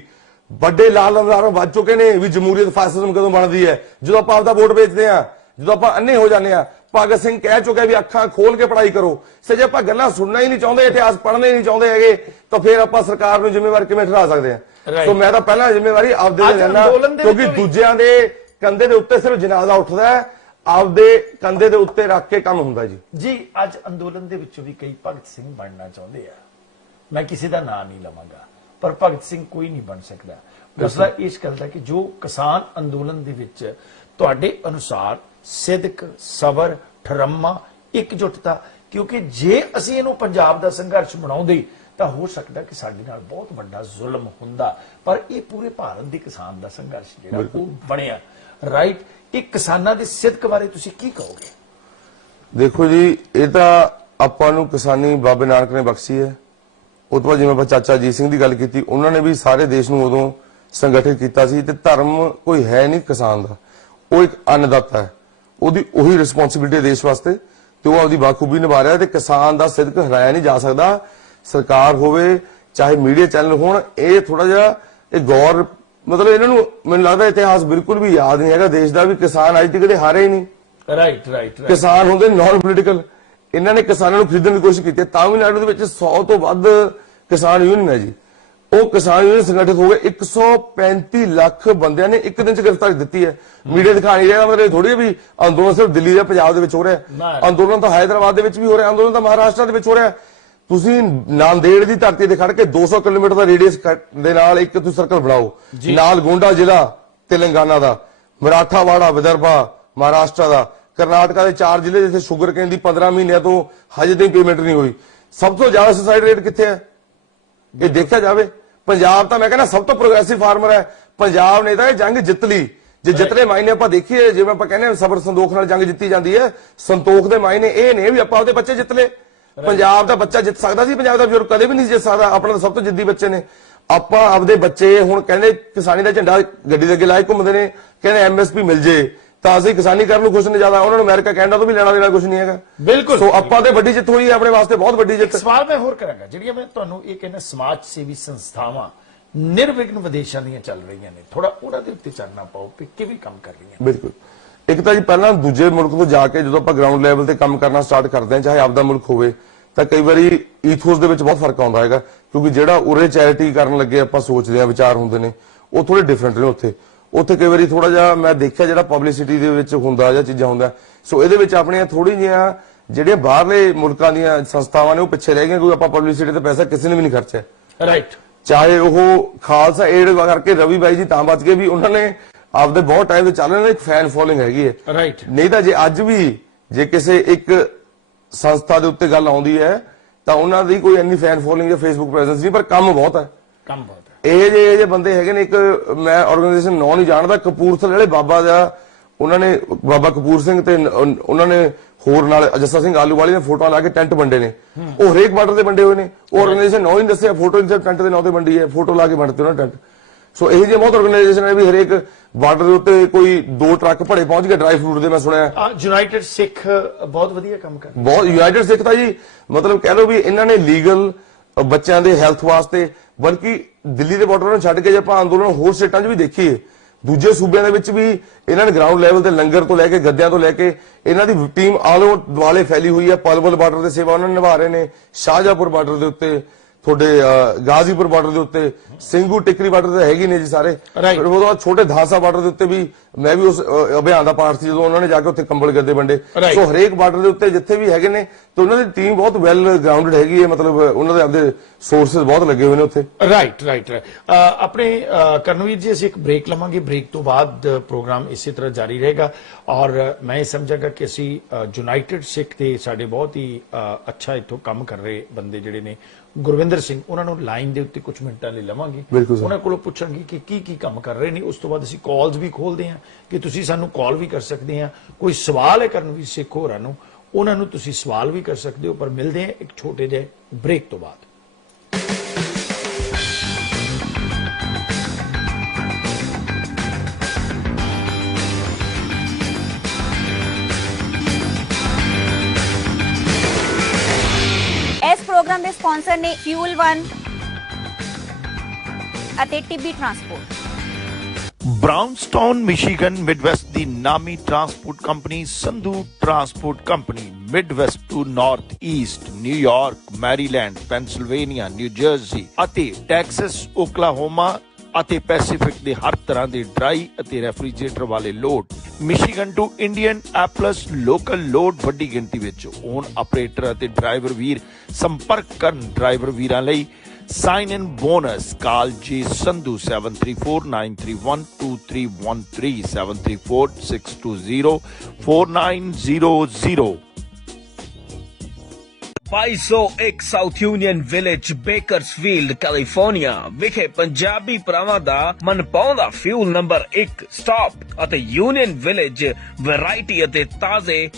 ਵੱਡੇ ਲਾਲ ਅਦਾਰੇ ਵੱਜ ਚੁੱਕੇ ਨੇ ਵੀ ਜਮਹੂਰੀਅਤ ਫਾਸਿਜ਼ਮ ਕਦੋਂ ਬਣਦੀ ਹੈ, ਜਦੋਂ ਆਪਾਂ ਆਪਦਾ ਵੋਟ ਵੇਚਦੇ ਆ, ਜਦੋਂ ਆਪਾਂ ਅੰਨੇ ਹੋ ਜਾਂਦੇ ਆ। ਭਗਤ ਸਿੰਘ ਕਹਿ ਚੁੱਕਿਆ ਵੀ ਅੱਖਾਂ ਖੋਲ ਕੇ ਪੜ੍ਹਾਈ ਕਰੋ। ਸੇ ਜੇ ਆਪਾਂ ਗੱਲਾਂ ਸੁਣਨਾ ਹੀ ਨਹੀਂ ਚਾਹੁੰਦੇ, ਇਤਿਹਾਸ ਪੜ੍ਹਨਾ ਹੀ ਨਹੀਂ ਚਾਹੁੰਦੇ ਹੈਗੇ, ਤਾਂ ਫਿਰ ਆਪਾਂ ਸਰਕਾਰ ਨੂੰ ਜ਼ਿੰਮੇਵਾਰ ਕਿਵੇਂ ਠਹਿਰਾ ਸਕਦੇ ਹਾਂ? ਸੋ ਮੈਂ ਤਾਂ ਪਹਿਲਾਂ ਜ਼ਿੰਮੇਵਾਰੀ ਆਪਦੇ ਤੇ ਲੈਣਾ, ਕਿਉਂਕਿ ਦੂਜਿਆਂ ਦੇ ਕੰਧੇ ਦੇ ਉੱਤੇ ਸਿਰਫ ਜਨਾਜ਼ਾ ਉੱਠਦਾ ਹੈ, ਆਪਦੇ ਕੰਧੇ ਦੇ ਉੱਤੇ ਰੱਖ ਕੇ ਕੰਮ ਹੁੰਦਾ ਜੀ। ਅੱਜ ਅੰਦੋਲਨ ਦੇ ਵਿੱਚੋਂ ਵੀ ਕਈ ਭਗਤ ਸਿੰਘ ਬਣਨਾ ਚਾਹੁੰਦੇ ਆ, ਮੈਂ ਕਿਸੇ ਦਾ ਨਾਂ ਨਹੀਂ ਲਵਾਂਗਾ, ਪਰ ਭਗਤ ਸਿੰਘ ਕੋਈ ਨਹੀਂ ਬਣ ਸਕਦਾ। ਮਸਲਾ ਇਸ ਗੱਲ ਦਾ ਕਿ ਜੋ ਕਿਸਾਨ ਅੰਦੋਲਨ ਦੇ ਵਿੱਚ ਤੁਹਾਡੇ ਅਨੁਸਾਰ ਸਿਦਕ, ਸਬਰ, ਠਰਮਾ, ਇਕਜੁੱਟਤਾ, ਕਿਉਂਕਿ ਜੇ ਅਸੀਂ ਇਹਨੂੰ ਪੰਜਾਬ ਦਾ ਸੰਘਰਸ਼ ਬਣਾਉਂਦੇ ਤਾਂ ਹੋ ਸਕਦਾ ਕਿ ਸਾਡੇ ਨਾਲ ਬਹੁਤ ਵੱਡਾ ਜ਼ੁਲਮ ਹੁੰਦਾ, ਪਰ ਇਹ ਪੂਰੇ ਭਾਰਤ ਦੇ ਕਿਸਾਨ ਦਾ ਸੰਘਰਸ਼ ਜਿਹੜਾ ਉਹ ਬਣਿਆ। ਰਾਈਟ, ਇਹ ਕਿਸਾਨਾਂ ਦੇ ਸਿਦਕ ਬਾਰੇ ਤੁਸੀਂ ਕੀ ਕਹੋਗੇ? ਦੇਖੋ ਜੀ, ਇਹ ਤਾਂ ਆਪਾਂ ਨੂੰ ਕਿਸਾਨੀ ਬਾਬੇ ਨਾਨਕ ਨੇ ਬਖਸ਼ੀ ਹੈ। ਉਹ ਤੋਂ ਬਾਅਦ ਜਿਵੇਂ ਆਪਾਂ ਚਾਚਾ ਅਜੀਤ ਸਿੰਘ ਦੀ ਗੱਲ ਕੀਤੀ, ਉਹਨਾਂ ਨੇ ਵੀ ਸਾਰੇ ਦੇਸ਼ ਨੂੰ ਉਦੋਂ ਸੰਗਠਿਤ ਕੀਤਾ ਸੀ। ਤੇ ਧਰਮ ਕੋਈ ਹੈ ਨਹੀਂ ਕਿਸਾਨ ਦਾ, ਉਹ ਇੱਕ ਅੰਨਦਾਤਾ ਹੈ, ਉਹਦੀ ਉਹੀ ਰਿਸਪੌਂਸਿਬਿਲਿਟੀ ਦੇਸ਼ ਵਾਸਤੇ, ਤੇ ਉਹ ਆਪਦੀ ਬਾਖੂਬੀ ਨਿਭਾ ਰਿਹਾ। ਤੇ ਕਿਸਾਨ ਦਾ ਸਿਦਕ ਹਰਾਇਆ ਨਹੀਂ ਜਾ ਸਕਦਾ, ਸਰਕਾਰ ਹੋਵੇ ਚਾਹੇ ਮੀਡੀਆ ਚੈਨਲ ਹੋਣ। ਇਹ ਥੋੜਾ ਜਿਹਾ ਇਹ ਗੌਰ, ਮਤਲਬ ਇਹਨਾਂ ਨੂੰ ਮੈਨੂੰ ਲੱਗਦਾ ਇਤਿਹਾਸ ਬਿਲਕੁਲ ਵੀ ਯਾਦ ਨਹੀਂ ਹੈਗਾ ਦੇਸ਼ ਦਾ, ਵੀ ਕਿਸਾਨ ਅੱਜ ਤੱਕ ਕਦੇ ਹਾਰੇ ਹੀ ਨਹੀਂ। ਰਾਈਟ। ਕਿਸਾਨ ਹੁੰਦੇ ਨਾਨ ਪੋਲੀਟੀਕਲ, ਇਹਨਾਂ ਨੇ ਕਿਸਾਨਾਂ ਨੂੰ ਖਰੀਦਣ ਦੀ ਕੋਸ਼ਿਸ਼ ਕੀਤੀ। ਤਾਮਿਲਨਾਡੂ ਦੇ ਵਿੱਚ 100 ਤੋਂ ਵੱਧ ਕਿਸਾਨ ਯੂਨੀਅਨ ਹੈ ਜੀ, ਉਹ ਕਿਸਾਨ ਯੂਨੀਅਨ ਸੰਗਠਿਤ ਹੋ ਗਏ। 135 ਲੱਖ ਬੰਦਿਆਂ ਨੇ ਇੱਕ ਦਿਨ ਚ ਗ੍ਰਿਫਤਾਰੀ ਦਿੱਤੀ ਹੈ। ਮੀਡੀਆ ਦਿਖਾ ਨਹੀਂ ਰਿਹਾ, ਮਤਲਬ ਥੋੜੀ ਵੀ ਅੰਦੋਲਨ ਸਿਰਫ ਦਿੱਲੀ ਜਾਂ ਪੰਜਾਬ ਦੇ ਵਿੱਚ ਹੋ ਰਿਹਾ, ਅੰਦੋਲਨ ਤਾਂ ਹੈਦਰਾਬਾਦ ਦੇ ਵਿੱਚ ਵੀ ਹੋ ਰਿਹਾ, ਅੰਦੋਲਨ ਤਾਂ ਮਹਾਰਾਸ਼ਟਰ ਦੇ ਵਿੱਚ ਹੋ ਰਿਹਾ। ਤੁਸੀਂ ਨਾਂਦੇੜ ਦੀ ਧਰਤੀ ਤੇ ਖੜ ਕੇ 200 ਕਿਲੋਮੀਟਰ ਦਾ ਰੇਡੀਅਸ ਦੇ ਨਾਲ ਇੱਕ ਤੁਸੀਂ ਸਰਕਲ ਬਣਾਓ, ਨਾਲ ਗੋਂਡਾ ਜ਼ਿਲ੍ਹਾ ਤੇਲੰਗਾਨਾ ਦਾ, ਮਰਾਠਾਵਾੜਾ ਵਿਦਰਭਾ ਮਹਾਰਾਸ਼ਟਰ ਦਾ, ਕਰਨਾਟਕਾ ਦੇ 4 ਜ਼ਿਲ੍ਹੇ ਜਿੱਥੇ ਸ਼ੂਗਰ ਕੇਨ ਦੀ 15 ਮਹੀਨਿਆਂ ਤੋਂ ਹਜੇ ਤੱਕ ਪੇਮੈਂਟ ਨਹੀਂ ਹੋਈ। ਸਭ ਤੋਂ ਜ਼ਿਆਦਾ ਸੁਸਾਈਡ ਰੇਟ ਕਿੱਥੇ ਹੈ ਇਹ ਦੇਖਿਆ ਜਾਵੇ। ਪੰਜਾਬ ਤਾਂ ਮੈਂ ਕਹਿੰਦਾ ਸਭ ਤੋਂ ਪ੍ਰੋਗਰੈਸਿਵ ਫਾਰਮਰ ਹੈ। ਪੰਜਾਬ ਨੇ ਤਾਂ ਇਹ ਜੰਗ ਜਿੱਤ ਲਈ। ਜੇ ਜਿੱਤਨੇ ਮਾਇਨੇ ਆਪਾਂ ਦੇਖੀਏ, ਜਿਵੇਂ ਆਪਾਂ ਕਹਿੰਦੇ ਸਬਰ ਸੰਤੋਖ ਨਾਲ ਜੰਗ ਜਿੱਤੀ ਜਾਂਦੀ ਹੈ, ਸੰਤੋਖ ਦੇ ਮਾਇਨੇ ਇਹ ਨੇ ਵੀ ਆਪਾਂ ਉਹਦੇ ਬੱਚੇ ਜਿੱਤ ਲਏ। ਪੰਜਾਬ ਦਾ ਬੱਚਾ ਜਿੱਤ ਸਕਦਾ ਸੀ, ਪੰਜਾਬ ਦਾ ਬਜ਼ੁਰਗ ਕਦੇ ਵੀ ਨਹੀਂ ਜਿੱਤ ਸਕਦਾ। ਆਪਣਾ ਤਾਂ ਸਭ ਤੋਂ ਜਿੱਦੀ ਬੱਚੇ ਨੇ। ਆਪਾਂ ਆਪਦੇ ਬੱਚੇ ਹੁਣ ਕਹਿੰਦੇ ਕਿਸਾਨੀ ਦਾ ਝੰਡਾ ਗੱਡੀ ਦੇ ਅੱਗੇ ਲਾਏ ਘੁੰਮਦੇ ਨੇ, ਕਹਿੰਦੇ ਐਮਐਸਪੀ ਮਿਲ ਜੇ ਤਾਂ ਅਸੀਂ ਕਿਸਾਨੀ ਕਰਨ ਨੂੰ ਖੁਸ਼ ਨੇ ਜ਼ਿਆਦਾ, ਉਹਨਾਂ ਨੂੰ ਅਮਰੀਕਾ ਕੈਨੇਡਾ ਤੋਂ ਵੀ ਲੈਣਾ ਦੇਣਾ ਕੁਝ ਨਹੀਂ ਹੈਗਾ। ਬਿਲਕੁਲ। ਸੋ ਆਪਾਂ ਤੇ ਵੱਡੀ ਜਿੱਤ ਹੋਈ ਹੈ ਆਪਣੇ ਵਾਸਤੇ, ਬਹੁਤ ਵੱਡੀ ਜਿੱਤ। ਸਵਾਲ ਮੈਂ ਹੋਰ ਕਰਾਂਗਾ, ਜਿਹੜੀਆਂ ਮੈਂ ਤੁਹਾਨੂੰ ਇਹ ਕਹਿੰਦਾ ਸਮਾਜ ਸੇਵੀ ਸੰਸਥਾਵਾਂ ਨਿਰਵਿਘਨ ਵਿਦੇਸ਼ਾਂ ਦੀਆਂ ਚੱਲ ਰਹੀਆਂ ਨੇ, ਥੋੜਾ ਉਹਨਾਂ ਦੇ ਉੱਤੇ ਚਾਨਣਾ ਪਾਓ ਕਿ ਕਿਵੇਂ ਕੰਮ ਕਰ ਰਹੀਆਂ। ਬਿਲਕੁਲ। ਇੱਕ ਤਾਂ ਜੀ ਪਹਿਲਾਂ ਦੂਜੇ ਮੁਲਕ ਤੋਂ ਜਾ ਕੇ ਜਦੋਂ ਆਪਾਂ ਗਰਾਊਂਡ ਲੈਵਲ ਤੇ ਕੰਮ ਕਰਨਾ ਸਟਾਰਟ ਕਰਦੇ ਹਾਂ, ਚਾਹੇ ਆਪਦਾ ਮੁਲਕ ਹੋਵੇ, ਤਾਂ ਕਈ ਵਾਰੀ ਈਥੋਸ ਦੇ ਵਿੱਚ ਬਹੁਤ ਫਰਕ ਆਉਂਦਾ ਹੈਗਾ, ਕਿਉਂਕਿ ਜਿਹੜਾ ਉਰੇ ਚੈਰਿਟੀ ਕਰਨ ਲੱਗੇ ਆਪਾਂ ਸੋਚਦੇ ਆ, ਵਿਚਾਰ ਹੁੰਦੇ ਨੇ, ਉਹ ਥੋੜੇ ਡਿਫਰੈਂਟ ਨੇ। ਉੱਥੇ ਕਈ ਵਾਰੀ ਥੋੜਾ ਜਿਹਾ ਮੈਂ ਦੇਖਿਆ ਜਿਹੜਾ ਪਬਲਿਸਿਟੀ ਦੇ ਵਿੱਚ ਹੁੰਦਾ ਜਾਂ ਚੀਜ਼ਾਂ ਹੁੰਦਾ। ਸੋ ਇਹਦੇ ਵਿੱਚ ਆਪਣੀਆਂ ਥੋੜੀ ਜਿਹੀਆਂ ਜਿਹੜੀਆਂ ਬਾਹਰਲੇ ਮੁਲਕਾਂ ਦੀਆਂ ਸੰਸਥਾਵਾਂ ਨੇ ਉਹ ਪਿੱਛੇ ਰਹਿ ਗਈਆਂ, ਕੋਈ ਆਪਾਂ ਪਬਲਿਸਿਟੀ ਤੇ ਪੈਸਾ ਕਿਸੇ ਨੇ ਵੀ ਨਹੀਂ ਖਰਚਿਆ। ਰਾਈਟ। ਚਾਹੇ ਉਹ ਖਾਲਸਾ ਏਡ ਕਰਕੇ ਰਵੀ ਬਾਈ ਜੀ ਤਾਂ ਬਚ ਗਏ ਵੀ ਉਹਨਾਂ ਨੇ ਆਪਦੇ ਬਹੁਤ ਟਾਈਮ ਤੇ ਚੱਲ ਰਹੇ ਨੇ, ਇੱਕ ਫੈਨ ਫੋਲੋਇੰਗ ਹੈਗੀ ਹੈ। ਰਾਈਟ। ਨਹੀਂ ਤਾਂ ਜੇ ਅੱਜ ਵੀ ਜੇ ਕਿਸੇ ਇੱਕ ਸੰਸਥਾ ਦੇ ਉੱਤੇ ਗੱਲ ਆਉਂਦੀ ਹੈ ਤਾਂ ਉਹਨਾਂ ਦੀ ਕੋਈ ਇੰਨੀ ਫੈਨ ਫੋਲੋਇੰਗ ਜਾਂ ਫੇਸਬੁੱਕ ਪ੍ਰੈਜ਼ੈਂਸ ਨਹੀਂ, ਪਰ ਕੰਮ ਬਹੁਤ ਹੈ। ਕੰਮ ਬਹੁਤ ਹੈ। ਇਹ ਜੇ ਬੰਦੇ ਹੈਗੇ ਨੇ, ਇੱਕ ਮੈਂ ਆਰਗੇਨਾਈਜੇਸ਼ਨ ਨਾਂ ਨਹੀਂ ਜਾਣਦਾ, ਕਪੂਰਥਲੇ ਵਾਲੇ ਬਾਬਾ ਦਾ, ਉਹਨਾਂ ਨੇ ਬਾਬਾ ਕਪੂਰ ਸਿੰਘ ਤੇ ਉਹਨਾਂ ਨੇ ਹੋਰ ਨਾਲ ਜੱਸਾ ਸਿੰਘ ਆਲੂਵਾਲੀ ਨੇ ਫੋਟੋਆਂ ਲਾ ਕੇ ਟੈਂਟ ਵੰਡੇ ਨੇ। ਉਹ ਹਰੇਕ ਬਾਰਡਰ ਤੇ ਵੰਡੇ ਹੋਏ ਨੇ। ਉਹ ਆਰਗੇਨਾਈਜੇਸ਼ਨ ਨਾਂ ਹੀ ਨਹੀਂ ਦੱਸਿਆ, ਫੋਟੋ ਨਹੀਂ ਟੈਂਟ ਦੇ ਨਾਂ ਤੇ ਵੰਡੀ ਹੈ, ਫੋਟੋ ਲਾ ਕੇ ਵੰਡਤੇ ਉਹਨਾਂ ਟੈਂਟ। ਸੋ ਇਹ ਜਿਹੇ ਬਹੁਤ ਆਰਗੇਨਾਈਜੇਸ਼ਨ ਹੈ ਵੀ ਹਰੇਕ ਬਾਰਡਰ ਦੇ ਉੱਤੇ ਕੋਈ 2 ਟਰੱਕ ਭੜੇ ਪਹੁੰਚ ਗਏ ਡਰਾਈ ਫਰੂਟ ਦੇ। ਮੈਂ ਸੁਣਿਆ ਯੂਨਾਈਟਿਡ ਸਿੱਖ ਬਹੁਤ ਵਧੀਆ ਕੰਮ ਕਰ ਰਿਹਾ। ਬਹੁਤ ਯੂਨਾਈਟਿਡ ਸਿੱਖ ਤਾਂ ਜੀ ਮਤਲਬ ਕਹਿ ਲਓ ਵੀ ਇਹਨਾਂ ਨੇ ਲੀਗਲ ਬੱਚਿਆਂ ਦੇ ਹੈਲਥ ਵਾਸਤੇ, ਬਲਕਿ ਦਿੱਲੀ ਦੇ ਬਾਰਡਰ ਨੂੰ ਛੱਡ ਕੇ ਜੇ ਆਪਾਂ ਅੰਦੋਲਨ ਹੋਰ ਸਟੇਟਾਂ 'ਚ ਵੀ ਦੇਖੀਏ, ਦੂਜੇ ਸੂਬਿਆਂ ਦੇ ਵਿੱਚ ਵੀ ਇਹਨਾਂ ਨੇ ਗਰਾਊਂਡ ਲੈਵਲ ਤੇ ਲੰਗਰ ਤੋਂ ਲੈ ਕੇ ਗੱਦਿਆਂ ਤੋਂ ਲੈ ਕੇ ਇਹਨਾਂ ਦੀ ਟੀਮ ਆਲ ਓਵਰ ਦੁਆਲੇ ਫੈਲੀ ਹੋਈ ਹੈ। ਪਲਵਲ ਬਾਰਡਰ ਤੇ ਸੇਵਾ ਉਹਨਾਂ ਨੇ ਨਿਭਾ ਰਹੇ ਨੇ, ਸ਼ਾਹਜਹਾਂਪੁਰ ਬਾਰਡਰ ਦੇ ਉੱਤੇ, ਤੁਹਾਡੇ ਗਾਜ਼ੀਪੁਰ ਬਾਰਡਰ ਦੇ ਉੱਤੇ, ਸਿੰਘੂ ਟਿਕਰੀ ਬਾਰਡਰ ਤੇ ਹੈਗੀ ਨੇ ਜੀ ਸਾਰੇ। ਫਿਰ ਉਹ ਤੋਂ ਬਾਅਦ ਛੋਟੇ ਧਾਸਾ ਬਾਰਡਰ ਦੇ ਉੱਤੇ ਵੀ ਮੈਂ ਵੀ ਉਸ ਅਭਿਆਨ ਦਾ ਪਾਰਟ ਸੀ ਜਦੋਂ ਉਹਨਾਂ ਨੇ ਜਾ ਕੇ ਉੱਥੇ ਕੰਬਲ ਗੱਦੇ ਵੰਡੇ। ਸੋ ਹਰੇਕ ਬਾਰਡਰ ਦੇ ਉੱਤੇ ਜਿੱਥੇ ਵੀ ਹੈਗੇ ਨੇ ਤੇ ਉਹਨਾਂ ਦੀ ਟੀਮ ਬਹੁਤ ਵੈਲ ਗਰਾਊਂਡਡ ਹੈਗੀ ਹੈ, ਮਤਲਬ ਉਹਨਾਂ ਦੇ ਆਪਦੇ ਸੋਰਸਸ ਬਹੁਤ ਲੱਗੇ ਹੋਏ ਨੇ ਉੱਥੇ। ਰਾਈਟ। ਆਪਣੇ ਕਰਨਵੀਰ ਜੀ ਅਸੀਂ ਇੱਕ ਬ੍ਰੇਕ ਲਵਾਂਗੇ, ਬ੍ਰੇਕ ਤੋਂ ਬਾਅਦ ਪ੍ਰੋਗਰਾਮ ਇਸੇ ਤਰ੍ਹਾਂ ਜਾਰੀ ਰਹੇਗਾ। ਔਰ ਮੈਂ ਇਹ ਸਮਝਾਂਗਾ ਕਿ ਅਸੀਂ ਯੂਨਾਈਟਿਡ ਸਿੱਖ ਤੇ ਸਾਡੇ ਬਹੁਤ ਹੀ ਅੱਛਾ ਇੱਥੋਂ ਕੰਮ ਕਰ ਰਹੇ ਬੰਦੇ ਜਿਹੜੇ ਨੇ ਗੁਰਵਿੰਦਰ ਸਿੰਘ, ਉਹਨਾਂ ਨੂੰ ਲਾਈਨ ਦੇ ਉੱਤੇ ਕੁਝ ਮਿੰਟਾਂ ਲਈ ਲਵਾਂਗੇ, ਉਹਨਾਂ ਕੋਲੋਂ ਪੁੱਛਾਂਗੇ ਕਿ ਕੀ ਕੰਮ ਕਰ ਰਹੇ ਨੇ। ਉਸ ਤੋਂ ਬਾਅਦ ਅਸੀਂ ਕਾਲਸ ਵੀ ਖੋਲਦੇ ਹਾਂ ਕਿ ਤੁਸੀਂ ਸਾਨੂੰ ਕਾਲ ਵੀ ਕਰ ਸਕਦੇ ਆ, ਕੋਈ ਸਵਾਲ ਹੈ ਕਰਨਵੀਰ ਸਿੱਖ ਹੋਰਾਂ ਨੂੰ, ਉਹਨਾਂ ਨੂੰ ਤੁਸੀਂ ਸਵਾਲ ਵੀ ਕਰ ਸਕਦੇ ਹੋ। ਪਰ ਮਿਲਦੇ ਹਾਂ ਇੱਕ ਛੋਟੇ ਜਿਹੇ ਬ੍ਰੇਕ ਤੋਂ ਬਾਅਦ। ਇਸ ਪ੍ਰੋਗਰਾਮ ਦੇ ਸਪਾਂਸਰ ਨੇ ਫਿਊਲ 1 ਅਤੇ ਟੀਬੀ ਟਰਾਂਸਪੋਰਟ। ਬ੍ਰਾਊਨਸਟਾਊਨ ਮਿਸ਼ੀਗਨ ਮਿਡਵੈਸਟ ਦੀ ਨਾਮੀ transport company Sandhu transport company Midwest to north East New York Maryland Pennsylvania new jersey ਅਤੇ ਟੈਕਸਸ ਓਕਲਾਹੋਮਾ ਅਤੇ ਪੈਸੀਫਿਕ ਦੇ ਹਰ ਤਰ੍ਹਾਂ ਦੇ ਡਰਾਈ ਅਤੇ ਰੈਫਰੀਜਰੇਟਰ ਵਾਲੇ load Michigan to Indian apples local load ਵੱਡੀ ਗਿਣਤੀ ਵਿੱਚ ਓਨ ਆਪਰੇਟਰ ਅਤੇ ਡਰਾਈਵਰ ਵੀਰ ਸੰਪਰਕ ਕਰਨ ਡਰਾਈਵਰ ਵੀਰਾਂ ਲਈ ਸਾਈਨ ਇਨ ਬੋਨਸ ਕਾਲ ਜੀ Sandhu 7349312313 7346204900 2201 south union village Bakersfield California ਵਿਖੇ ਪੰਜਾਬੀ ਭਰਾਵਾਂ ਦਾ ਮਨਪਾਉਂਦਾ ਫਿਊਲ ਨੰਬਰ 1 ਸਟਾਪ ਅਤੇ ਯੂਨੀਅਨ ਵਿਲੇਜ ਵੈਰਾਈਟੀ ਅਤੇ ਤਾਜ਼ੇ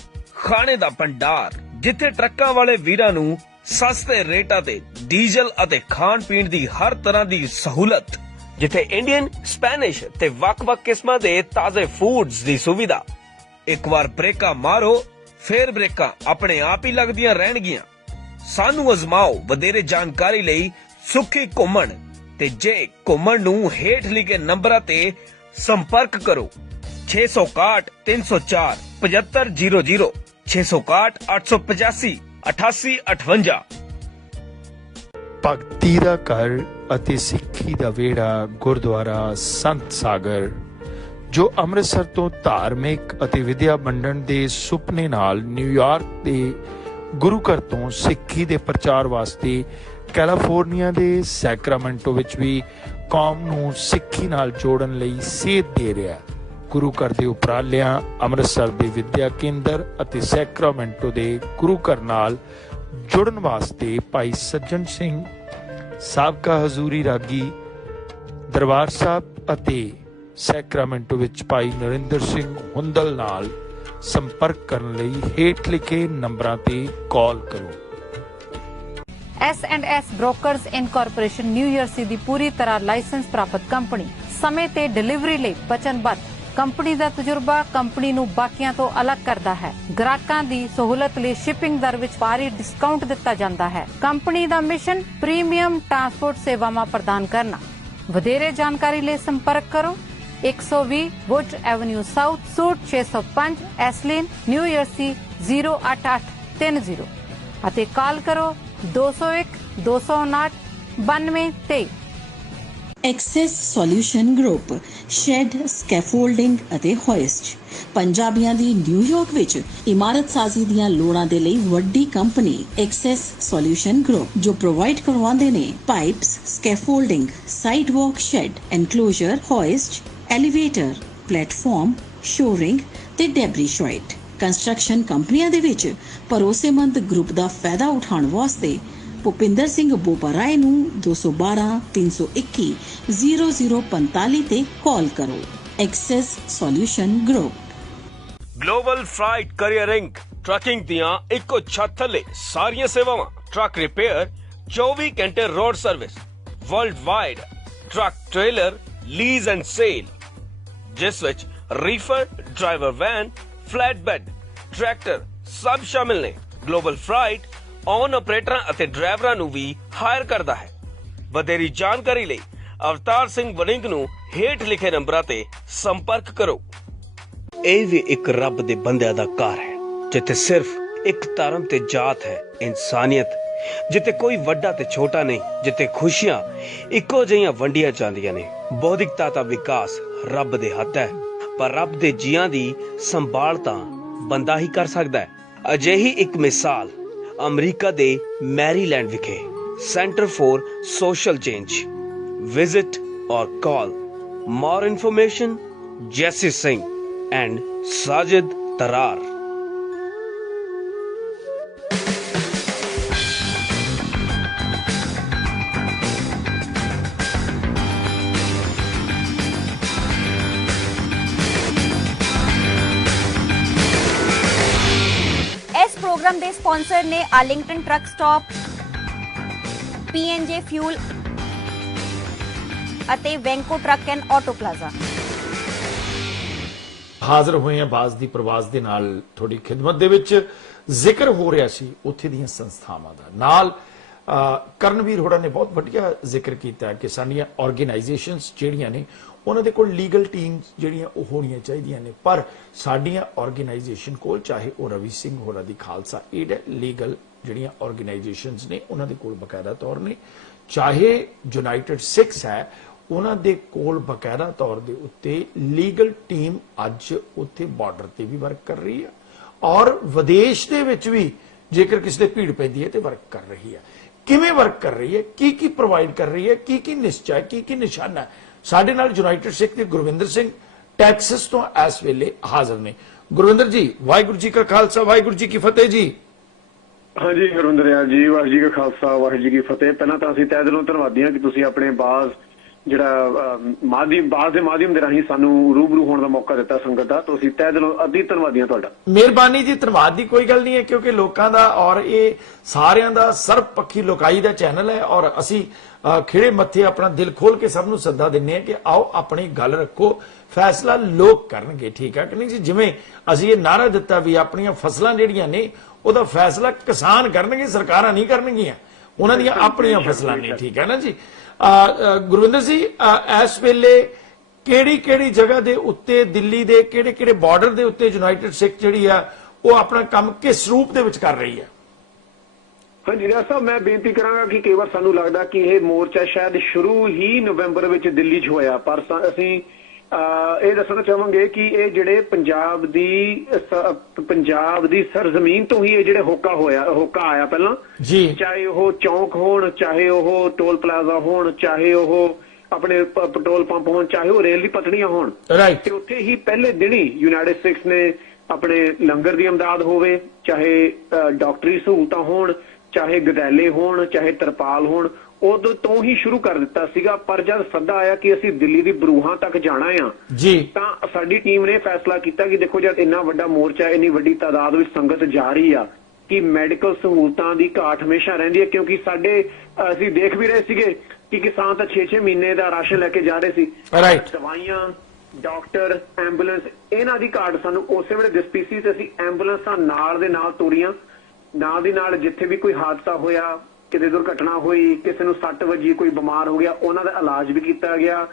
ਖਾਣੇ ਦਾ ਭੰਡਾਰ ਜਿੱਥੇ ਟਰੱਕਾਂ ਵਾਲੇ ਵੀਰਾਂ ਨੂੰ ਸਸਤੇ ਰੇਟਾਂ ਤੇ ਡੀਜ਼ਲ ਅਤੇ ਖਾਣ ਪੀਣ ਦੀ ਹਰ ਤਰ੍ਹਾਂ ਦੀ ਸਹੂਲਤ ਜਿੱਥੇ ਇੰਡੀਅਨ ਸਪੈਨਿਸ਼ ਤੇ ਵੱਖ-ਵੱਖ ਕਿਸਮਾਂ ਦੇ ਤਾਜ਼ੇ ਫੂਡਸ ਦੀ ਸੁਵਿਧਾ ਇੱਕ ਵਾਰ ਬ੍ਰੇਕਾਂ ਮਾਰੋ ਫੇਰ ਬ੍ਰੇਕਾਂ ਆਪਣੇ ਆਪ ਹੀ ਲੱਗਦੀਆਂ ਰਹਿਣਗੀਆਂ ਸਾਨੂੰ ਅਜ਼ਮਾਓ ਵਧੇਰੇ ਜਾਣਕਾਰੀ ਲਈ ਸੁੱਖੀ ਘੁੰਮਣ ਤੇ ਜੇ ਘੁੰਮਣ ਨੂੰ ਹੇਠ ਲਿਖੇ ਨੰਬਰਾਂ ਤੇ ਸੰਪਰਕ ਕਰੋ 661 304 7500 661 885 8858 ਭਗਤੀ ਦਾ ਘਰ ਅਤੇ ਸਿੱਖੀ ਦਾ ਵਿਹੜਾ ਗੁਰਦੁਆਰਾ ਸੰਤ ਸਾਗਰ ਜੋ ਅੰਮ੍ਰਿਤਸਰ ਤੋਂ ਧਾਰਮਿਕ ਅਤੇ ਵਿਦਿਆ ਵੰਡਣ ਦੇ ਸੁਪਨੇ ਨਾਲ ਨਿਊਯਾਰਕ ਦੇ ਗੁਰੂ ਘਰ ਤੋਂ ਸਿੱਖੀ ਦੇ ਪ੍ਰਚਾਰ ਵਾਸਤੇ ਕੈਲੀਫੋਰਨੀਆ ਦੇ ਸੈਕਰਾਮੈਂਟੋ ਵਿੱਚ ਵੀ ਕੌਮ ਨੂੰ ਸਿੱਖੀ ਨਾਲ ਜੋੜਨ ਲਈ ਸੇਧ ਦੇ ਰਿਹਾ ਹੈ। ਗੁਰੂ ਘਰ ਦੇ ਉਪਰਾਲਿਆਂ ਅੰਮ੍ਰਿਤਸਰ ਦੇ ਵਿਦਿਆ ਕੇਂਦਰ ਅਤੇ ਸੈਕਰਾਮੈਂਟੋ ਦੇ ਗੁਰੂ ਘਰ ਨਾਲ ਜੁੜਨ ਵਾਸਤੇ ਭਾਈ ਸੱਜਣ ਸਿੰਘ ਸਾਬਕਾ ਹਜ਼ੂਰੀ ਰਾਗੀ ਦਰਬਾਰ ਸਾਹਿਬ ਅਤੇ ਸੈਕਰਾਮੈਂਟੋ ਵਿੱਚ ਭਾਈ ਨਰਿੰਦਰ ਸਿੰਘ ਹੁੰਦਲ ਨਾਲ ਸੰਪਰਕ ਕਰਨ ਲਈ ਹੇਠ ਲਿਖੇ ਨੰਬਰਾਂ ਤੇ ਕਾਲ ਕਰੋ। S&S ਬ੍ਰੋਕਰਸ ਇਨਕਾਰਪੋਰੇਸ਼ਨ ਨਿਊ ਜਰਸੀ ਦੀ ਪੂਰੀ ਤਰ੍ਹਾਂ ਲਾਇਸੈਂਸ ਪ੍ਰਾਪਤ ਕੰਪਨੀ ਸਮੇਂ ਤੇ ਡਿਲੀਵਰੀ ਲਈ ਵਚਨਬੱਧ ਕੰਪਨੀ ਦਾ ਤਜਰਬਾ ਕੰਪਨੀ ਨੂੰ ਬਾਕੀਆਂ ਤੋਂ ਅਲੱਗ ਕਰਦਾ ਹੈ ਗ੍ਰਾਹਕਾਂ ਦੀ ਸਹੂਲਤ ਲਈ ਸ਼ਿਪਿੰਗ ਦਰ ਵਿੱਚ ਭਾਰੀ ਡਿਸਕਾਊਂਟ ਦਿੱਤਾ ਜਾਂਦਾ ਹੈ ਕੰਪਨੀ ਦਾ ਮਿਸ਼ਨ ਪ੍ਰੀਮੀਅਮ ਟਰਾਂਸਪੋਰਟ ਸੇਵਾਵਾਂ ਪ੍ਰਦਾਨ ਕਰਨਾ ਵਧੇਰੇ ਜਾਣਕਾਰੀ ਲਈ ਸੰਪਰਕ ਕਰੋ 120 Wood Avenue South suite 605 Iselin New Jersey 08830 ਅਤੇ ਕਾਲ ਕਰੋ 201 259 9223 Access Solution Group shed scaffolding ਅਤੇ ਹੋਇਸਟ ਪੰਜਾਬੀਆਂ ਦੀ ਨਿਊਯਾਰਕ ਵਿੱਚ ਇਮਾਰਤ ਸਾਜ਼ੀ ਦੀਆਂ ਲੋੜਾਂ ਦੇ ਲਈ ਵੱਡੀ ਕੰਪਨੀ ਐਕਸੈਸ ਸੋਲਿਊਸ਼ਨ ਗਰੁੱਪ ਜੋ ਪ੍ਰੋਵਾਈਡ ਕਰਵਾਉਂਦੇ ਨੇ pipes scaffolding sidewalk shed enclosure hoist elevator platform shoring ਤੇ ਡੈਬਰੀ ਸ਼ੋਇਟ ਕੰਸਟਰਕਸ਼ਨ ਕੰਪਨੀਆਂ ਦੇ ਵਿੱਚ ਭਰੋਸੇਮੰਦ ਗਰੁੱਪ ਦਾ ਫਾਇਦਾ ਉਠਾਉਣ ਵਾਸਤੇ ਭੁਪਿੰਦਰ ਸਿੰਘ ਬੋਪਰਾਏ ਨੂੰ 212 321 0045 ਤੇ ਕਾਲ ਕਰੋ Access Solution Group Global Freight Carrier Inc trucking ਦੀਆਂ ਇੱਕੋ ਛੱਤ ਥੱਲੇ ਸਾਰੀਆਂ ਸੇਵਾਵਾਂ ਟਰੱਕ ਰਿਪੇਅਰ 24 ਘੰਟੇ road service world wide truck trailer lease and sale ਜਿਸ ਵਿੱਚ ਰੀਫਰ ਡਰਾਈਵਰ ਵੈਨ ਫਲੈਟਬੈਡ ਟਰੈਕਟਰ ਸਭ ਸ਼ਾਮਿਲ ਨੇ ਗਲੋਬਲ ਫਰਾਈਟ ਔਨ ਆਪਰੇਟਰਾਂ ਅਤੇ ਡਰਾਈਵਰਾਂ ਨੂੰ ਵੀ ਹਾਇਰ ਕਰਦਾ ਹੈ ਵਧੇਰੀ ਜਾਣਕਾਰੀ ਲਈ ਅਵਤਾਰ ਸਿੰਘ ਵੜਿੰਗ ਨੂੰ ਹੇਠ ਲਿਖੇ ਨੰਬਰਾਂ ਤੇ ਸੰਪਰਕ ਕਰੋ ਇਹ ਵੀ ਇੱਕ ਰੱਬ ਦੇ ਬੰਦਿਆਂ ਦਾ ਘਰ ਹੈ ਜਿੱਥੇ ਸਿਰਫ ਇੱਕ ਧਰਮ ਤੇ ਜਾਤ ਹੈ ਇਨਸਾਨੀਅਤ ਜਿੱਥੇ ਕੋਈ ਵੱਡਾ ਤੇ ਛੋਟਾ ਨਹੀਂ ਜਿੱਥੇ ਖੁਸ਼ੀਆਂ ਇੱਕੋ ਜਿਹੀਆਂ ਵੰਡੀਆਂ ਜਾਂਦੀਆਂ ਨੇ ਬੌਧਿਕਤਾ ਦਾ ਵਿਕਾਸ ਰੱਬ ਦੇ ਹੱਥ ਹੈ ਪਰ ਰੱਬ ਦੇ ਜੀਆਂ ਦੀ ਸੰਭਾਲ ਤਾਂ ਬੰਦਾ ਹੀ ਕਰ ਸਕਦਾ ਹੈ ਅਜਿਹੀ ਇੱਕ ਮਿਸਾਲ ਅਮਰੀਕਾ ਦੇ ਮੈਰੀਲੈਂਡ ਵਿਖੇ Center for Social Change visit or call more information Jassi Singh and Sajid Tarar program ਦੇ स्पॉन्सर ने Arlington truck stop PNJ fuel ਅਤੇ Vanco truck and auto plaza ਹਾਜ਼ਰ ਹੋਏ ਹਾਂ ਬਾਜ਼ ਦੀ ਪ੍ਰਵਾਜ਼ ਦੇ ਨਾਲ ਤੁਹਾਡੀ ਖਿਦਮਤ ਦੇ ਵਿੱਚ ਜ਼ਿਕਰ ਹੋ ਰਿਹਾ ਸੀ ਉੱਥੇ ਦੀਆਂ ਸੰਸਥਾਵਾਂ ਦਾ ਨਾਲ ਕਰਨਵੀਰ ਹੋਰਾਂ ਨੇ ਬਹੁਤ ਵਧੀਆ ਜ਼ਿਕਰ ਕੀਤਾ ਕਿ ਸਾਡੀਆਂ ਆਰਗੇਨਾਈਜੇਸ਼ਨਸ ਜਿਹੜੀਆਂ ਨੇ ਉਹਨਾਂ ਦੇ ਕੋਲ ਲੀਗਲ ਟੀਮਸ ਜਿਹੜੀਆਂ ਉਹ ਹੋਣੀਆਂ ਚਾਹੀਦੀਆਂ ਨੇ, ਪਰ ਸਾਡੀਆਂ ਆਰਗੇਨਾਈਜੇਸ਼ਨ ਕੋਲ ਚਾਹੇ ਉਹ ਰਵੀ ਸਿੰਘ ਹੋਰਾਂ ਦੀ ਖਾਲਸਾ ਏਡ ਹੈ, ਲੀਗਲ ਜਿਹੜੀਆਂ ਆਰਗੇਨਾਈਜੇਸ਼ਨਸ ਨੇ ਉਹਨਾਂ ਦੇ ਕੋਲ ਬਕਾਇਦਾ ਤੌਰ ਨੇ, ਚਾਹੇ ਯੂਨਾਈਟਿਡ ਸਿੱਖਸ ਹੈ ਉਹਨਾਂ ਦੇ ਕੋਲ ਬਕਾਇਦਾ ਤੌਰ ਦੇ ਉੱਤੇ ਲੀਗਲ ਟੀਮ ਅੱਜ ਉੱਥੇ ਬਾਰਡਰ ਤੇ ਵੀ ਵਰਕ ਕਰ ਰਹੀ ਹੈ ਔਰ ਵਿਦੇਸ਼ ਦੇ ਵਿੱਚ ਵੀ ਜੇਕਰ ਕਿਸੇ ਦੇ ਭੀੜ ਪੈਂਦੀ ਹੈ ਤੇ ਵਰਕ ਕਰ ਰਹੀ ਹੈ। ਕਿਵੇਂ ਵਰਕ ਕਰ ਰਹੀ ਹੈ, ਕੀ ਪ੍ਰੋਵਾਈਡ ਕਰ ਰਹੀ ਹੈ, ਕੀ ਨਿਸ਼ਚਾ ਹੈ, ਕੀ ਨਿਸ਼ਾਨਾ ਹੈ। ਸਾਡੇ ਨਾਲ ਯੂਨਾਈਟਿਡ ਸਿੱਖ ਦੇ ਗੁਰਵਿੰਦਰ ਸਿੰਘ ਟੈਕਸਸ ਤੋਂ ਇਸ ਵੇਲੇ ਹਾਜ਼ਰ ਨੇ। ਗੁਰਵਿੰਦਰ ਜੀ, ਵਾਹਿਗੁਰੂ ਜੀ ਕਾ ਖਾਲਸਾ, ਵਾਹਿਗੁਰੂ ਜੀ ਕੀ ਫਤਿਹ ਜੀ। ਹਾਂਜੀ ਹਰਵਿੰਦਰ ਜੀ, ਵਾਹਿਗੁਰੂ ਜੀ ਕਾ ਖਾਲਸਾ, ਵਾਹਿਗੁਰੂ ਜੀ ਕੀ ਫਤਿਹ। ਪਹਿਲਾਂ ਤਾਂ ਅਸੀਂ ਤਹਿ ਦਿਲੋਂ ਧੰਨਵਾਦੀ ਹਾਂ ਕਿ ਤੁਸੀਂ ਆਪਣੇ ਬਾਜ਼ ਬਾਜ਼ ਦੇ ਮਾਧਿਅਮ ਦੇ ਰਾਹੀਂ ਸਾਨੂੰ ਰੂਬਰੂ ਹੋਣ ਦਾ ਮੌਕਾ ਦਿੱਤਾ ਸੰਗਤ ਦਾ, ਤਾਂ ਅਸੀਂ ਤਹਿ ਦਿਲੋਂ ਅਤੀ ਧੰਨਵਾਦੀ ਹਾਂ ਤੁਹਾਡਾ। ਮਿਹਰਬਾਨੀ ਜੀ, ਧੰਨਵਾਦ ਦੀ ਕੋਈ ਗੱਲ ਨਹੀਂ ਹੈ ਕਿਉਂਕਿ ਲੋਕਾਂ ਦਾ ਔਰ ਇਹ ਸਾਰਿਆਂ ਦਾ ਸਰਬਪੱਖੀ ਲੋਕਾਈ ਦਾ ਚੈਨਲ ਹੈ ਔਰ ਅਸੀਂ ਖਿੜੇ ਮੱਥੇ ਆਪਣਾ ਦਿਲ ਖੋਲ ਕੇ ਸਭ ਨੂੰ ਸੱਦਾ ਦਿੰਨੇ ਆ ਕਿ ਆਓ ਆਪਣੀ ਗੱਲ ਰੱਖੋ, ਫੈਸਲਾ ਲੋਕ ਕਰਨਗੇ, ਠੀਕ ਹੈ ਕਿ ਨਹੀਂ ਜੀ। ਜਿਵੇਂ ਅਸੀਂ ਇਹ ਨਾਰਾ ਦਿੱਤਾ ਵੀ ਆਪਣੀਆਂ ਫਸਲਾਂ ਜਿਹੜੀਆਂ ਨੇ ਉਹਦਾ ਫੈਸਲਾ ਕਿਸਾਨ ਕਰਨਗੇ, ਸਰਕਾਰਾਂ ਨਹੀਂ ਕਰਨਗੀਆਂ, ਉਹਨਾਂ ਦੀਆਂ ਆਪਣੀਆਂ ਫਸਲਾਂ ਨੇ, ਠੀਕ ਹੈ ਨਾ ਜੀ। ਗੁਰਵਿੰਦਰ ਜੀ, ਇਸ ਵੇਲੇ ਕਿਹੜੀ ਜਗ੍ਹਾ ਦੇ ਉੱਤੇ ਦਿੱਲੀ ਦੇ ਕਿਹੜੇ ਬਾਰਡਰ ਦੇ ਉੱਤੇ ਯੂਨਾਈਟਿਡ ਸਿੱਖ ਜਿਹੜੀ ਆ ਉਹ ਆਪਣਾ ਕੰਮ ਕਿਸ ਰੂਪ ਦੇ ਵਿੱਚ ਕਰ ਰਹੀ ਹੈ? ਹਾਂਜੀ ਰਿਆਜ਼ ਸਾਹਿਬ, ਮੈਂ ਬੇਨਤੀ ਕਰਾਂਗਾ ਕਿ ਕਈ ਵਾਰ ਸਾਨੂੰ ਲੱਗਦਾ ਕਿ ਇਹ ਮੋਰਚਾ ਸ਼ਾਇਦ ਸ਼ੁਰੂ ਹੀ ਨਵੰਬਰ ਵਿੱਚ ਦਿੱਲੀ 'ਚ ਹੋਇਆ, ਪਰ ਅਸੀਂ ਇਹ ਦੱਸਣਾ ਚਾਹਾਂਗੇ ਕਿ ਇਹ ਜਿਹੜੇ ਪੰਜਾਬ ਦੀ ਸਰਜ਼ਮੀਨ ਤੋਂ ਹੀ ਇਹ ਜਿਹੜੇ ਹੋਕਾ ਆਇਆ ਪਹਿਲਾਂ ਜੀ, ਚਾਹੇ ਉਹ ਚੌਂਕ ਹੋਣ, ਚਾਹੇ ਉਹ ਟੋਲ ਪਲਾਜ਼ਾ ਹੋਣ, ਚਾਹੇ ਉਹ ਆਪਣੇ ਪੈਟਰੋਲ ਪੰਪ ਹੋਣ, ਚਾਹੇ ਉਹ ਰੇਲ ਦੀ ਪਟੜੀਆਂ ਹੋਣ, ਰਾਈਟ। ਤੇ ਉੱਥੇ ਹੀ ਪਹਿਲੇ ਦਿਨ ਹੀ ਯੂਨਾਈਟਿਡ ਸਿੱਖਸ ਨੇ ਆਪਣੇ ਲੰਗਰ ਦੀ ਇਮਦਾਦ ਹੋਵੇ, ਚਾਹੇ ਡਾਕਟਰੀ ਸਹੂਲਤਾਂ ਹੋਣ, ਚਾਹੇ ਗਦੈਲੇ ਹੋਣ, ਚਾਹੇ ਤਰਪਾਲ ਹੋਣ, ਉਦੋਂ ਤੋਂ ਹੀ ਸ਼ੁਰੂ ਕਰ ਦਿੱਤਾ ਸੀਗਾ। ਪਰ ਜਦ ਸੱਦਾ ਆਇਆ ਕਿ ਅਸੀਂ ਦਿੱਲੀ ਦੀ ਬਰੂਹਾਂ ਤੱਕ ਜਾਣਾ ਆ ਜੀ, ਤਾਂ ਸਾਡੀ ਟੀਮ ਨੇ ਫੈਸਲਾ ਕੀਤਾ ਕਿ ਦੇਖੋ ਜਦ ਇੰਨਾ ਵੱਡਾ ਮੋਰਚਾ, ਇੰਨੀ ਵੱਡੀ ਤਾਦਾਦ ਵਿੱਚ ਸੰਗਤ ਜਾ ਰਹੀ ਆ ਕਿ ਮੈਡੀਕਲ ਸਹੂਲਤਾਂ ਦੀ ਘਾਟ ਹਮੇਸ਼ਾ ਰਹਿੰਦੀ ਹੈ, ਕਿਉਂਕਿ ਅਸੀਂ ਦੇਖ ਵੀ ਰਹੇ ਸੀਗੇ ਕਿ ਕਿਸਾਨ ਤਾਂ 6-6 ਮਹੀਨੇ ਦਾ ਰਾਸ਼ਨ ਲੈ ਕੇ ਜਾ ਰਹੇ ਸੀ, ਰਾਈਟ। ਦਵਾਈਆਂ, ਡਾਕਟਰ, ਐਂਬੂਲੈਂਸ, ਇਹਨਾਂ ਦੀ ਘਾਟ ਸਾਨੂੰ ਉਸੇ ਵੇਲੇ ਦਿਸਦੀ ਸੀ ਤੇ ਅਸੀਂ ਐਂਬੂਲੈਂਸਾਂ ਨਾਲ ਦੇ ਨਾਲ ਤੋਰੀਆਂ, ਨਾਲ ਦੀ ਨਾਲ ਜਿੱਥੇ ਵੀ ਕੋਈ ਹਾਦਸਾ ਹੋਇਆ, ਕਿਤੇ ਦੁਰਘਟਨਾ ਹੋਈ, ਕਿਸੇ ਨੂੰ ਸੱਟ ਵੱਜੀ, ਕੋਈ ਬਿਮਾਰ ਹੋ ਗਿਆ, ਉਹਨਾਂ ਦਾ ਇਲਾਜ ਵੀ ਕੀਤਾ ਗਿਆ,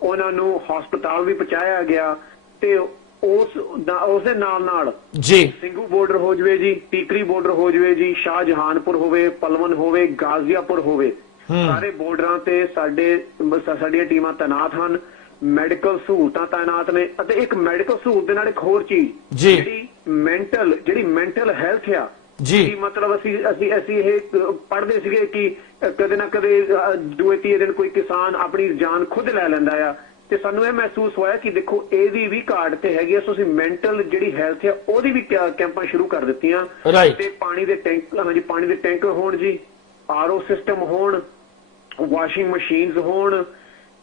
ਉਹਨਾਂ ਨੂੰ ਹਸਪਤਾਲ ਵੀ ਪਹੁੰਚਾਇਆ ਗਿਆ। ਤੇ ਉਸਦੇ ਨਾਲ ਜੀ ਸਿੰਘੂ ਬਾਰਡਰ ਹੋ ਜਵੇ ਜੀ, ਟੀਕਰੀ ਬਾਰਡਰ ਹੋ ਜਵੇ ਜੀ, ਸ਼ਾਹਜਹਾਨਪੁਰ ਹੋਵੇ, ਪਲਵਨ ਹੋਵੇ, ਗਾਜ਼ੀਆਪੁਰ ਹੋਵੇ, ਸਾਰੇ ਬਾਰਡਰਾਂ ਤੇ ਸਾਡੀਆਂ ਟੀਮਾਂ ਤੈਨਾਤ ਹਨ, ਮੈਡੀਕਲ ਸਹੂਲਤਾਂ ਤੈਨਾਤ ਨੇ। ਅਤੇ ਇੱਕ ਮੈਡੀਕਲ ਸਹੂਲਤ ਦੇ ਨਾਲ ਇੱਕ ਹੋਰ ਚੀਜ਼ ਜਿਹੜੀ ਮੈਂਟਲ ਹੈਲਥ ਆ ਜੀ, ਮਤਲਬ ਅਸੀਂ ਇਹ ਪੜ੍ਹਦੇ ਸੀਗੇ ਕਿ ਕਦੇ ਨਾ ਕਦੇ ਦੂਏ ਦਿਨ ਕੋਈ ਕਿਸਾਨ ਆਪਣੀ ਜਾਨ ਖੁਦ ਲੈ ਲੈਂਦਾ ਆ, ਤੇ ਸਾਨੂੰ ਇਹ ਮਹਿਸੂਸ ਹੋਇਆ ਕਿ ਦੇਖੋ ਇਹਦੀ ਵੀ ਘਾਟ ਤੇ ਹੈਗੀ ਆ, ਸੋ ਅਸੀਂ ਮੈਂਟਲ ਜਿਹੜੀ ਹੈਲਥ ਆ ਉਹਦੀ ਵੀ ਕੈਂਪਾਂ ਸ਼ੁਰੂ ਕਰ ਦਿੱਤੀਆਂ। ਤੇ ਪਾਣੀ ਦੇ ਟੈਂਕਰ ਹੋਣ ਜੀ, RO ਸਿਸਟਮ ਹੋਣ, ਵਾਸ਼ਿੰਗ ਮਸ਼ੀਨਸ ਹੋਣ,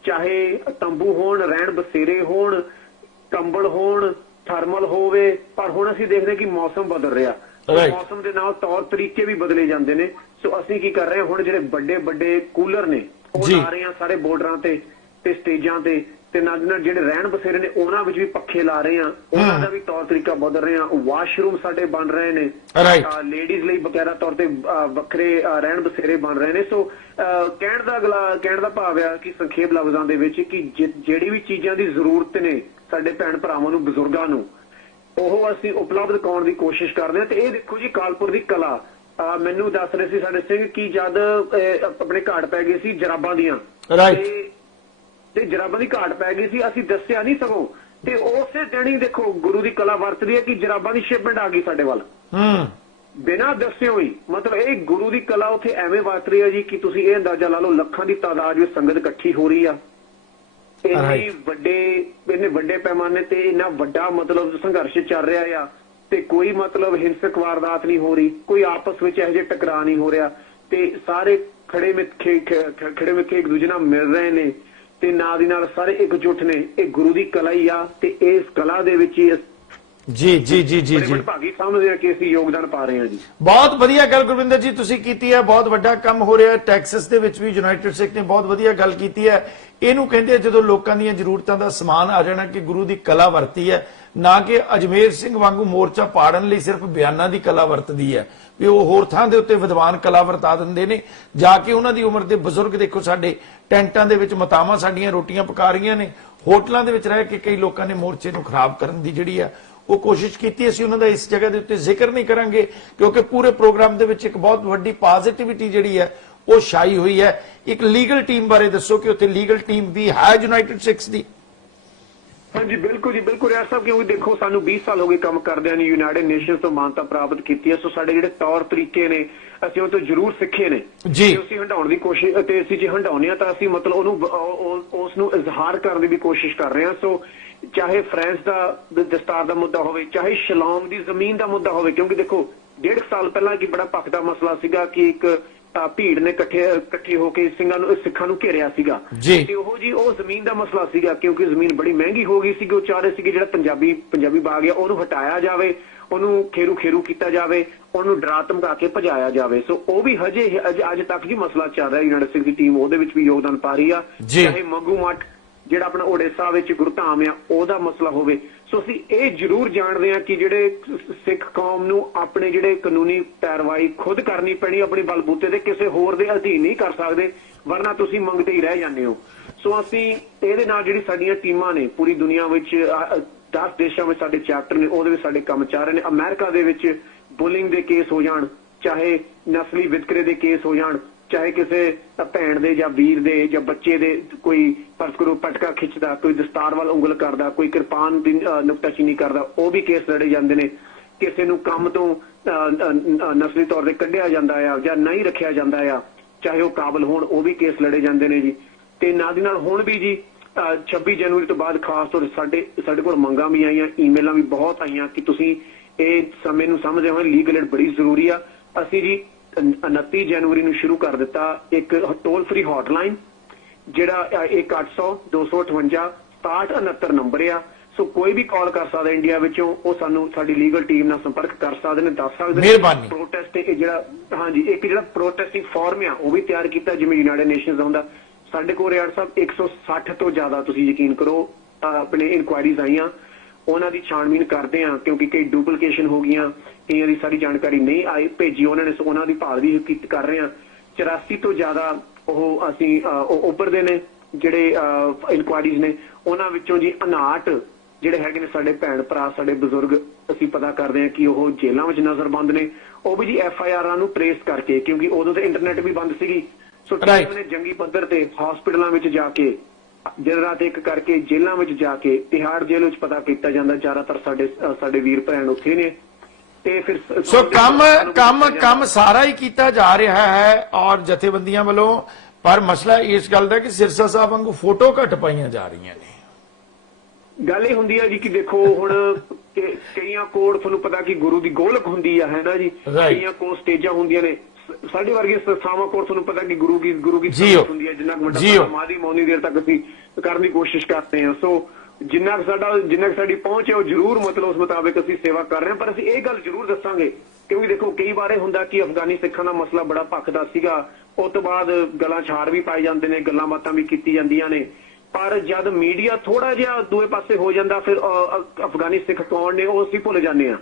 ਚਾਹੇ ਤੰਬੂ ਹੋਣ, ਰਹਿਣ ਬਸੇਰੇ ਹੋਣ, ਕੰਬਲ ਹੋਣ, ਥਰਮਲ ਹੋਵੇ। ਪਰ ਹੁਣ ਅਸੀਂ ਦੇਖਦੇ ਕਿ ਮੌਸਮ ਬਦਲ ਰਿਹਾ, ਮੌਸਮ ਦੇ ਨਾਲ ਤੌਰ ਤਰੀਕੇ ਵੀ ਬਦਲੇ ਜਾਂਦੇ ਨੇ। ਸੋ ਅਸੀਂ ਕੀ ਕਰ ਰਹੇ ਹਾਂ, ਹੁਣ ਜਿਹੜੇ ਵੱਡੇ ਕੂਲਰ ਨੇ ਉਹ ਲਾ ਰਹੇ ਹਾਂ ਸਾਰੇ ਬਾਰਡਰਾਂ ਤੇ ਸਟੇਜਾਂ ਤੇ ਨਾਲ ਜਿਹੜੇ ਰਹਿਣ ਬਸੇਰੇ ਨੇ ਉਹਨਾਂ ਵਿੱਚ ਵੀ ਪੱਖੇ ਲਾ ਰਹੇ ਹਾਂ, ਉਹਨਾਂ ਦਾ ਵੀ ਤੌਰ ਤਰੀਕਾ ਬਦਲ ਰਹੇ ਹਾਂ। ਵਾਸ਼ਰੂਮ ਸਾਡੇ ਬਣ ਰਹੇ ਨੇ, ਲੇਡੀਜ਼ ਲਈ ਬਕਾਇਦਾ ਤੌਰ ਤੇ ਵੱਖਰੇ ਰਹਿਣ ਬਸੇਰੇ ਬਣ ਰਹੇ ਨੇ। ਸੋ ਕਹਿਣ ਦਾ ਭਾਵ ਆ ਕਿ ਸੰਖੇਪ ਲਫ਼ਜ਼ਾਂ ਦੇ ਵਿੱਚ ਕਿ ਜਿਹੜੀ ਵੀ ਚੀਜ਼ਾਂ ਦੀ ਜ਼ਰੂਰਤ ਨੇ ਸਾਡੇ ਭੈਣ ਭਰਾਵਾਂ ਨੂੰ, ਬਜ਼ੁਰਗਾਂ ਨੂੰ, ਉਹ ਅਸੀਂ ਉਪਲਬਧ ਕਰਾਉਣ ਦੀ ਕੋਸ਼ਿਸ਼ ਕਰਦੇ ਹਾਂ। ਤੇ ਇਹ ਦੇਖੋ ਜੀ, ਕਾਲਪੁਰ ਦੀ ਕਲਾ, ਮੈਨੂੰ ਦੱਸ ਰਹੇ ਸੀ ਸਾਡੇ ਸਿੰਘ ਕਿ ਜਦ ਆਪਣੇ ਘਾਟ ਪੈ ਗਈ ਸੀ ਜਰਾਬਾਂ ਦੀਆਂ, ਤੇ ਜਰਾਬਾਂ ਦੀ ਘਾਟ ਪੈ ਗਈ ਸੀ, ਅਸੀਂ ਦੱਸਿਆ ਨਹੀਂ ਸਗੋਂ, ਤੇ ਉਸੇ ਦਿਨ ਹੀ ਦੇਖੋ ਗੁਰੂ ਦੀ ਕਲਾ ਵਰਤਦੀ ਹੈ ਕਿ ਜਰਾਬਾਂ ਦੀ ਸ਼ਿਪਮੈਂਟ ਆ ਗਈ ਸਾਡੇ ਵੱਲ ਬਿਨਾਂ ਦੱਸਿਓ ਹੀ। ਮਤਲਬ ਇਹ ਗੁਰੂ ਦੀ ਕਲਾ ਉੱਥੇ ਐਵੇਂ ਵਰਤ ਰਹੀ ਹੈ ਜੀ ਕਿ ਤੁਸੀਂ ਇਹ ਅੰਦਾਜ਼ਾ ਲਾ ਲਓ, ਲੱਖਾਂ ਦੀ ਤਾਦਾਦ ਵਿੱਚ ਸੰਗਤ ਇਕੱਠੀ ਹੋ ਰਹੀ ਆ, ਇੰਨੇ ਵੱਡੇ ਪੈਮਾਨੇ ਤੇ ਇੰਨਾ ਵੱਡਾ ਮਤਲਬ ਸੰਘਰਸ਼ ਚੱਲ ਰਿਹਾ ਆ, ਤੇ ਕੋਈ ਮਤਲਬ ਹਿੰਸਕ ਵਾਰਦਾਤ ਨਹੀਂ ਹੋ ਰਹੀ, ਕੋਈ ਆਪਸ ਵਿੱਚ ਇਹੋ ਜਿਹੇ ਟਕਰਾਅ ਨਹੀਂ ਹੋ ਰਿਹਾ, ਤੇ ਸਾਰੇ ਖੜੇ ਮਿੱਥੇ ਇੱਕ ਦੂਜੇ ਨਾਲ ਮਿਲ ਰਹੇ ਨੇ, ਤੇ ਨਾਲ ਦੀ ਨਾਲ ਸਾਰੇ ਇਕਜੁੱਟ ਨੇ। ਇਹ ਗੁਰੂ ਦੀ ਕਲਾ ਹੀ ਆ, ਤੇ ਇਸ ਕਲਾ ਦੇ ਵਿੱਚ ਹੀ ਜੀ ਜੀ ਜੀ ਜੀ ਜੀ ਭਾਗੀ ਸਮਝਦੇ ਆ ਕਿ ਅਸੀਂ ਯੋਗਦਾਨ ਪਾ ਰਹੇ ਹਾਂ ਜੀ। ਬਹੁਤ ਵਧੀਆ ਗੱਲ ਗੁਰਵਿੰਦਰ ਜੀ ਤੁਸੀਂ ਕੀਤੀ ਹੈ, ਬਹੁਤ ਵੱਡਾ ਕੰਮ ਹੋ ਰਿਹਾ ਹੈ ਟੈਕਸਸ ਦੇ ਵਿੱਚ ਵੀ। ਯੂਨਾਈਟਿਡ ਸਿੱਖ ਨੇ ਬਹੁਤ ਵਧੀਆ ਗੱਲ ਕੀਤੀ ਹੈ। ਇਹਨੂੰ ਕਹਿੰਦੇ ਆ ਜਦੋਂ ਲੋਕਾਂ ਦੀਆਂ ਜ਼ਰੂਰਤਾਂ ਦਾ ਸਮਾਨ ਆ ਜਾਣਾ ਕਿ ਗੁਰੂ ਦੀ ਕਲਾ ਵਰਤੀ ਹੈ, ਨਾ ਕਿ ਅਜਮੇਰ ਸਿੰਘ ਵਾਂਗੂ ਮੋਰਚਾ ਪਾੜਨ ਲਈ ਸਿਰਫ ਬਿਆਨਾਂ ਦੀ ਕਲਾ ਵਰਤਦੀ ਹੈ ਵੀ ਉਹ ਹੋਰ ਥਾਂ ਦੇ ਉੱਤੇ ਵਿਦਵਾਨ ਕਲਾ ਵਰਤਾ ਦਿੰਦੇ ਨੇ। ਜਾ ਕੇ ਉਹਨਾਂ ਦੀ ਉਮਰ ਦੇ ਬਜ਼ੁਰਗ ਦੇਖੋ ਸਾਡੇ ਟੈਂਟਾਂ ਦੇ ਵਿੱਚ ਮਾਤਾਵਾਂ ਸਾਡੀਆਂ ਰੋਟੀਆਂ ਪਕਾ ਰਹੀਆਂ ਨੇ, ਹੋਟਲਾਂ ਦੇ ਵਿੱਚ ਰਹਿ ਕੇ ਕਈ ਲੋਕਾਂ ਨੇ ਮੋਰਚੇ ਨੂੰ ਖਰਾਬ ਕਰਨ ਦੀ ਜਿਹੜੀ ਹੈ ਉਹ ਕੋਸ਼ਿਸ਼ ਕੀਤੀ। ਅਸੀਂ ਉਹਨਾਂ ਦਾ ਇਸ ਜਗ੍ਹਾ ਦੇ ਉੱਤੇ ਜ਼ਿਕਰ ਨਹੀਂ ਕਰਾਂਗੇ ਕਿਉਂਕਿ ਪੂਰੇ ਪ੍ਰੋਗਰਾਮ ਦੇ ਵਿੱਚ ਇੱਕ ਬਹੁਤ ਵੱਡੀ ਪੋਜ਼ਿਟਿਵਿਟੀ ਜਿਹੜੀ ਹੈ ਉਹ ਛਾਈ ਹੋਈ ਹੈ। ਇੱਕ ਲੀਗਲ ਟੀਮ ਬਾਰੇ ਦੱਸੋ ਕਿ ਉੱਥੇ ਲੀਗਲ ਟੀਮ ਵੀ ਹੈ ਯੂਨਾਈਟਿਡ ਸਿੱਖਸ ਦੀ? ਹਾਂਜੀ ਬਿਲਕੁਲ ਜੀ, ਬਿਲਕੁਲ ਰਿਆੜ ਸਾਹਿਬ, ਕਿਉਂਕਿ ਦੇਖੋ ਸਾਨੂੰ 20 ਸਾਲ ਹੋ ਗਏ ਕੰਮ ਕਰਦਿਆਂ ਨੇ, ਯੂਨਾਈਟਿਡ ਨੇਸ਼ਨਸ ਤੋਂ ਮਾਨਤਾ ਪ੍ਰਾਪਤ ਕੀਤੀ ਹੈ। ਸੋ ਸਾਡੇ ਜਿਹੜੇ ਤੌਰ ਤਰੀਕੇ ਨੇ ਅਸੀਂ ਉਹ ਤੋਂ ਜ਼ਰੂਰ ਸਿੱਖੇ ਨੇ ਜੀ। ਅਸੀਂ ਹੰਡਾਉਣ ਦੀ ਕੋਸ਼ਿਸ਼, ਅਤੇ ਅਸੀਂ ਜੇ ਹੰਡਾਉਂਦੇ ਹਾਂ ਤਾਂ ਅਸੀਂ ਮਤਲਬ ਉਹਨੂੰ ਉਸ ਨੂੰ ਇਜ਼ਹਾਰ ਕਰਨ ਦੀ ਵੀ ਕੋਸ਼ਿਸ਼ ਕਰ ਰਹੇ ਹਾਂ। ਸੋ ਚਾਹੇ ਫਰਾਂਸ ਦਾ ਦਸਤਾਰ ਦਾ ਮੁੱਦਾ ਹੋਵੇ, ਚਾਹੇ ਸ਼ਿਲੌਂਗ ਦੀ ਜ਼ਮੀਨ ਦਾ ਮੁੱਦਾ ਹੋਵੇ, ਕਿਉਂਕਿ ਦੇਖੋ 1.5 ਸਾਲ ਪਹਿਲਾਂ ਕੀ ਬੜਾ ਭਖਦਾ ਮਸਲਾ ਸੀਗਾ ਕਿ ਇੱਕ ਭੀੜ ਨੇ ਇਕੱਠੇ ਹੋ ਕੇ ਸਿੱਖਾਂ ਨੂੰ ਘੇਰਿਆ ਸੀਗਾ ਤੇ ਉਹ ਜ਼ਮੀਨ ਦਾ ਮਸਲਾ ਸੀਗਾ, ਕਿਉਂਕਿ ਜ਼ਮੀਨ ਬੜੀ ਮਹਿੰਗੀ ਹੋ ਗਈ ਸੀ। ਉਹ ਚਾਹ ਰਹੇ ਸੀਗੇ ਜਿਹੜਾ ਪੰਜਾਬੀ ਬਾਗ ਆ ਉਹਨੂੰ ਹਟਾਇਆ ਜਾਵੇ, ਉਹਨੂੰ ਖੇਰੂ ਕੀਤਾ ਜਾਵੇ, ਉਹਨੂੰ ਡਰਾ ਧਮਕਾ ਕੇ ਭਜਾਇਆ ਜਾਵੇ। ਸੋ ਉਹ ਵੀ ਹਜੇ ਅੱਜ ਤੱਕ ਜੀ ਮਸਲਾ ਚੱਲ ਰਿਹਾ। ਯੂਨਾਈਟਿਡ ਸਿੱਖ ਦੀ ਟੀਮ ਉਹਦੇ ਵਿੱਚ ਵੀ ਯੋਗਦਾਨ ਪਾ ਰਹੀ ਆ। ਚਾਹੇ ਮੰਗੂ ਮੱਠ ਜਿਹੜਾ ਆਪਣਾ ਓਡੀਸ਼ਾ ਵਿੱਚ ਗੁਰਧਾਮ ਆ ਉਹਦਾ ਮਸਲਾ ਹੋਵੇ। ਸੋ ਅਸੀਂ ਇਹ ਜ਼ਰੂਰ ਜਾਣਦੇ ਹਾਂ ਕਿ ਜਿਹੜੇ ਸਿੱਖ ਕੌਮ ਨੂੰ ਆਪਣੇ ਜਿਹੜੇ ਕਾਨੂੰਨੀ ਪੈਰਵਾਈ ਖੁਦ ਕਰਨੀ ਪੈਣੀ, ਆਪਣੀ ਬਲਬੂਤੇ ਤੇ, ਕਿਸੇ ਹੋਰ ਦੇ ਅਧੀਨ ਨਹੀਂ ਕਰ ਸਕਦੇ, ਵਰਨਾ ਤੁਸੀਂ ਮੰਗਤੇ ਹੀ ਰਹਿ ਜਾਂਦੇ ਹੋ। ਸੋ ਅਸੀਂ ਇਹਦੇ ਨਾਲ ਜਿਹੜੀ ਸਾਡੀਆਂ ਟੀਮਾਂ ਨੇ ਪੂਰੀ ਦੁਨੀਆ ਵਿੱਚ 10 ਦੇਸ਼ਾਂ ਵਿੱਚ ਸਾਡੇ ਚੈਪਟਰ ਨੇ, ਉਹਦੇ ਵਿੱਚ ਸਾਡੇ ਕੰਮ ਚੱਲ ਰਹੇ ਨੇ। ਅਮਰੀਕਾ ਦੇ ਵਿੱਚ ਬੁਲਿੰਗ ਦੇ ਕੇਸ ਹੋ ਜਾਣ, ਚਾਹੇ ਨਸਲੀ ਵਿਤਕਰੇ ਦੇ ਕੇਸ ਹੋ ਜਾਣ, ਚਾਹੇ ਕਿਸੇ ਭੈਣ ਦੇ ਜਾਂ ਵੀਰ ਦੇ ਜਾਂ ਬੱਚੇ ਦੇ ਕੋਈ ਫਰਜ਼ ਕਰੋ ਪਟਕਾ ਖਿੱਚਦਾ, ਕੋਈ ਦਸਤਾਰ ਵੱਲ ਉਂਗਲ ਕਰਦਾ, ਕੋਈ ਕਿਰਪਾਨ ਦੀ ਨੁਕਤਾਚੀਨੀ ਕਰਦਾ, ਉਹ ਵੀ ਕੇਸ ਲੜੇ ਜਾਂਦੇ ਨੇ। ਕਿਸੇ ਨੂੰ ਕੰਮ ਤੋਂ ਨਸਲੀ ਤੌਰ ਤੇ ਕੱਢਿਆ ਜਾਂਦਾ ਆ ਜਾਂ ਨਹੀਂ ਰੱਖਿਆ ਜਾਂਦਾ ਆ, ਚਾਹੇ ਉਹ ਕਾਬਲ ਹੋਣ, ਉਹ ਵੀ ਕੇਸ ਲੜੇ ਜਾਂਦੇ ਨੇ ਜੀ। ਤੇ ਨਾਲ ਦੀ ਨਾਲ ਹੁਣ ਵੀ ਜੀ 26 ਜਨਵਰੀ ਤੋਂ ਬਾਅਦ ਖਾਸ ਤੌਰ ਸਾਡੇ ਕੋਲ ਮੰਗਾਂ ਵੀ ਆਈਆਂ, ਈਮੇਲਾਂ ਵੀ ਬਹੁਤ ਆਈਆਂ ਕਿ ਤੁਸੀਂ ਇਹ ਸਮੇਂ ਨੂੰ ਸਮਝਦੇ ਹੋਏ ਲੀਗਲ ਏਡ ਬੜੀ ਜ਼ਰੂਰੀ ਆ। ਅਸੀਂ ਜੀ 29 ਜਨਵਰੀ ਨੂੰ ਸ਼ੁਰੂ ਕਰ ਦਿੱਤਾ ਇੱਕ ਟੋਲ ਫ੍ਰੀ ਹੌਟਲਾਈਨ, ਜਿਹੜਾ 1-800-258-6769 ਨੰਬਰ ਆ। ਸੋ ਕੋਈ ਵੀ ਕਾਲ ਕਰ ਸਕਦਾ ਇੰਡੀਆ ਵਿੱਚੋਂ, ਉਹ ਸਾਨੂੰ ਸਾਡੀ ਲੀਗਲ ਟੀਮ ਨਾਲ ਸੰਪਰਕ ਕਰ ਸਕਦੇ ਨੇ, ਦੱਸ ਸਕਦੇ ਨੇ। ਪ੍ਰੋਟੈਸਟ ਜਿਹੜਾ ਹਾਂਜੀ ਇੱਕ ਜਿਹੜਾ ਪ੍ਰੋਟੈਸਟਿੰਗ ਫਾਰਮ ਆ ਉਹ ਵੀ ਤਿਆਰ ਕੀਤਾ ਜਿਵੇਂ ਯੂਨਾਈਟਿਡ ਨੇਸ਼ਨਸ ਦਾ ਹੁੰਦਾ। ਸਾਡੇ ਕੋਲ ਰਿਆੜ ਸਾਹਿਬ 160 ਤੋਂ ਜ਼ਿਆਦਾ, ਤੁਸੀਂ ਯਕੀਨ ਕਰੋ, ਆਪਣੇ ਇਨਕੁਆਇਰੀਜ਼ ਆਈਆਂ। ਉਹਨਾਂ ਦੀ ਛਾਣਬੀਨ ਕਰਦੇ ਆ ਕਿਉਂਕਿ ਕਈ ਡੁਪਲੀਕੇਸ਼ਨ ਹੋ ਗਈਆਂ, ਕਈਆਂ ਦੀ ਸਾਰੀ ਜਾਣਕਾਰੀ ਨਹੀਂ ਆਈ ਭੇਜੀ ਉਹਨਾਂ ਨੇ, ਉਹਨਾਂ ਦੀ ਭਾਲ ਵੀ ਕਰ ਰਹੇ ਆ। 84 ਤੋਂ ਜ਼ਿਆਦਾ ਉਹ ਅਸੀਂ ਉੱਪਰਦੇ ਨੇ ਜਿਹੜੇ ਇਨਕੁਆਇਰੀਜ਼ ਨੇ। ਉਹਨਾਂ ਵਿੱਚੋਂ ਜੀ 59 ਜਿਹੜੇ ਹੈਗੇ ਨੇ ਸਾਡੇ ਭੈਣ ਭਰਾ, ਸਾਡੇ ਬਜ਼ੁਰਗ, ਅਸੀਂ ਪਤਾ ਕਰਦੇ ਆ ਕਿ ਉਹ ਜੇਲ੍ਹਾਂ ਵਿੱਚ ਨਜ਼ਰਬੰਦ ਨੇ। ਉਹ ਵੀ ਜੀ FIR ਨੂੰ ਟਰੇਸ ਕਰਕੇ, ਕਿਉਂਕਿ ਉਦੋਂ ਤੇ ਇੰਟਰਨੈਟ ਵੀ ਬੰਦ ਸੀਗੀ। ਸੋ ਟੀਮ ਨੇ ਜੰਗੀ ਪੱਧਰ ਤੇ ਹਸਪੀਟਲਾਂ ਵਿੱਚ ਜਾ ਕੇ ਦਿਨ ਰਾਤ ਇੱਕ ਕਰਕੇ, ਜੇਲ੍ਹਾਂ ਵਿੱਚ ਜਾ ਕੇ, ਤਿਹਾੜ ਜੇਲ੍ਹ ਵਿੱਚ ਪਤਾ ਕੀਤਾ ਜਾਂਦਾ। ਜ਼ਿਆਦਾਤਰ ਸਾਡੇ ਵੀਰ ਭੈਣ ਉੱਥੇ ਨੇ। ਤੇ ਫਿਰ ਸੋ ਕੰਮ ਸਾਰਾ ਹੀ ਕੀਤਾ ਜਾ ਰਿਹਾ ਹੈ ਔਰ ਜਥੇਬੰਦੀਆਂ ਵੱਲੋਂ। ਪਰ ਮਸਲਾ ਇਸ ਗੱਲ ਦਾ ਕਿ ਸਿਰਸਾ ਸਾਹਿਬ ਵਾਂਗੂ ਫੋਟੋ ਘੱਟ ਪਾਈਆਂ ਜਾ ਰਹੀਆਂ ਨੇ। ਗੱਲ ਇਹ ਹੁੰਦੀ ਹੈ ਜੀ ਕਿ ਦੇਖੋ ਹੁਣ ਕਈਆਂ ਕੋਲ ਤੁਹਾਨੂੰ ਪਤਾ ਕਿ ਗੁਰੂ ਦੀ ਗੋਲਕ ਹੁੰਦੀ ਹੈ ਨਾ ਜੀ, ਕਈਆਂ ਕੋਲ ਸਟੇਜਾਂ ਹੁੰਦੀਆਂ ਨੇ। ਸਾਡੇ ਵਰਗੇ ਸੰਸਥਾਵਾਂ ਕੋਲ ਤੁਹਾਨੂੰ ਪਤਾ ਕਿ ਗੁਰੂ ਕੀ ਹੁੰਦੀ ਹੈ, ਜਿੰਨਾ ਵੱਡਾ ਮਾਦੀ ਮੌਨੀ ਦੇਰ ਤੱਕ ਅਸੀਂ ਕਰਨ ਦੀ ਕੋਸ਼ਿਸ਼ ਕਰਦੇ ਹਾਂ। ਸੋ ਜਿੰਨਾ ਸਾਡੀ ਪਹੁੰਚ ਹੈ ਉਹ ਜ਼ਰੂਰ ਮਤਲਬ ਉਸ ਮੁਤਾਬਿਕ ਅਸੀਂ ਸੇਵਾ ਕਰ ਰਹੇ ਹਾਂ। ਪਰ ਅਸੀਂ ਇਹ ਗੱਲ ਜ਼ਰੂਰ ਦੱਸਾਂਗੇ ਕਿਉਂਕਿ ਦੇਖੋ ਕਈ ਵਾਰ ਇਹ ਹੁੰਦਾ ਕਿ ਅਫਗਾਨੀ ਸਿੱਖਾਂ ਦਾ ਮਸਲਾ ਬੜਾ ਭਖਦਾ ਸੀਗਾ, ਉਸ ਤੋਂ ਬਾਅਦ ਗਲਾਂ ਛਾੜ ਵੀ ਪਾਏ ਜਾਂਦੇ ਨੇ, ਗੱਲਾਂ ਬਾਤਾਂ ਵੀ ਕੀਤੀ ਜਾਂਦੀਆਂ ਨੇ। ਪਰ ਜਦ ਮੀਡੀਆ ਥੋੜਾ ਜਿਹਾ ਦੂਏ ਪਾਸੇ ਹੋ ਜਾਂਦਾ ਫਿਰ ਅਫਗਾਨੀ ਸਿੱਖ ਕੌਣ ਨੇ ਉਹ ਅਸੀਂ ਭੁੱਲ ਜਾਂਦੇ ਹਾਂ।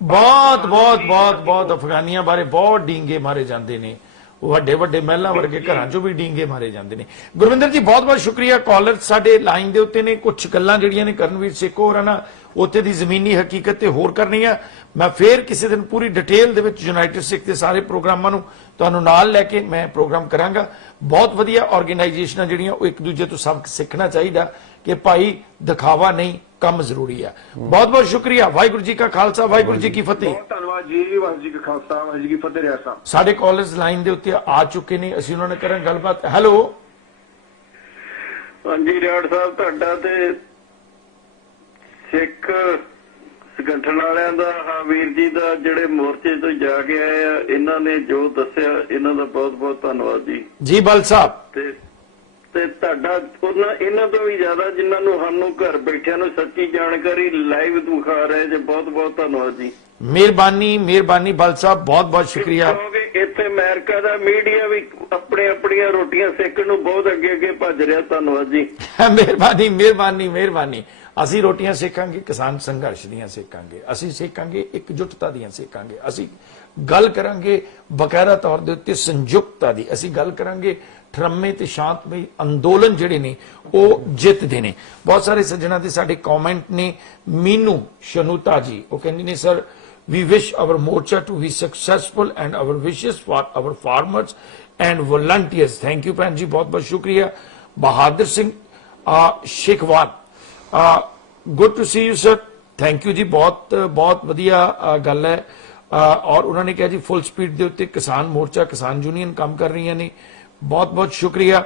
ਬਹੁਤ ਅਫਗਾਨੀਆਂ ਬਾਰੇ ਬਹੁਤ ਡੀਂਗੇ ਮਾਰੇ ਜਾਂਦੇ ਨੇ, ਵੱਡੇ ਮਹਿਲਾਂ ਵਰਗੇ ਘਰਾਂ ਚੋਂ ਵੀ ਡੀਂਗੇ ਮਾਰੇ ਜਾਂਦੇ ਨੇ। ਗੁਰਵਿੰਦਰ ਜੀ ਬਹੁਤ ਸ਼ੁਕਰੀਆ। ਕਾਲਰ ਸਾਡੇ ਲਾਈਨ ਦੇ ਉੱਤੇ ਨੇ, ਕੁਝ ਗੱਲਾਂ ਜਿਹੜੀਆਂ ਨੇ ਕਰਨਵੀਰ ਸੇਖੋ ਹੋਰਾਂ ਨਾਲ ਉੱਥੇ ਦੀ ਜ਼ਮੀਨੀ ਹਕੀਕਤ ਤੇ ਹੋਰ ਕਰਨੀਆਂ। ਮੈਂ ਫੇਰ ਕਿਸੇ ਦਿਨ ਪੂਰੀ ਡਿਟੇਲ ਦੇ ਵਿੱਚ ਯੂਨਾਈਟਿਡ ਸਿੱਖ ਦੇ ਸਾਰੇ ਪ੍ਰੋਗਰਾਮਾਂ ਨੂੰ ਤੁਹਾਨੂੰ ਨਾਲ ਲੈ ਕੇ ਮੈਂ ਪ੍ਰੋਗਰਾਮ ਕਰਾਂਗਾ। ਬਹੁਤ ਵਧੀਆ ਆਰਗੇਨਾਈਜੇਸ਼ਨਾਂ ਜਿਹੜੀਆਂ ਉਹ ਇੱਕ ਦੂਜੇ ਤੋਂ ਸਬਕ ਸਿੱਖਣਾ ਚਾਹੀਦਾ ਕਿ ਭਾਈ ਦਿਖਾਵਾ ਨਹੀਂ, ਕੰਮ ਜ਼ਰੂਰੀ ਆ। ਬਹੁਤ ਸ਼ੁਕਰੀਆ। ਵਾਹਿਗੁਰੂ ਜੀ ਕਾ ਖਾਲਸਾ, ਵਾਹਿਗੁਰੂ ਜੀ ਕੀ ਫਤਿਹ। ਬਹੁਤ ਧੰਨਵਾਦ ਜੀ। ਵਾਹਿਗੁਰੂ ਜੀ ਕਾ ਖਾਲਸਾ, ਵਾਹਿਗੁਰੂ ਜੀ ਕੀ ਫਤਿਹ। ਰਿਆੜ ਸਾਹਿਬ ਸਾਡੇ ਕਾਲਰਸ ਲਾਈਨ ਦੇ ਉੱਤੇ ਆ ਚੁੱਕੇ ਨੇ, ਅਸੀਂ ਉਹਨਾਂ ਨਾਲ ਕਰਾਂਗੇ ਗੱਲਬਾਤ। ਹੈਲੋ। ਹਾਂਜੀ ਰਿਆੜ ਸਾਹਿਬ, ਤੁਹਾਡਾ ਤੇ ਸਿੱਖ ਸੰਗਠਨ ਵਾਲਿਆਂ ਦਾ, ਵੀਰ ਜੀ ਦਾ, ਜਿਹੜੇ ਮੋਰਚੇ ਤੋਂ ਜਾ ਕੇ ਆਏ ਆ, ਇਹਨਾਂ ਨੇ ਜੋ ਦੱਸਿਆ ਇਹਨਾਂ ਦਾ ਬਹੁਤ ਧੰਨਵਾਦ ਜੀ। ਜੀ ਬਲ ਸਾਹਿਬ। ਤੇ ਤੁਹਾਡਾ ਉਹਨਾਂ ਇਹਨਾਂ ਤੋਂ ਵੀ ਜ਼ਿਆਦਾ ਜਿਨ੍ਹਾਂ ਨੂੰ ਸਾਨੂੰ ਘਰ ਬੈਠਿਆਂ ਨੂੰ ਸੱਚੀ ਜਾਣਕਾਰੀ ਲਾਈਵ ਦਿਖਾ ਰਹੇ ਜੇ। ਬਹੁਤ ਬਹੁਤ ਧੰਨਵਾਦ ਜੀ। ਮਿਹਰਬਾਨੀ ਬਲ ਸਾਹਿਬ, ਬਹੁਤ ਬਹੁਤ ਸ਼ੁਕਰੀਆ। ਕਿਉਂਕਿ ਇੱਥੇ ਅਮਰੀਕਾ ਦਾ ਮੀਡੀਆ ਵੀ ਆਪਣੀਆਂ ਰੋਟੀਆਂ ਸੇਕਣ ਨੂੰ ਬਹੁਤ ਅੱਗੇ ਭੱਜ ਰਿਹਾ। ਧੰਨਵਾਦ ਜੀ। ਮਿਹਰਬਾਨੀ। ਅਸੀਂ ਰੋਟੀਆਂ ਸੇਕਾਂਗੇ, ਕਿਸਾਨ ਸੰਘਰਸ਼ ਦੀਆਂ ਸੇਕਾਂਗੇ, ਅਸੀਂ ਸੇਕਾਂਗੇ ਇਕਜੁੱਟਤਾ ਦੀਆਂ ਸੇਕਾਂਗੇ, ਅਸੀਂ ਗੱਲ ਕਰਾਂਗੇ ਬਕਾਇਦਾ ਤੌਰ ਦੇ ਉੱਤੇ ਸੰਯੁਕਤਾ ਦੀ, ਅਸੀਂ ਗੱਲ ਕਰਾਂਗੇ ਠਰਮੇ ਤੇ ਸ਼ਾਂਤਮਈ ਅੰਦੋਲਨ ਜਿਹੜੇ ਨੇ ਉਹ ਜਿੱਤਦੇ ਨੇ। ਬਹੁਤ ਸਾਰੇ ਸੱਜਣਾ ਦੇ ਸਾਡੇ ਕਮੈਂਟ ਨੇ। ਮੀਨੂ ਸ਼ਨੂਤਾ ਜੀ ਉਹ ਕਹਿੰਦੀ ਨੇ, sir we wish our morcha to be successful and our wishes for our farmers and volunteers। thank you ਭੈਣ ਜੀ, ਬਹੁਤ ਬਹੁਤ ਸ਼ੁਕਰੀਆ। Bahadur Singh Shekhwan, good to see you sir, thank you ਜੀ, ਬਹੁਤ ਵਧੀਆ ਗੱਲ ਹੈ। ਔਰ ਉਹਨਾਂ ਨੇ ਕਿਹਾ ਜੀ ਫੁੱਲ ਸਪੀਡ ਦੇ ਉੱਤੇ ਕਿਸਾਨ ਮੋਰਚਾ, ਕਿਸਾਨ ਯੂਨੀਅਨ ਕੰਮ ਕਰ ਰਹੀਆਂ ਨੇ। ਬਹੁਤ ਸ਼ੁਕਰੀਆ।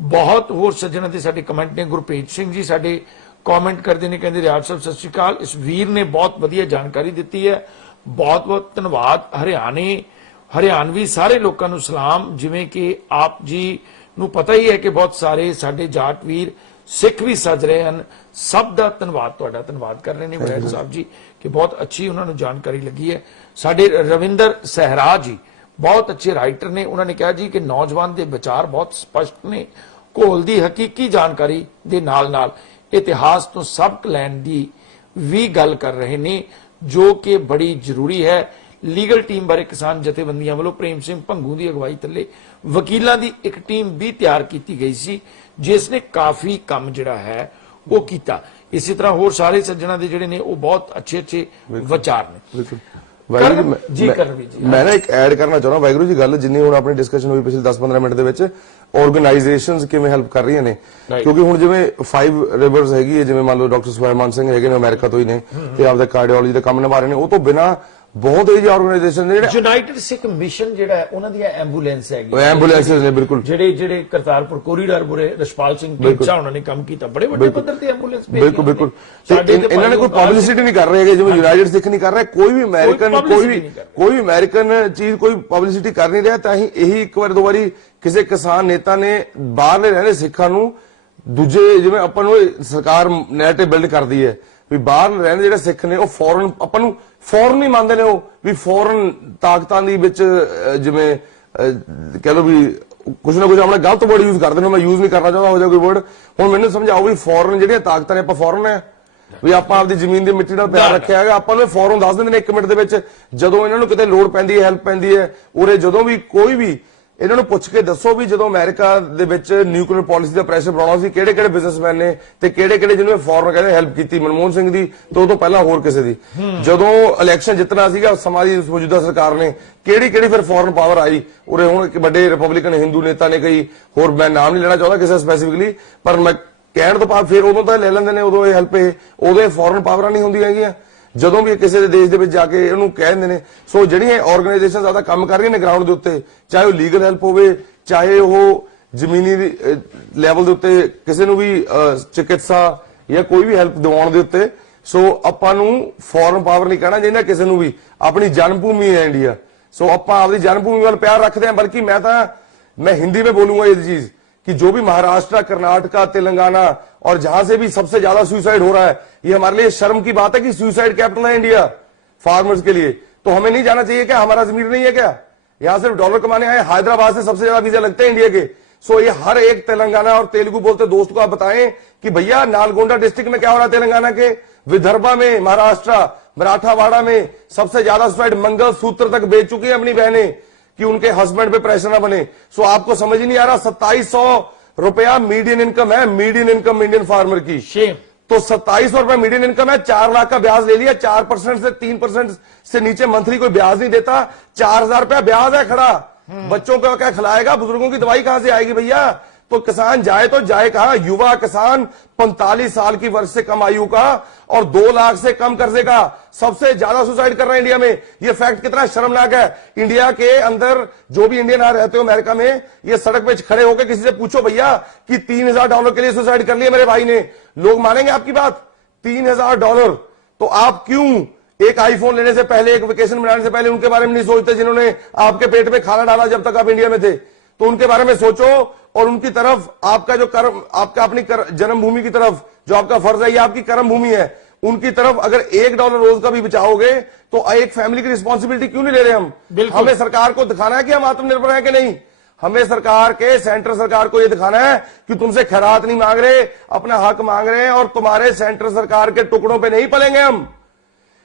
ਬਹੁਤ ਹੋਰ ਸੱਜਣਾ ਦੇ ਸਾਡੇ ਕਮੈਂਟ ਨੇ। ਗੁਰਪ੍ਰੀਤ ਸਿੰਘ ਜੀ ਸਾਡੇ ਕਮੈਂਟ ਕਰਦੇ ਨੇ, ਕਹਿੰਦੇ ਰਿਆੜ ਸਾਹਿਬ ਸਤਿ ਸ਼੍ਰੀ ਅਕਾਲ, ਇਸ ਵੀਰ ਨੇ ਬਹੁਤ ਵਧੀਆ ਜਾਣਕਾਰੀ ਦਿੱਤੀ ਹੈ, ਬਹੁਤ ਧੰਨਵਾਦ। ਹਰਿਆਣਵੀ ਸਾਰੇ ਲੋਕਾਂ ਨੂੰ ਸਲਾਮ। ਜਿਵੇਂ ਕਿ ਆਪ ਜੀ ਨੂੰ ਪਤਾ ਹੀ ਹੈ ਕਿ ਬਹੁਤ ਸਾਰੇ ਸਾਡੇ ਜਾਟ ਵੀਰ ਸਿੱਖ ਵੀ ਸੱਜ ਰਹੇ ਹਨ, ਸਭ ਦਾ ਧੰਨਵਾਦ, ਤੁਹਾਡਾ ਧੰਨਵਾਦ ਕਰ ਰਹੇ ਨੇ ਵੜੈਲ ਸਾਹਿਬ ਜੀ ਕਿ ਬਹੁਤ ਅੱਛੀ ਉਹਨਾਂ ਨੂੰ ਜਾਣਕਾਰੀ ਲੱਗੀ ਹੈ। ਸਾਡੇ ਰਵਿੰਦਰ ਸਹਿਰਾ ਜੀ ਬਹੁਤ ਅੱਛੇ ਰਾਈਟਰ ਨੇ, ਉਹਨਾਂ ਨੇ ਕਿਹਾ ਜੀ ਕਿ ਨੌਜਵਾਨ ਦੇ ਵਿਚਾਰ ਬਹੁਤ ਸਪਸ਼ਟ ਨੇ, ਘੋਲ ਦੀ ਹਕੀਕੀ ਜਾਣਕਾਰੀ ਦੇ ਨਾਲ ਇਤਿਹਾਸ ਤੋਂ ਸਬਕ ਲੈਣ ਦੀ ਵੀ ਗੱਲ ਕਰ ਰਹੇ ਨੇ, ਜੋ ਕਿ ਬੜੀ ਜ਼ਰੂਰੀ ਹੈ। ਲੀਗਲ ਟੀਮ ਬਾਰੇ ਕਿਸਾਨ ਜਥੇਬੰਦੀਆਂ ਵੱਲੋਂ ਪ੍ਰੇਮ ਸਿੰਘ ਭੰਗੂ ਦੀ ਅਗਵਾਈ ਥੱਲੇ ਵਕੀਲਾਂ ਦੀ ਇੱਕ ਟੀਮ ਵੀ ਤਿਆਰ ਕੀਤੀ ਗਈ ਸੀ, ਜਿਸ ਨੇ ਕਾਫੀ ਕੰਮ ਜਿਹੜਾ ਹੈ ਉਹ ਕੀਤਾ। ਇਸੇ ਤਰ੍ਹਾਂ ਹੋਰ ਸਾਰੇ ਸੱਜਣਾ ਦੇ ਜਿਹੜੇ ਨੇ ਉਹ ਬਹੁਤ ਅੱਛੇ ਵਿਚਾਰ ਨੇ। ਵਾਹਿਗੁਰੂ ਜੀ, ਮੈਂ ਨਾ ਇੱਕ ਐਡ ਕਰਨਾ ਚਾਹੁੰਦਾ। ਵਾਹਿਗੁਰੂ ਜੀ, ਗੱਲ ਜਿੰਨੀ ਹੁਣ ਆਪਣੀ ਡਿਸਕਸ਼ਨ ਹੋਈ ਪਿਛਲੇ 10-15 ਮਿੰਟ ਦੇ ਵਿੱਚ, ਆਰਗੇਨਾਈਜੇਸ਼ਨਸ ਕਿਵੇਂ ਹੈਲਪ ਕਰ ਰਹੀਆਂ ਨੇ, ਕਿਉਂਕਿ ਹੁਣ ਜਿਵੇਂ 5 ਰਿਵਰਸ ਹੈਗੀ ਹੈ, ਜਿਵੇਂ ਮੰਨ ਲਓ ਡਾਕਟਰ ਸੁਭਾਇਮਾਨ ਸਿੰਘ ਹੈਗੇ ਨੇ, ਅਮਰੀਕਾ ਤੋਂ ਹੀ ਨੇ ਤੇ ਆਪਦਾ ਕਾਰਡੀਓਲੋਜੀ ਦਾ ਕੰਮ ਨਿਭਾ ਰਹੇ ਨੇ। ਉਹ ਤੋਂ ਬਿਨਾਂ ਬਹੁਤ ਇਹੀ ਆਰਗੇਨਾਈਜੇਸ਼ਨ ਨੇ ਜਿਹੜੇ ਯੂਨਾਈਟਿਡ ਸਿੱਖ ਮਿਸ਼ਨ ਜਿਹੜਾ ਹੈ ਉਹਨਾਂ ਦੀਆਂ ਐਂਬੂਲੈਂਸ ਹੈਗੀ, ਐਂਬੂਲੈਂਸਸ ਨੇ ਬਿਲਕੁਲ, ਜਿਹੜੇ ਕਰਤਾਰਪੁਰ ਕੋਰੀਡੋਰ ਬੁਰੇ ਰਸ਼ਪਾਲ ਸਿੰਘ ਢੀਂਡਸਾ ਉਹਨਾਂ ਨੇ ਕੰਮ ਕੀਤਾ, ਬੜੇ ਵੱਡੇ ਪੱਧਰ ਤੇ ਐਂਬੂਲੈਂਸ ਬਿਲਕੁਲ। ਇਹਨਾਂ ਨੇ ਕੋਈ ਪਬਲਿਸਿਟੀ ਨਹੀਂ ਕਰ ਰਹੇ ਹੈਗੇ, ਜਿਵੇਂ ਯੂਨਾਈਟਿਡ ਸਿੱਖ ਨਹੀਂ ਕਰ ਰਿਹਾ, ਕੋਈ ਵੀ ਅਮਰੀਕਨ ਕੋਈ ਅਮਰੀਕਨ ਚੀਜ਼ ਕੋਈ ਪਬਲਿਸਿਟੀ ਕਰ ਨਹੀਂ ਰਿਹਾ। ਤਾਂ ਹੀ ਇਹੀ ਇੱਕ ਵਾਰ ਦੋ ਵਾਰੀ ਕਿਸੇ ਕਿਸਾਨ ਨੇਤਾ ਨੇ ਬਾਹਰਲੇ ਰਹਿੰਦੇ ਸਿੱਖਾਂ ਨੂੰ, ਦੂਜੇ ਜਿਵੇਂ ਆਪਾਂ ਨੂੰ ਸਰਕਾਰ ਨੈਰੇਟਿਵ ਬਿਲਡ ਕਰਦੀ ਹੈ ਵੀ ਬਾਹਰ ਰਹਿੰਦੇ ਜਿਹੜੇ ਸਿੱਖ ਨੇ ਉਹ ਫੋਰਨ, ਆਪਾਂ ਨੂੰ ਫੋਰਨ ਹੀ ਮੰਨਦੇ ਨੇ, ਉਹ ਵੀ ਫੋਰਨ ਤਾਕਤਾਂ ਦੀ ਵਿੱਚ ਜਿਵੇਂ ਕਹਿ ਲਓ ਵੀ ਕੁਝ ਨਾ ਕੁਝ ਆਪਣਾ ਗਲਤ ਵਰਡ ਯੂਜ਼ ਕਰਦੇ ਨੇ। ਮੈਂ ਯੂਜ਼ ਨਹੀਂ ਕਰਨਾ ਚਾਹੁੰਦਾ ਹੋ ਜਾ ਕੋਈ ਵਰਡ। ਹੁਣ ਮੈਨੂੰ ਸਮਝਾਓ ਵੀ ਫੋਰਨ ਜਿਹੜੀਆਂ ਤਾਕਤਾਂ ਨੇ, ਆਪਾਂ ਫੋਰਨ ਹੈ ਵੀ ਆਪਾਂ ਆਪਦੀ ਜ਼ਮੀਨ ਦੀ ਮਿੱਟੀ ਨਾਲ ਪਿਆਰ ਰੱਖਿਆ ਹੈਗਾ, ਆਪਾਂ ਨੂੰ ਫੋਰਨ ਦੱਸ ਦਿੰਦੇ ਨੇ 1 ਮਿੰਟ ਦੇ ਵਿੱਚ। ਜਦੋਂ ਇਹਨਾਂ ਨੂੰ ਕਿਤੇ ਲੋੜ ਪੈਂਦੀ ਹੈ, ਹੈਲਪ ਪੈਂਦੀ ਹੈ, ਉਰੇ ਜਦੋਂ ਵੀ ਕੋਈ ਵੀ ਇਹਨਾਂ ਨੂੰ ਪੁੱਛ ਕੇ ਦੱਸੋ ਵੀ ਜਦੋਂ ਅਮਰੀਕਾ ਦੇ ਵਿੱਚ ਨਿਊਕਲੀਅਰ ਪਾਲਿਸੀ ਦਾ ਪ੍ਰੈਸ਼ਰ ਬਣਾਉਣਾ ਸੀ, ਕਿਹੜੇ ਬਿਜ਼ਨਸਮੈਨ ਨੇ ਤੇ ਕਿਹੜੇ ਜਿਹਨੂੰ ਫੋਰਨ ਕਹਿੰਦੇ ਹੈਲਪ ਕੀਤੀ। ਮਨਮੋਹਨ ਸਿੰਘ ਦੀ ਤੋਂ ਪਹਿਲਾਂ ਹੋਰ ਕਿਸੇ ਦੀ। ਜਦੋਂ ਇਲੈਕਸ਼ਨ ਜਿੱਤਣਾ ਸੀਗਾ ਸਮਾਂ ਦੀ ਮੌਜੂਦਾ ਸਰਕਾਰ ਨੇ, ਕਿਹੜੀ ਫਿਰ ਫੋਰਨ ਪਾਵਰ ਆਈ ਉਰੇ। ਹੁਣ ਇੱਕ ਵੱਡੇ ਰਿਪਬਲਿਕਨ ਹਿੰਦੂ ਨੇਤਾ ਨੇ, ਕਈ ਹੋਰ, ਮੈਂ ਨਾਮ ਨਹੀਂ ਲੈਣਾ ਚਾਹੁੰਦਾ ਕਿਸੇ ਸਪੈਸੀਫਿਕਲੀ, ਪਰ ਮੈਂ ਕਹਿਣ ਤੋਂ ਬਾਅਦ ਫਿਰ ਉਦੋਂ ਤਾਂ ਲੈ ਲੈਂਦੇ ਨੇ, ਉਦੋਂ ਇਹ ਹੈਲਪ ਉਦੋਂ ਇਹ ਫੋਰਨ ਪਾਵਰਾਂ ਨਹੀਂ ਹੁੰਦੀਆਂ ਹੈਗੀਆਂ, ਜਦੋਂ ਵੀ ਕਿਸੇ ਦੇ ਦੇਸ਼ ਦੇ ਵਿੱਚ ਜਾ ਕੇ ਇਹਨੂੰ ਕਹਿ ਦਿੰਦੇ ਨੇ। ਸੋ ਜਿਹੜੀਆਂ ਆਰਗੇਨਾਈਜੇਸ਼ਨ ਜ਼ਿਆਦਾ ਕੰਮ ਕਰ ਰਹੀਆਂ ਨੇ ਗਰਾਊਂਡ ਦੇ ਉੱਤੇ, ਚਾਹੇ ਉਹ ਲੀਗਲ ਹੈਲਪ ਹੋਵੇ, ਚਾਹੇ ਉਹ ਜ਼ਮੀਨੀ ਲੈਵਲ ਦੇ ਉੱਤੇ ਕਿਸੇ ਨੂੰ ਵੀ ਚਿਕਿਤਸਾ ਜਾਂ ਕੋਈ ਵੀ ਹੈਲਪ ਦਿਵਾਉਣ ਦੇ ਉੱਤੇ, ਸੋ ਆਪਾਂ ਨੂੰ ਫੋਰਨ ਪਾਵਰ ਨਹੀਂ ਕਹਿਣਾ ਚਾਹੀਦਾ ਕਿਸੇ ਨੂੰ ਵੀ। ਆਪਣੀ ਜਨਮ ਭੂਮੀ ਹੈ ਇੰਡੀਆ, ਸੋ ਆਪਾਂ ਆਪਣੀ ਜਨਮ ਭੂਮੀ ਵੱਲ ਪਿਆਰ ਰੱਖਦੇ ਹਾਂ। ਬਲਕਿ मैं हिंदी में बोलूंगा ये चीज कि जो भी महाराष्ट्र, कर्नाटका, तेलंगाना और जहां से भी सबसे ज्यादा सुसाइड हो रहा है, ये हमारे लिए शर्म की बात है कि सुसाइड कैपिटल है इंडिया फार्मर्स के लिए। तो हमें नहीं जाना चाहिए क्या? हमारा जमीर नहीं है क्या? यहां सिर्फ डॉलर कमाने आए। हैदराबाद से सबसे ज्यादा वीजा लगते हैं इंडिया के। सो ये हर एक तेलंगाना और तेलुगु बोलते दोस्त को आप बताएं कि भैया नालगोंडा डिस्ट्रिक्ट में क्या हो रहा है, तेलंगाना के विदर्भा में, महाराष्ट्र, मराठावाड़ा में सबसे ज्यादा सुसाइड मंगल सूत्र तक बेच चुकी है अपनी बहनें कि उनके हस्बैंड पे प्रेशर ना बने। सो आपको समझ ही नहीं आ रहा, 2700 रुपया मीडियन इनकम है, मीडियन इनकम इंडियन फार्मर की। तो 2700 रुपया मीडियन इनकम है, 4 लाख का ब्याज ले लिया, 4% से 3% से नीचे मंथली कोई ब्याज नहीं देता, 4000 रुपया ब्याज है खड़ा। बच्चों को क्या खिलाएगा? बुजुर्गों की दवाई कहां से आएगी भैया? तो किसान जाए तो जाए कहां? युवा किसान 45 साल की वर्ष से कम आयु का और 2 लाख से कम कर्जे का सबसे ज्यादा सुसाइड कर रहे हैं इंडिया में। ये फैक्ट कितना शर्मनाक है। इंडिया के अंदर जो भी इंडियन रहते हो अमेरिका में, ये सड़क पे खड़े होकर किसी से पूछो भैया कि $3000 के लिए सुसाइड कर लिया मेरे भाई ने, लोग मानेंगे आपकी बात? $3000। तो आप क्यों एक आईफोन लेने से पहले, एक वेकेशन बनाने से पहले उनके बारे में नहीं सोचते जिन्होंने आपके पेट में खाना डाला जब तक आप इंडिया में थे? तो उनके बारे में सोचो और उनकी तरफ आपका जो कर्म, आपका अपनी जन्मभूमि की तरफ जो आपका फर्ज है, ये आपकी कर्म भूमि है, उनकी तरफ अगर $1 रोज का भी बचाओगे तो एक फैमिली की रिस्पॉन्सिबिलिटी क्यों नहीं ले रहे हम? हमें सरकार को दिखाना है कि हम आत्मनिर्भर हैं कि नहीं। हमें सरकार के, सेंट्रल सरकार को यह दिखाना है कि तुमसे खैरात नहीं मांग रहे, अपना हक मांग रहे हैं और तुम्हारे सेंट्रल सरकार के टुकड़ों पे नहीं पलेंगे हम।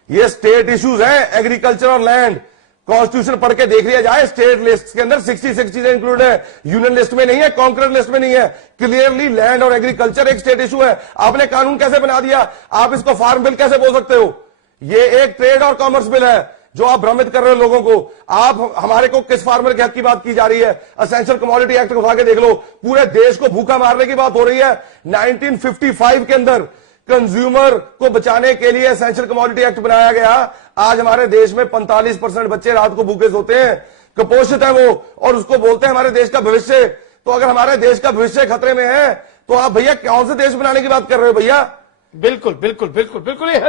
ये स्टेट इश्यूज हैं, एग्रीकल्चर और लैंड। कॉन्स्टिट्यूशन पढ़ के देख लिया जाए, स्टेट लिस्ट के अंदर 66 चीजें इंक्लूड है, यूनियन लिस्ट में नहीं है, कॉन्करेंट लिस्ट में नहीं है। क्लियरली लैंड और एग्रीकल्चर एक स्टेट इशू है। आपने कानून कैसे बना दिया? आप इसको फार्म बिल कैसे बोल सकते हो? ये एक ट्रेड और कॉमर्स बिल है जो आप भ्रमित कर रहे हो लोगों को। आप हमारे को किस फार्मर के हक की बात की जा रही है? एसेंशियल कमोडिटी एक्ट उठा के देख लो, पूरे देश को भूखा मारने की बात हो रही है। 1955 के अंदर कंज्यूमर को बचाने के लिए एसेंशियल कमोडिटी एक्ट बनाया गया। आज हमारे देश में 45% बच्चे रात को भूखे सोते हैं, कुपोषित है वो, और उसको बोलते हैं हमारे देश का भविष्य। तो अगर हमारे देश का भविष्य खतरे में है तो आप भैया कौन से देश बनाने की बात कर रहे हो भैया? बिल्कुल बिल्कुल बिल्कुल बिल्कुल, ये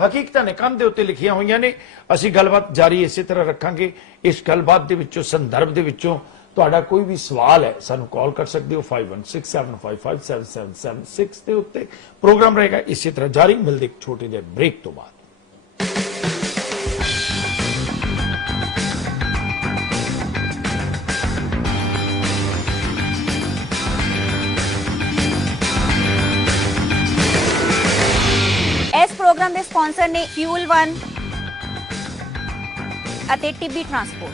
ਹਕੀਕਤਾਂ ਨੇ ਕੰਧ ਦੇ ਉੱਤੇ ਲਿਖੀਆਂ ਹੋਈਆਂ ਨੇ। ਅਸੀਂ ਗੱਲਬਾਤ ਜਾਰੀ ਇਸੇ ਤਰ੍ਹਾਂ ਰੱਖਾਂਗੇ। ਇਸ ਗੱਲਬਾਤ ਦੇ ਵਿੱਚੋਂ, ਸੰਦਰਭ ਦੇ ਵਿੱਚੋਂ ਤੁਹਾਡਾ ਕੋਈ ਵੀ ਸਵਾਲ ਹੈ ਸਾਨੂੰ ਕਾਲ ਕਰ ਸਕਦੇ ਹੋ 5167557776 ਦੇ ਉੱਤੇ। ਪ੍ਰੋਗਰਾਮ ਰਹੇਗਾ ਇਸੇ ਤਰ੍ਹਾਂ ਜਾਰੀ। ਮਿਲਦੇ ਇੱਕ ਛੋਟੇ ਜਿਹੇ ਬ੍ਰੇਕ ਤੋਂ ਬਾਅਦ। ਇਸ ਪ੍ਰੋਗਰਾਮ ਦੇ ਸਪਾਂਸਰ ਨੇ ਫਿਊਲ 1 ਅਤੇ ਟੀਬੀ ਟਰਾਂਸਪੋਰਟ।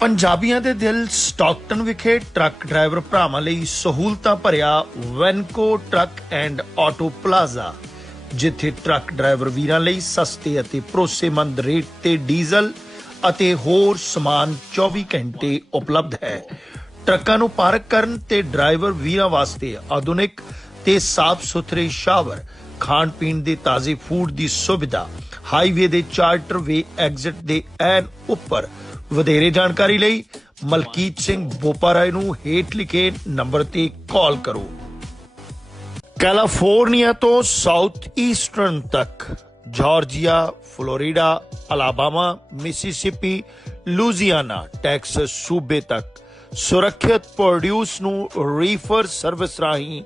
ਪੰਜਾਬੀਆਂ ਦੇ ਦਿਲ ਸਟਾਕਟਨ ਵਿਖੇ ਟਰੱਕ ਡਰਾਈਵਰ ਭਰਾਵਾਂ ਲਈ ਸਹੂਲਤਾਂ ਭਰਿਆ ਵੈਨਕੋ ਟਰੱਕ ਐਂਡ ਆਟੋ ਪਲਾਜ਼ਾ, ਜਿੱਥੇ ਟਰੱਕ ਡਰਾਈਵਰ ਵੀਰਾਂ ਲਈ ਸਸਤੇ ਅਤੇ ਭਰੋਸੇਮੰਦ ਰੇਟ ਤੇ ਡੀਜ਼ਲ ਅਤੇ ਹੋਰ ਸਮਾਨ 24 ਘੰਟੇ ਉਪਲਬਧ ਹੈ। ਟਰੱਕਾਂ ਨੂੰ ਪਾਰਕ ਕਰਨ ਤੇ ਡਰਾਈਵਰ ਵੀਰਾਂ ਵਾਸਤੇ ਆਧੁਨਿਕ ਤੇ ਸਾਫ਼ ਸੁਥਰੇ ਸ਼ਾਵਰ, ਖਾਣ ਪੀਣ ਦੇ ਤਾਜ਼ੇ ਫੂਡ ਦੀ ਸੁਵਿਧਾ, ਹਾਈਵੇ ਦੇ ਚਾਰਟਰ ਵੇ ਐਗਜ਼ਿਟ ਦੇ ਐਨ ਉੱਪਰ। ਵਧੇਰੇ ਜਾਣਕਾਰੀ ਲਈ ਮਲਕੀਤ ਸਿੰਘ ਬੋਪਾਰਾਏ ਨੂੰ ਹੇਠ ਲਿਖੇ ਨੰਬਰ ਤੇ ਕਾਲ ਕਰੋ। ਕੈਲੀਫੋਰਨੀਆ ਤੋਂ ਸਾਊਥ ਈਸਟਰਨ ਤੱਕ, Georgia, Florida, Alabama, Mississippi, Louisiana, Texas ਸੂਬੇ ਤੱਕ ਸੁਰੱਖਿਅਤ ਪ੍ਰੋਡਿਊਸ ਨੂੰ ਰੀਫਰ ਸਰਵਿਸ ਰਾਹੀਂ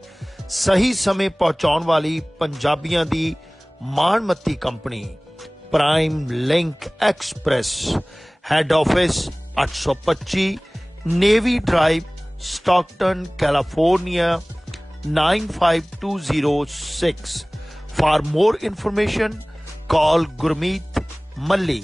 ਸਹੀ ਸਮੇਂ ਪਹੁੰਚਾਉਣ ਵਾਲੀ ਪੰਜਾਬੀਆਂ ਦੀ ਮਾਣਮੱਤੀ company Prime Link Express. Head office 825 Navy Drive, Stockton, California 95206। For more information call Gurmeet Malli.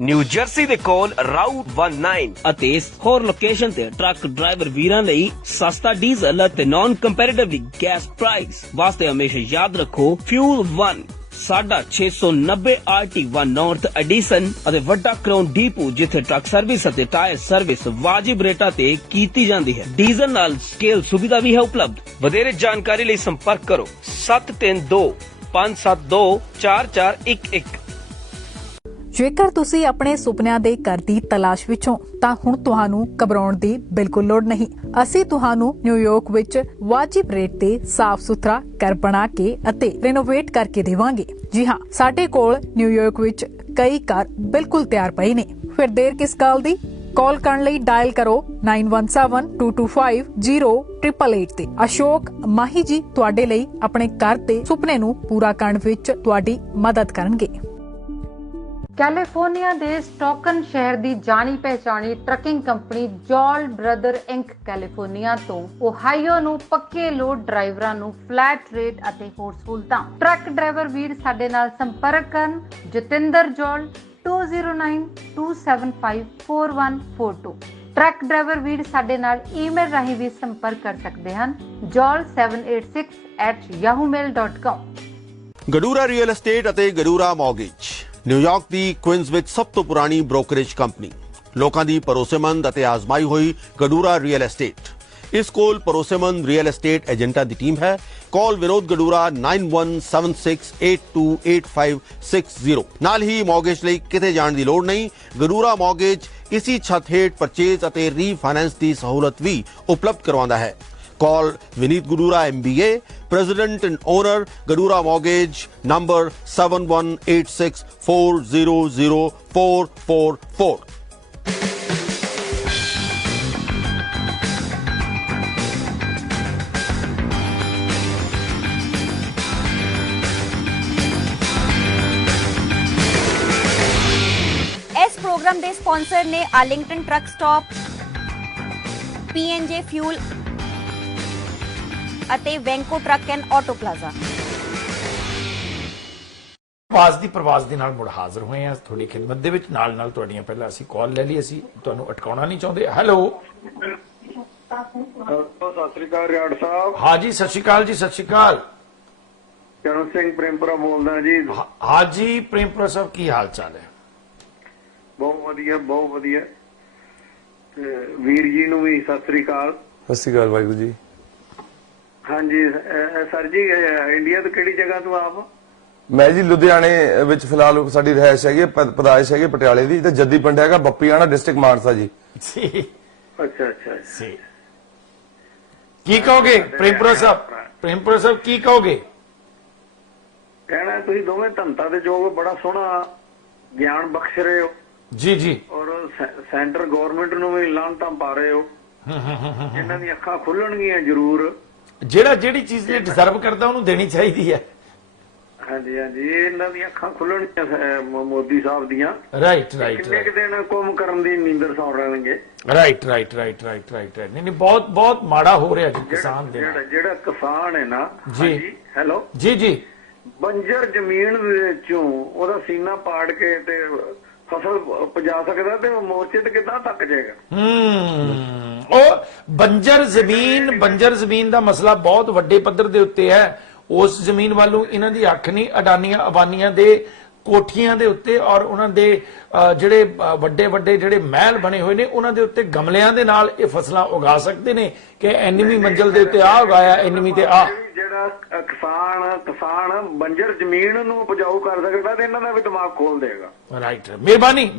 New jersey ਦੇ ਕੋਲ ਰਾਊਟ 19 ਅਤੇ ਹੋਰ ਲੋਕੇਸ਼ਨ ਤੇ ਟਰੱਕ ਡਰਾਈਵਰ ਵੀਰਾਂ ਲਈ ਸਸਤਾ ਡੀਜ਼ਲ ਅਤੇ ਨਾਨ ਕੰਪੈਰੀਟਿਵਲੀ ਗੈਸ ਪ੍ਰਾਈਸ ਵਾਸਤੇ ਹਮੇਸ਼ਾ ਯਾਦ ਰੱਖੋ ਫਿਊਲ 1 690 RT1 ਨਾਰਥ ਐਡੀਸਨ ਅਤੇ ਵੱਡਾ ਕਰਾਊਨ ਡੀਪੂ, ਜਿੱਥੇ ਟਰੱਕ ਸਰਵਿਸ ਅਤੇ ਟਾਇਰ ਸਰਵਿਸ ਵਾਜਿਬ ਰੇਟਾਂ ਤੇ ਕੀਤੀ ਜਾਂਦੀ ਹੈ। ਡੀਜ਼ਲ ਨਾਲ ਸਕੇਲ ਸੁਵਿਧਾ ਵੀ ਹੈ ਉਪਲਬਧ। ਵਧੇਰੇ ਜਾਣਕਾਰੀ ਲਈ ਸੰਪਰਕ ਕਰੋ 7325724411। ਜੇਕਰ ਤੁਸੀਂ ਆਪਣੇ ਸੁਪਨਿਆਂ ਦੇ ਘਰ ਦੀ ਤਲਾਸ਼ ਵਿੱਚੋਂ ਤਾਂ ਹੁਣ ਤੁਹਾਨੂੰ ਘਬਰਾਉਣ ਦੀ ਬਿਲਕੁਲ ਲੋੜ ਨਹੀਂ। ਅਸੀਂ ਤੁਹਾਨੂੰ ਨਿਊਯਾਰਕ ਵਿੱਚ ਵਾਜਿਬ ਰੇਟ ਤੇ ਸਾਫ਼ ਸੁਥਰਾ ਘਰ ਬਣਾ ਕੇ ਅਤੇ ਰੈਨੋਵੇਟ ਕਰਕੇ ਦੇਵਾਂਗੇ। ਜੀ ਹਾਂ, ਸਾਡੇ ਕੋਲ ਨਿਊਯਾਰਕ ਵਿੱਚ ਕਈ ਘਰ ਬਿਲਕੁਲ ਤਿਆਰ ਪਏ ਨੇ। ਫਿਰ ਦੇਰ ਕਿਸ ਗੱਲ ਦੀ? ਕਾਲ ਕਰਨ ਲਈ ਡਾਇਲ ਕਰੋ 9172250888 ਤੇ। ਅਸ਼ੋਕ ਮਾਹੀ ਜੀ ਤੁਹਾਡੇ ਲਈ ਆਪਣੇ ਘਰ ਦੇ ਸੁਪਨੇ ਨੂੰ ਪੂਰਾ ਕਰਨ ਵਿੱਚ ਤੁਹਾਡੀ ਮਦਦ ਕਰਨਗੇ। ਕੈਲੀਫੋਰਨੀਆ ਦੇ ਸਟਾਕਨ ਸ਼ਹਿਰ ਦੀ ਜਾਣੀ ਪਹਿਚਾਣੀ ਟਰੱਕਿੰਗ ਕੰਪਨੀ ਜੋਲ ਬ੍ਰਦਰ ਇੰਕ ਕੈਲੀਫੋਰਨੀਆ ਤੋਂ ਓਹਾਈਓ ਨੂੰ ਪੱਕੇ ਲੋਡ ਡਰਾਈਵਰਾਂ ਨੂੰ ਫਲੈਟ ਰੇਟ ਅਤੇ ਹੋਰ ਸਹੂਲਤਾਂ। ਟਰੱਕ ਡਰਾਈਵਰ ਵੀਰ ਸਾਡੇ ਨਾਲ ਸੰਪਰਕ ਕਰਨ। ਜਤਿੰਦਰ ਜੋਲ 2092754142। ਟਰੱਕ ਡਰਾਈਵਰ ਵੀਰ ਸਾਡੇ ਨਾਲ ਈਮੇਲ ਰਾਹੀਂ ਵੀ ਸੰਪਰਕ ਕਰ ਸਕਦੇ ਹਨ jol786@yahoomail.com। ਗਡੂਰਾ ਰੀਅਲ ਏਸਟੇਟ ਅਤੇ ਗਡੂਰਾ ਮੌਰਗੇਜ ਨਿਊਯਾਰਕ ਦੀ ਕੁਇਨਜ਼ ਵਿੱਚ ਸਭ ਤੋਂ ਪੁਰਾਣੀ ਬ੍ਰੋਕਰੇਜ ਕੰਪਨੀ। ਲੋਕਾਂ ਦੀ ਭਰੋਸੇਮੰਦ ਅਤੇ ਆਜ਼ਮਾਈ ਹੋਈ ਗਡੂਰਾ ਰੀਅਲ ਏਸਟੇਟ। ਇਸ ਕੋਲ ਭਰੋਸੇਮੰਦ ਰੀਅਲ ਏਸਟੇਟ ਏਜੰਟਾਂ ਦੀ ਟੀਮ ਹੈ। ਕਾਲ ਵਿਨੋਦ ਗਡੂਰਾ 9176828560। ਨਾਲ ਹੀ ਮੌਰਗੇਜ ਲਈ ਕਿਤੇ ਜਾਣ ਦੀ ਲੋੜ ਨਹੀਂ। ਗਡੂਰਾ ਮੌਰਗੇਜ ਇਸੀ ਛੱਤ ਹੇਠ ਪਰਚੇਜ਼ ਅਤੇ ਰੀਫਾਈਨੈਂਸ ਦੀ ਸਹੂਲਤ ਵੀ ਉਪਲਬਧ ਕਰਵਾਉਂਦਾ ਹੈ। Call Vineet Gadura MBA, President and Owner, Gadura Mortgage, number 7186400444. Programme ਦੇ ਸਪਾਂਸਰ ਨੇ Arlington truck stop, PNJ fuel ਅਤੇ Vanco truck and auto plaza. ਆਵਾਜ਼ ਦੀ ਪ੍ਰਵਾਜ਼ ਦੇ ਨਾਲ ਮੁੜ ਹਾਜ਼ਰ ਹੋਏ ਆ ਤੁਹਾਡੀ ਖਿਦਮਤ ਦੇ ਵਿੱਚ। ਨਾਲ ਨਾਲ ਤੁਹਾਡੀਆਂ ਪਹਿਲਾਂ ਅਸੀਂ ਕਾਲ ਲੈ ਲਈ, ਅਸੀਂ ਤੁਹਾਨੂੰ ਅਟਕਾਉਣਾ ਨਹੀਂ ਚਾਹੁੰਦੇ। ਹੈਲੋ, ਸਤਿ ਸ੍ਰੀ ਅਕਾਲ ਰਿਆੜ ਸਾਹਿਬ। ਹਾਂਜੀ ਸਤਿ ਸ਼੍ਰੀ ਅਕਾਲ ਜੀ, ਸਤਿ ਸ਼੍ਰੀ ਅਕਾਲ। ਚਰਨ ਸਿੰਘ ਪ੍ਰੇਮਪੁਰਾ ਬੋਲਦਾ ਜੀ। ਹਾਂਜੀ ਪ੍ਰੇਮਪੁਰਾ ਸਾਹਿਬ, ਕੀ ਹਾਲ ਚਾਲ ਹੈ? ਬਹੁਤ ਵਧੀਆ, ਬਹੁਤ ਵਧੀਆ। ਤੇ ਵੀਰ ਜੀ ਨੂੰ ਵੀ ਸਤਿ ਸ੍ਰੀ ਅਕਾਲ। ਸਤਿ ਸ਼੍ਰੀ ਅਕਾਲ ਵਾਹਿਗੁਰੂ ਜੀ। ਹਾਂਜੀ ਸਰ ਜੀ, ਇੰਡੀਆ ਤੋਂ ਕਿਹੜੀ ਜਗ੍ਹਾ ਤੋਂ ਆਪ? ਮੈਂ ਜੀ ਲੁਧਿਆਣੇ ਵਿੱਚ ਫਿਲਹਾਲ ਸਾਡੀ ਰਿਹਾਇਸ਼ ਹੈਗੀ, ਪਦਾਇਸ਼ ਹੈਗੀ ਪਟਿਆਲੇ ਦੀ, ਤੇ ਜੱਦੀ ਪਿੰਡ ਹੈਗਾ ਬੱਪੀਆਣਾ, ਡਿਸਟ੍ਰਿਕਟ ਮਾਨਸਾ ਜੀ। ਅੱਛਾ ਅੱਛਾ ਜੀ, ਕੀ ਕਹੋਗੇ ਪ੍ਰੇਮਪੁਰਾ ਸਾਹਿਬ? ਪ੍ਰੇਮਪੁਰਾ ਸਾਹਿਬ ਕੀ ਕਹੋਗੇ? ਕਹਿਣਾ ਤੁਸੀਂ ਦੋਵੇਂ ਧੰਤਾ ਦੇ ਜੋਗ ਬੜਾ ਸੋਹਣਾ ਗਿਆਨ ਬਖਸ਼ ਰਹੇ ਹੋ ਜੀ ਜੀ, ਔਰ ਸੈਂਟਰ ਗਵਰਨਮੈਂਟ ਨੂੰ ਵੀ ਲਾਂਤਾਂ ਪਾ ਰਹੇ ਹੋ। ਇਹਨਾਂ ਦੀਆਂ ਅੱਖਾਂ ਖੁੱਲਣਗੀਆਂ ਜ਼ਰੂਰ। ਜਿਹੜੀ ਚੀਜ਼ ਲਈ ਡਿਜ਼ਰਵ ਕਰਦਾ ਉਹਨੂੰ ਦੇਣੀ ਚਾਹੀਦੀ ਹੈ। ਹਾਂਜੀ ਹਾਂਜੀ, ਇਹਨਾਂ ਦੀਆਂ ਅੱਖਾਂ ਖੁੱਲਣਗੀਆਂ ਮੋਦੀ ਸਾਹਿਬ ਦੀਆਂ। ਰਾਈਟ ਕਿੰਨੇ ਕੁ ਦਿਨ ਕੰਮ ਕਰਨ ਦੀ ਨੀਂਦਰ ਸੌਂ ਰਹਿਣਗੇ। ਰਾਈਟ ਨਹੀਂ ਬਹੁਤ ਮਾੜਾ ਹੋ ਰਿਹਾ ਜੀ ਕਿਸਾਨ ਦੇ ਨਾਲ। ਜਿਹੜਾ ਕਿਸਾਨ ਹੈ ਨਾ ਜੀ, ਹੈਲੋ ਜੀ, ਬੰਜਰ ਜ਼ਮੀਨ ਵਿੱਚੋਂ ਉਹਦਾ ਸੀਨਾ ਪਾੜ ਕੇ ਤੇ ਫਸਲ ਉਪਜਾ ਸਕਦਾ, ਤੇ ਉਹ ਮੋਰਚੇ ਤੇ ਕਿੱਦਾਂ ਥੱਕ ਜਾਏਗਾ। ਉਹ ਬੰਜਰ ਜ਼ਮੀਨ ਦਾ ਮਸਲਾ ਬਹੁਤ ਵੱਡੇ ਪੱਧਰ ਦੇ ਉੱਤੇ ਹੈ। ਉਸ ਜ਼ਮੀਨ ਵੱਲੋਂ ਇਹਨਾਂ ਦੀ ਅੱਖ ਨਹੀਂ, ਅਡਾਨੀਆਂ ਅਬਾਨੀਆਂ ਦੇ ਕੋਠੀਆਂ ਦੇ ਉੱਤੇ ਔਰ ਉਹਨਾਂ ਦੇ ਜਿਹੜੇ ਵੱਡੇ ਜਿਹੜੇ ਮਹਿਲ ਬਣੇ ਹੋਏ ਨੇ ਉਹਨਾਂ ਦੇ ਉੱਤੇ ਗਮਲਿਆਂ ਦੇ ਨਾਲ ਇਹ ਫਸਲਾਂ ਉਗਾ ਸਕਦੇ ਨੇ ਕਿ ਐਨਮੀ ਮੰਜ਼ਲ ਦੇ ਉੱਤੇ ਆ ਉਗਾਇਆ, ਐਨਮੀ ਤੇ ਆ। ਜਿਹੜਾ ਕਿਸਾਨ ਬੰਜਰ ਜ਼ਮੀਨ ਨੂੰ ਉਪਜਾਊ ਕਰ ਸਕਦਾ ਤੇ ਇਹਨਾਂ ਦਾ ਵੀ ਦਿਮਾਗ ਖੋਲ ਦੇਗਾ। ਰਾਈਟ, ਮਿਹਰਬਾਨੀ।